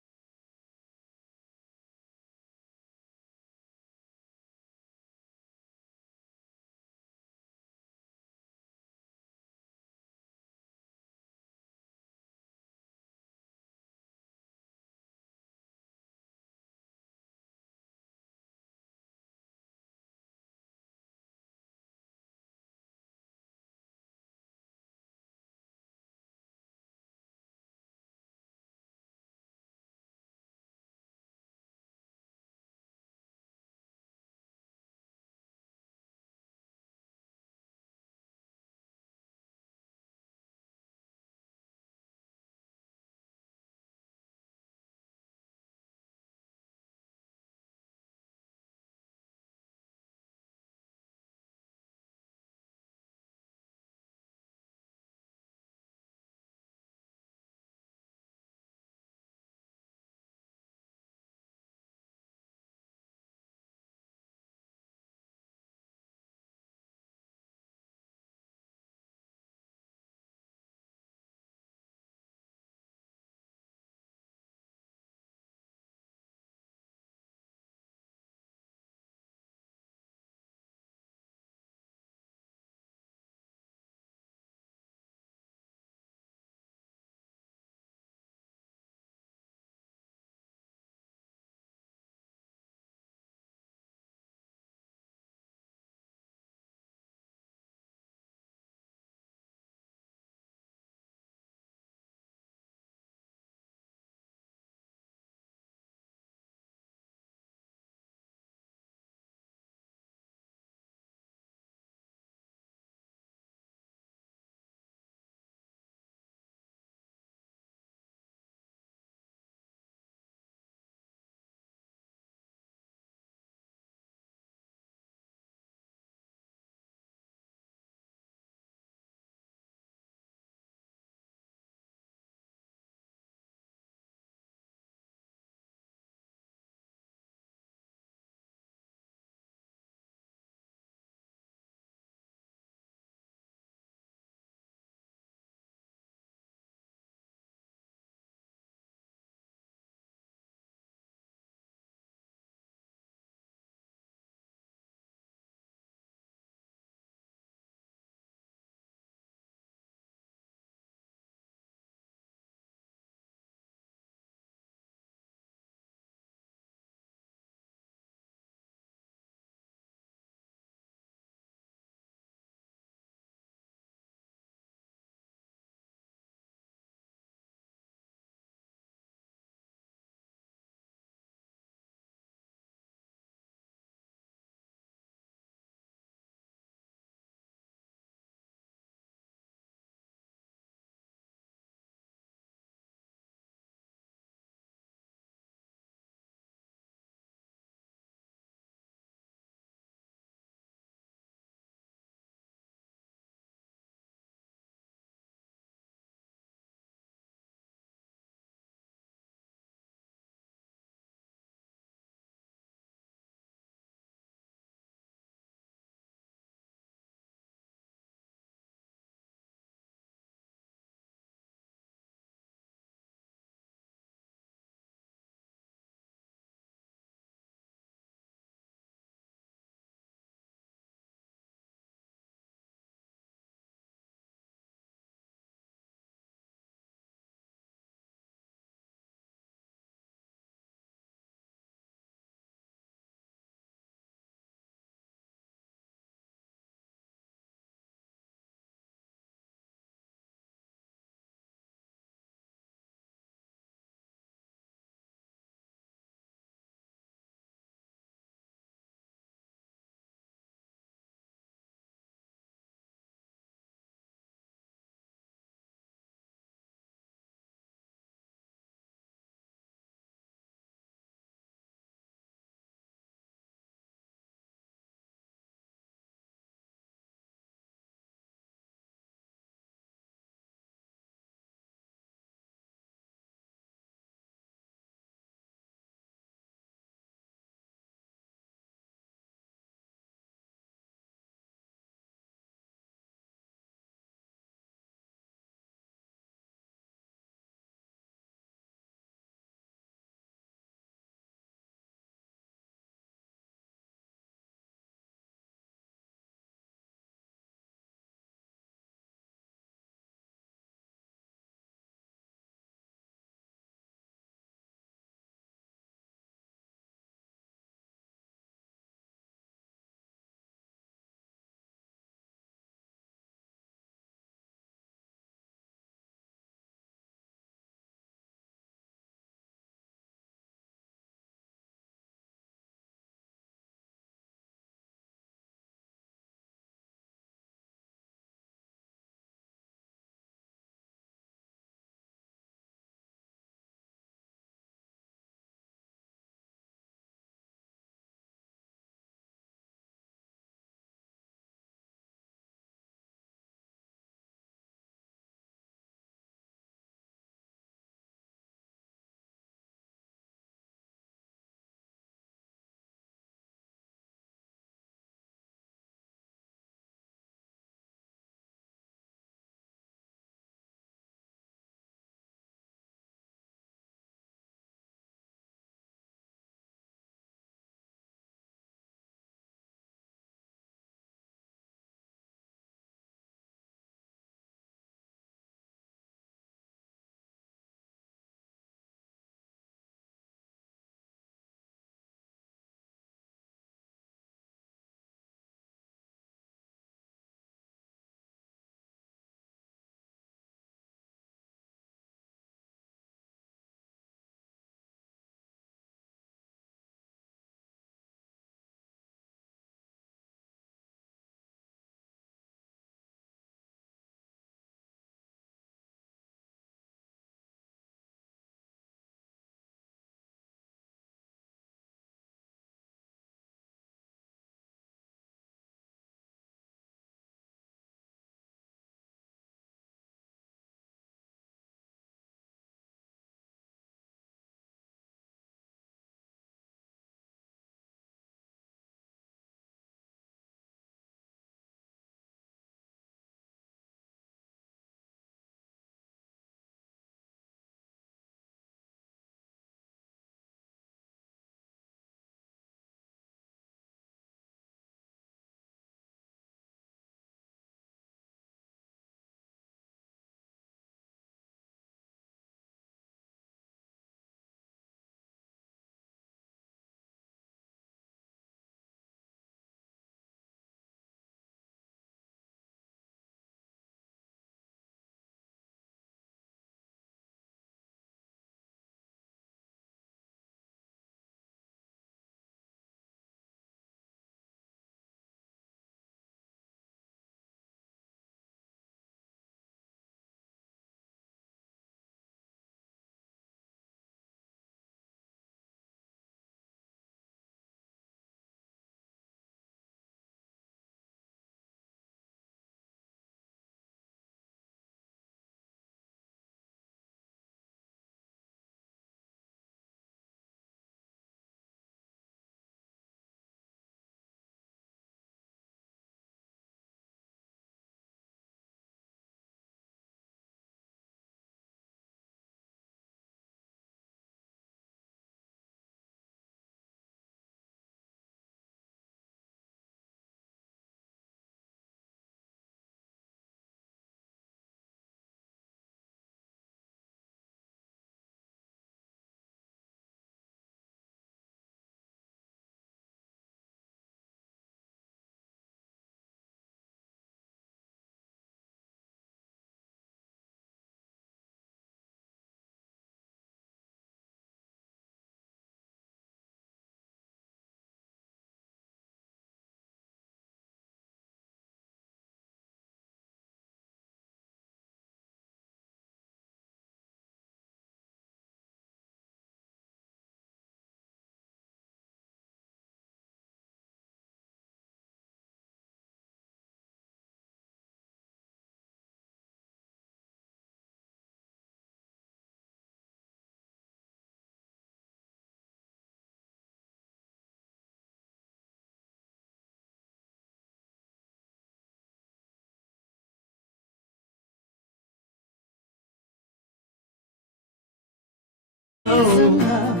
some love.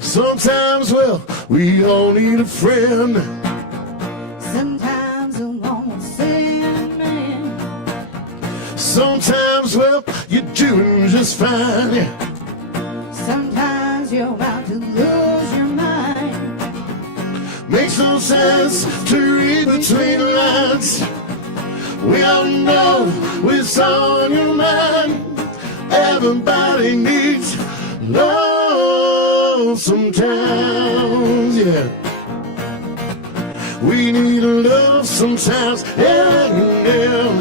Sometimes, well, we all need a friend. Sometimes I won't say amen. Sometimes, well, you're doing just fine. Yeah. Sometimes you're about to lose your mind. Makes no sense to read between the lines. We all know what's on your mind. Everybody needs love sometimes, yeah. We need love sometimes, yeah, yeah.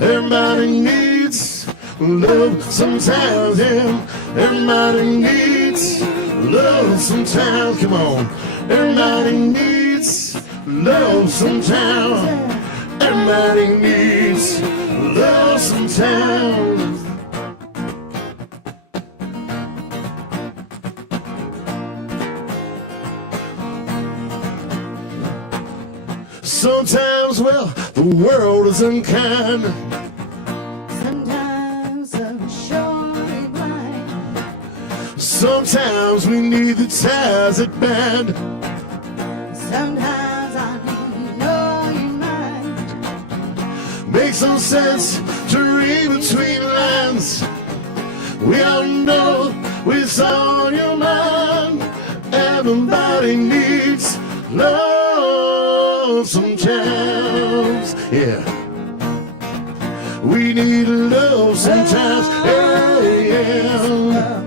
Everybody needs love sometimes, yeah. Everybody needs love sometimes, come on. Everybody needs love sometimes. Everybody needs love sometimes. Sometimes, well, the world is unkind. Sometimes I'm surely blind. Sometimes we need the ties that bind. Sometimes I don't know your mind. Makes no sense to read between the lines. We all know what's on your mind. Everybody needs love sometimes, yeah. We need love sometimes, yeah, yeah.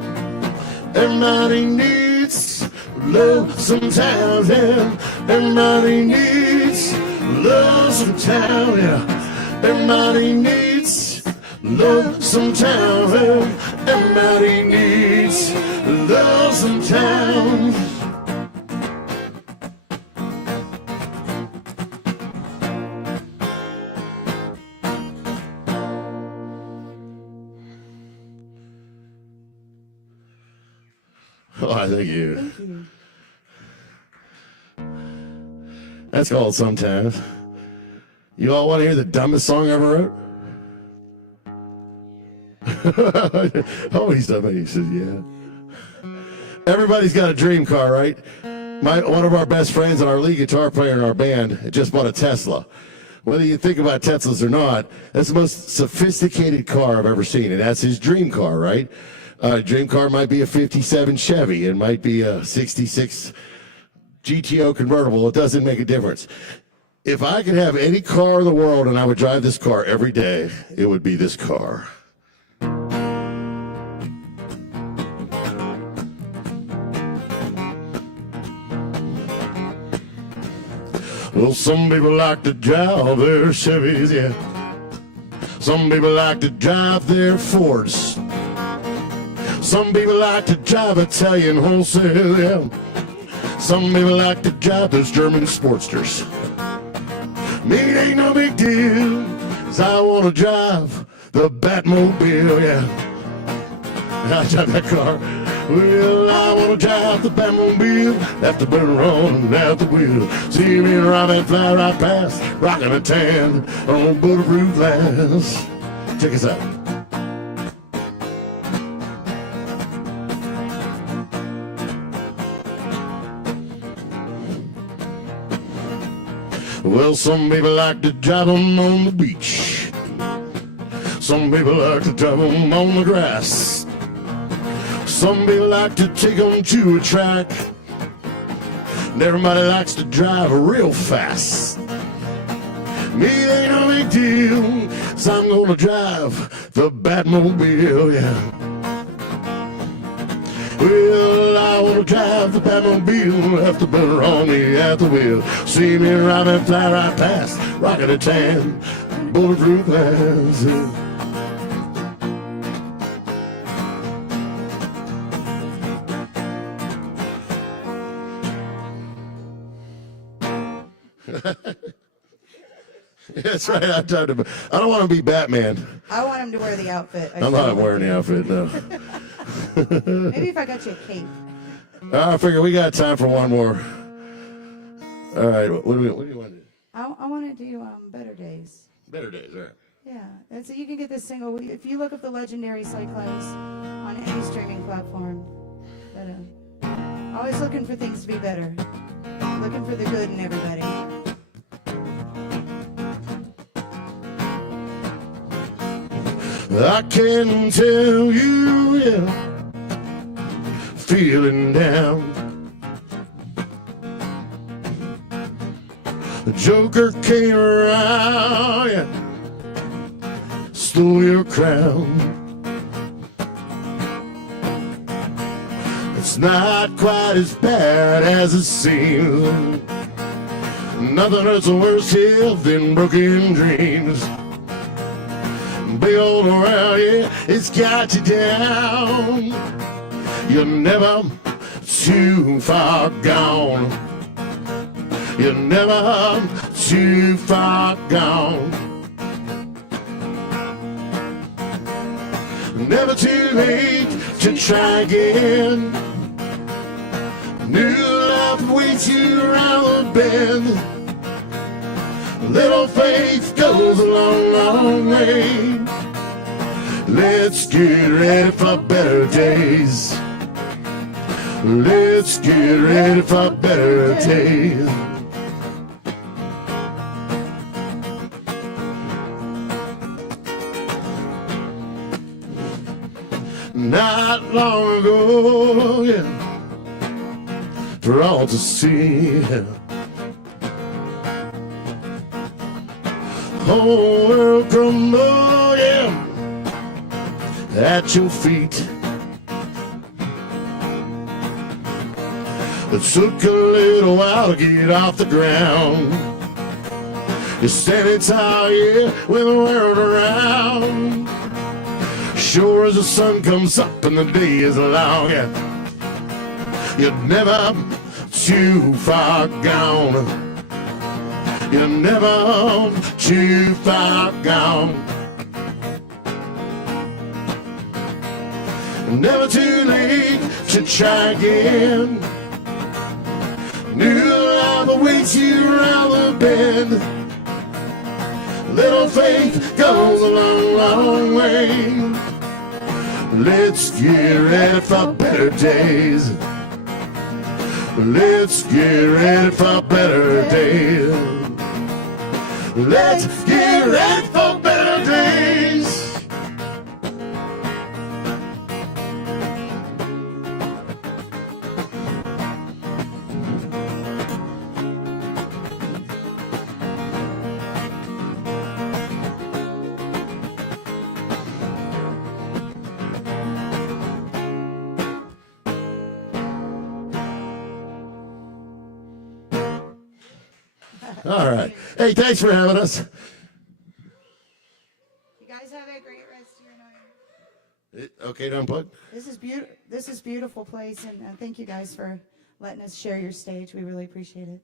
Everybody needs love sometimes, yeah. Everybody needs love sometimes, yeah. Everybody needs love sometimes, yeah. Everybody needs love sometimes. Oh, thank you. Thank you. That's called Sometimes. You all want to hear the dumbest song I ever wrote? Oh, he's dumb. He says, yeah. Everybody's got a dream car, right? One of our best friends and our lead guitar player in our band just bought a Tesla. Whether you think about Teslas or not, that's the most sophisticated car I've ever seen, and that's his dream car, right? Dream car might be a 57 Chevy. It might be a 66 GTO convertible. It doesn't make a difference. If I could have any car in the world and I would drive this car every day, it would be this car. Well, some people like to drive their Chevys, yeah. Some people like to drive their Fords. Some people like to drive Italian wholesale, yeah. Some people like to drive those German Sportsters. Me, it ain't no big deal, 'cause I want to drive the Batmobile, yeah. I drive that car. Well, I want to drive the Batmobile, after burn on out the wheel. See me ride and fly right past, rocking a tan on bulletproof glass. Check us out. Well, some people like to drive them on the beach. Some people like to drive them on the grass. Some people like to take them to a track. And everybody likes to drive real fast. Me, it ain't no big deal, so I'm gonna drive the Batmobile, yeah. Well, I wanna drive the Batmobile, after burn on me at the wheel. See me ride and fly right past, rockin' a tan, bulletproof glass. That's right. I don't want to be Batman. I want him to wear the outfit. I'm not wearing the outfit, no. Maybe if I got you a cape. I figure we got time for one more. All right, what do you want to do? I want to do Better Days. Better Days, all right. Yeah, and so you can get this single. If you look up the legendary Cyclones on any streaming platform, but, always looking for things to be better. Looking for the good in everybody. I can tell you, yeah, feeling down. The Joker came around, yeah, stole your crown. It's not quite as bad as it seems. Nothing hurts worse here than broken dreams. Big old around, yeah, it's got you down. You're never too far gone. You're never too far gone. Never too late to try again. New life waits you around the bend. Little faith goes a long, long way. Let's get ready for better days. Let's get ready for better days. Not long ago, yeah, for all to see. Whole world crumbled, yeah, at your feet. It took a little while to get off the ground. You're standing tall, yeah, with the world around. Sure as the sun comes up and the day is long, yeah, you're never too far gone. You're never too far gone. Never too late to try again. New life awaits you around the bend. Little faith goes a long, long way. Let's get ready for better days. Let's get ready for better days. Let's get ready for better days. All right. Hey, thanks for having us. You guys have a great rest of your night. Okay to unplug? This is beautiful. This is beautiful place, and thank you guys for letting us share your stage. We really appreciate it.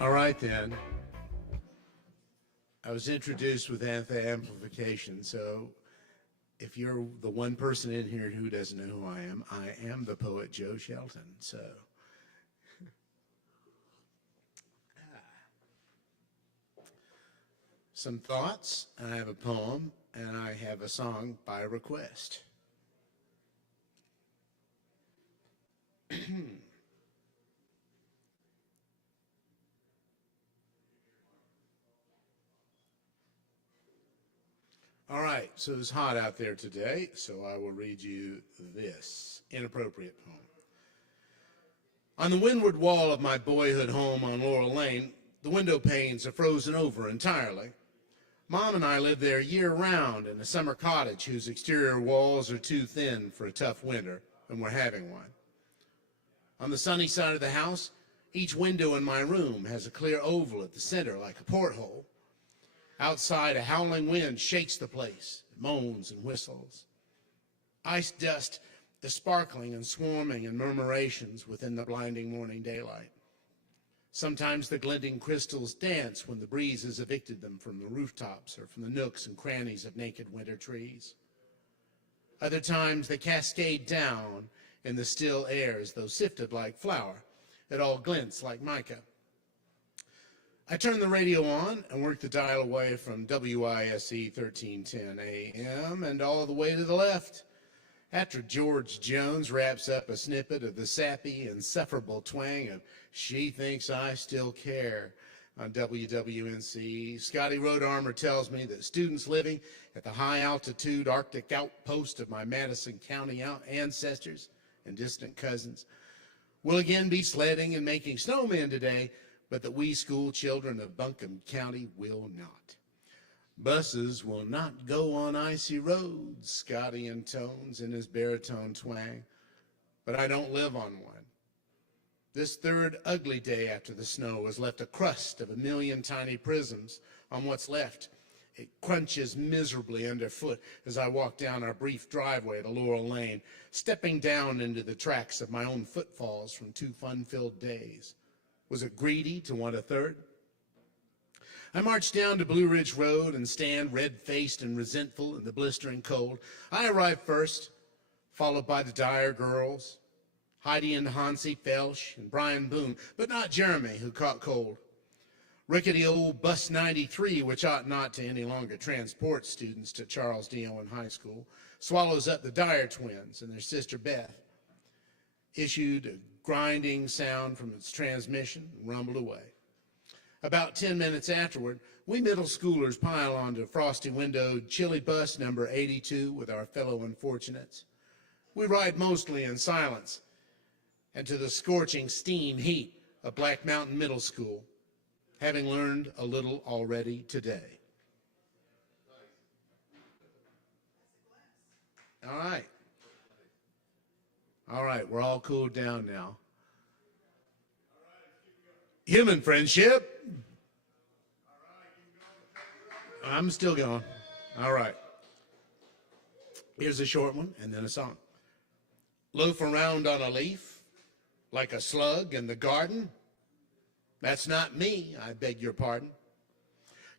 All right, then. I was introduced with anti-amplification, so if you're the one person in here who doesn't know who I am the poet Joe Shelton. So, some thoughts, I have a poem, and I have a song by request. All right, so it's hot out there today, so I will read you this inappropriate poem. On the windward wall of my boyhood home on Laurel Lane, the window panes are frozen over entirely. Mom and I live there year-round in a summer cottage whose exterior walls are too thin for a tough winter, and we're having one. On the sunny side of the house, each window in my room has a clear oval at the center like a porthole. Outside, a howling wind shakes the place. It moans and whistles. Ice dust is sparkling and swarming in murmurations within the blinding morning daylight. Sometimes the glinting crystals dance when the breeze has evicted them from the rooftops or from the nooks and crannies of naked winter trees. Other times they cascade down in the still air as though sifted like flour. It all glints like mica. I turn the radio on and work the dial away from WISE 1310 AM and all the way to the left. After George Jones wraps up a snippet of the sappy, insufferable twang of She Thinks I Still Care on WWNC, Scotty Road Armor tells me that students living at the high-altitude Arctic outpost of my Madison County ancestors and distant cousins will again be sledding and making snowmen today, but that we school children of Buncombe County will not. Buses will not go on icy roads, Scotty intones in his baritone twang, but I don't live on one. This third ugly day after the snow has left a crust of a million tiny prisms on what's left. It crunches miserably underfoot as I walk down our brief driveway to Laurel Lane, stepping down into the tracks of my own footfalls from 2 fun-filled days. Was it greedy to want a third? I march down to Blue Ridge Road and stand red-faced and resentful in the blistering cold. I arrive first, followed by the Dyer girls, Heidi and Hansi Felsch and Brian Boone, but not Jeremy, who caught cold. Rickety old Bus 93, which ought not to any longer transport students to Charles D. Owen High School, swallows up the Dyer twins and their sister Beth, issued a grinding sound from its transmission and rumbled away. About 10 minutes afterward, we middle schoolers pile onto frosty-windowed chilly bus number 82 with our fellow unfortunates. We ride mostly in silence and to the scorching steam heat of Black Mountain Middle School, having learned a little already today. All right, we're all cooled down now. Human friendship. I'm still going. All right. Here's a short one and then a song. Loaf around on a leaf like a slug in the garden. That's not me, I beg your pardon.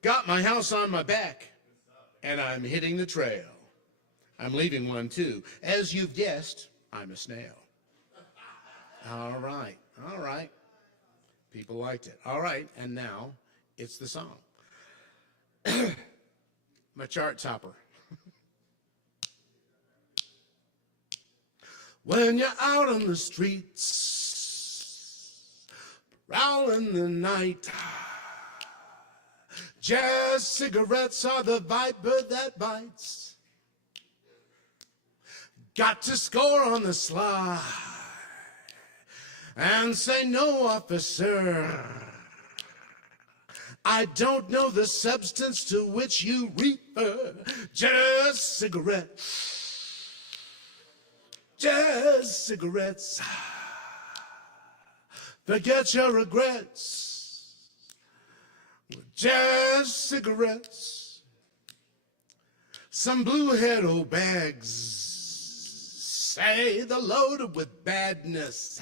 Got my house on my back and I'm hitting the trail. I'm leaving one too. As you've guessed, I'm a snail. All right, all right. People liked it. All right, and now it's the song. My chart topper. When you're out on the streets, prowling the night, jazz cigarettes are the viper that bites. Got to score on the sly and say, no, officer, I don't know the substance to which you refer. Just cigarettes, just cigarettes. Forget your regrets. Just cigarettes. Some blue-haired old bags say they're loaded with badness.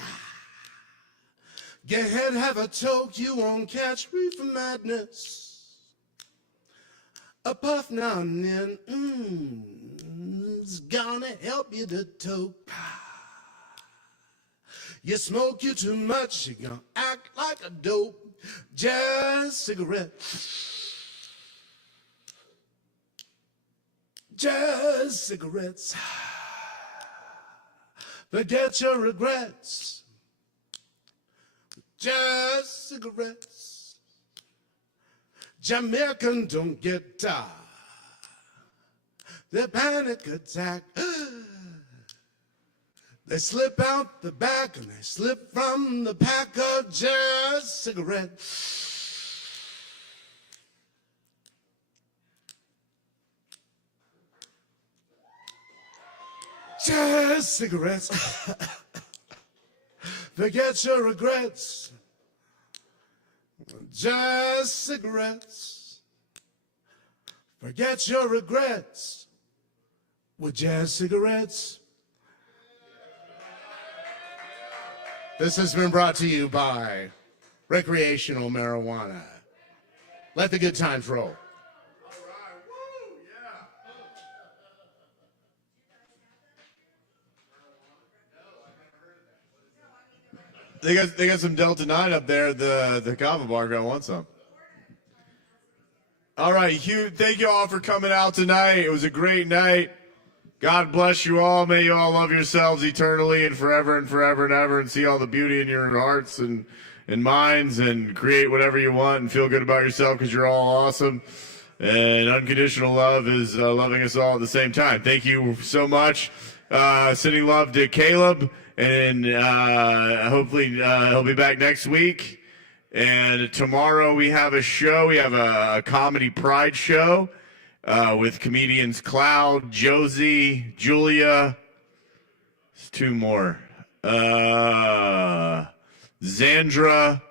Get ahead, have a toke, you won't catch reefer madness. A puff now and then, is gonna help you to toke. You smoke you too much, you're gonna act like a dope. Just cigarettes. Just cigarettes. Forget your regrets. Just cigarettes. Jamaican don't get tired. They panic attack. They slip out the back and they slip from the pack of just cigarettes. Just cigarettes. Forget your regrets. Just cigarettes. Forget your regrets with jazz cigarettes. This has been brought to you by recreational marijuana. Let the good times roll. They got some Delta 9 up there at the Kava bar. If I want some. All right, Hugh, thank you all for coming out tonight. It was a great night. God bless you all. May you all love yourselves eternally and forever and forever and ever, and see all the beauty in your hearts and minds, and create whatever you want and feel good about yourself because you're all awesome. And unconditional love is loving us all at the same time. Thank you so much. Sending love to Caleb, and hopefully he'll be back next week. And tomorrow we have a show. We have a comedy pride show with comedians Cloud, Josie, Julia. There's two more. Xandra,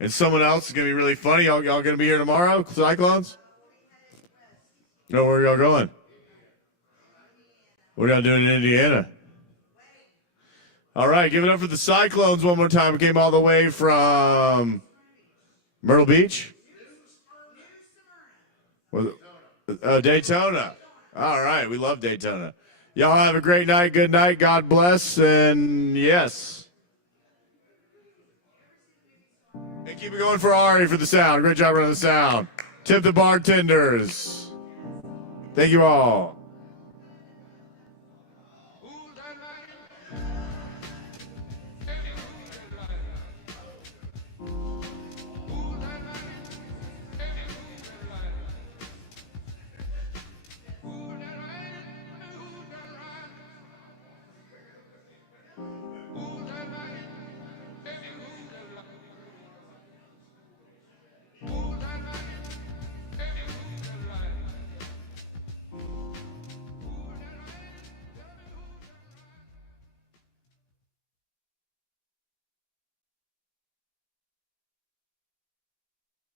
and someone else is going to be really funny. Y'all going to be here tomorrow, Cyclones? No, where are y'all going? What are y'all doing in Indiana? All right, give it up for the Cyclones one more time. We came all the way from Myrtle Beach? Daytona. All right, we love Daytona. Y'all have a great night. Good night. God bless. And yes. And keep it going for Ari for the sound. Great job running the sound. Tip the bartenders. Thank you all.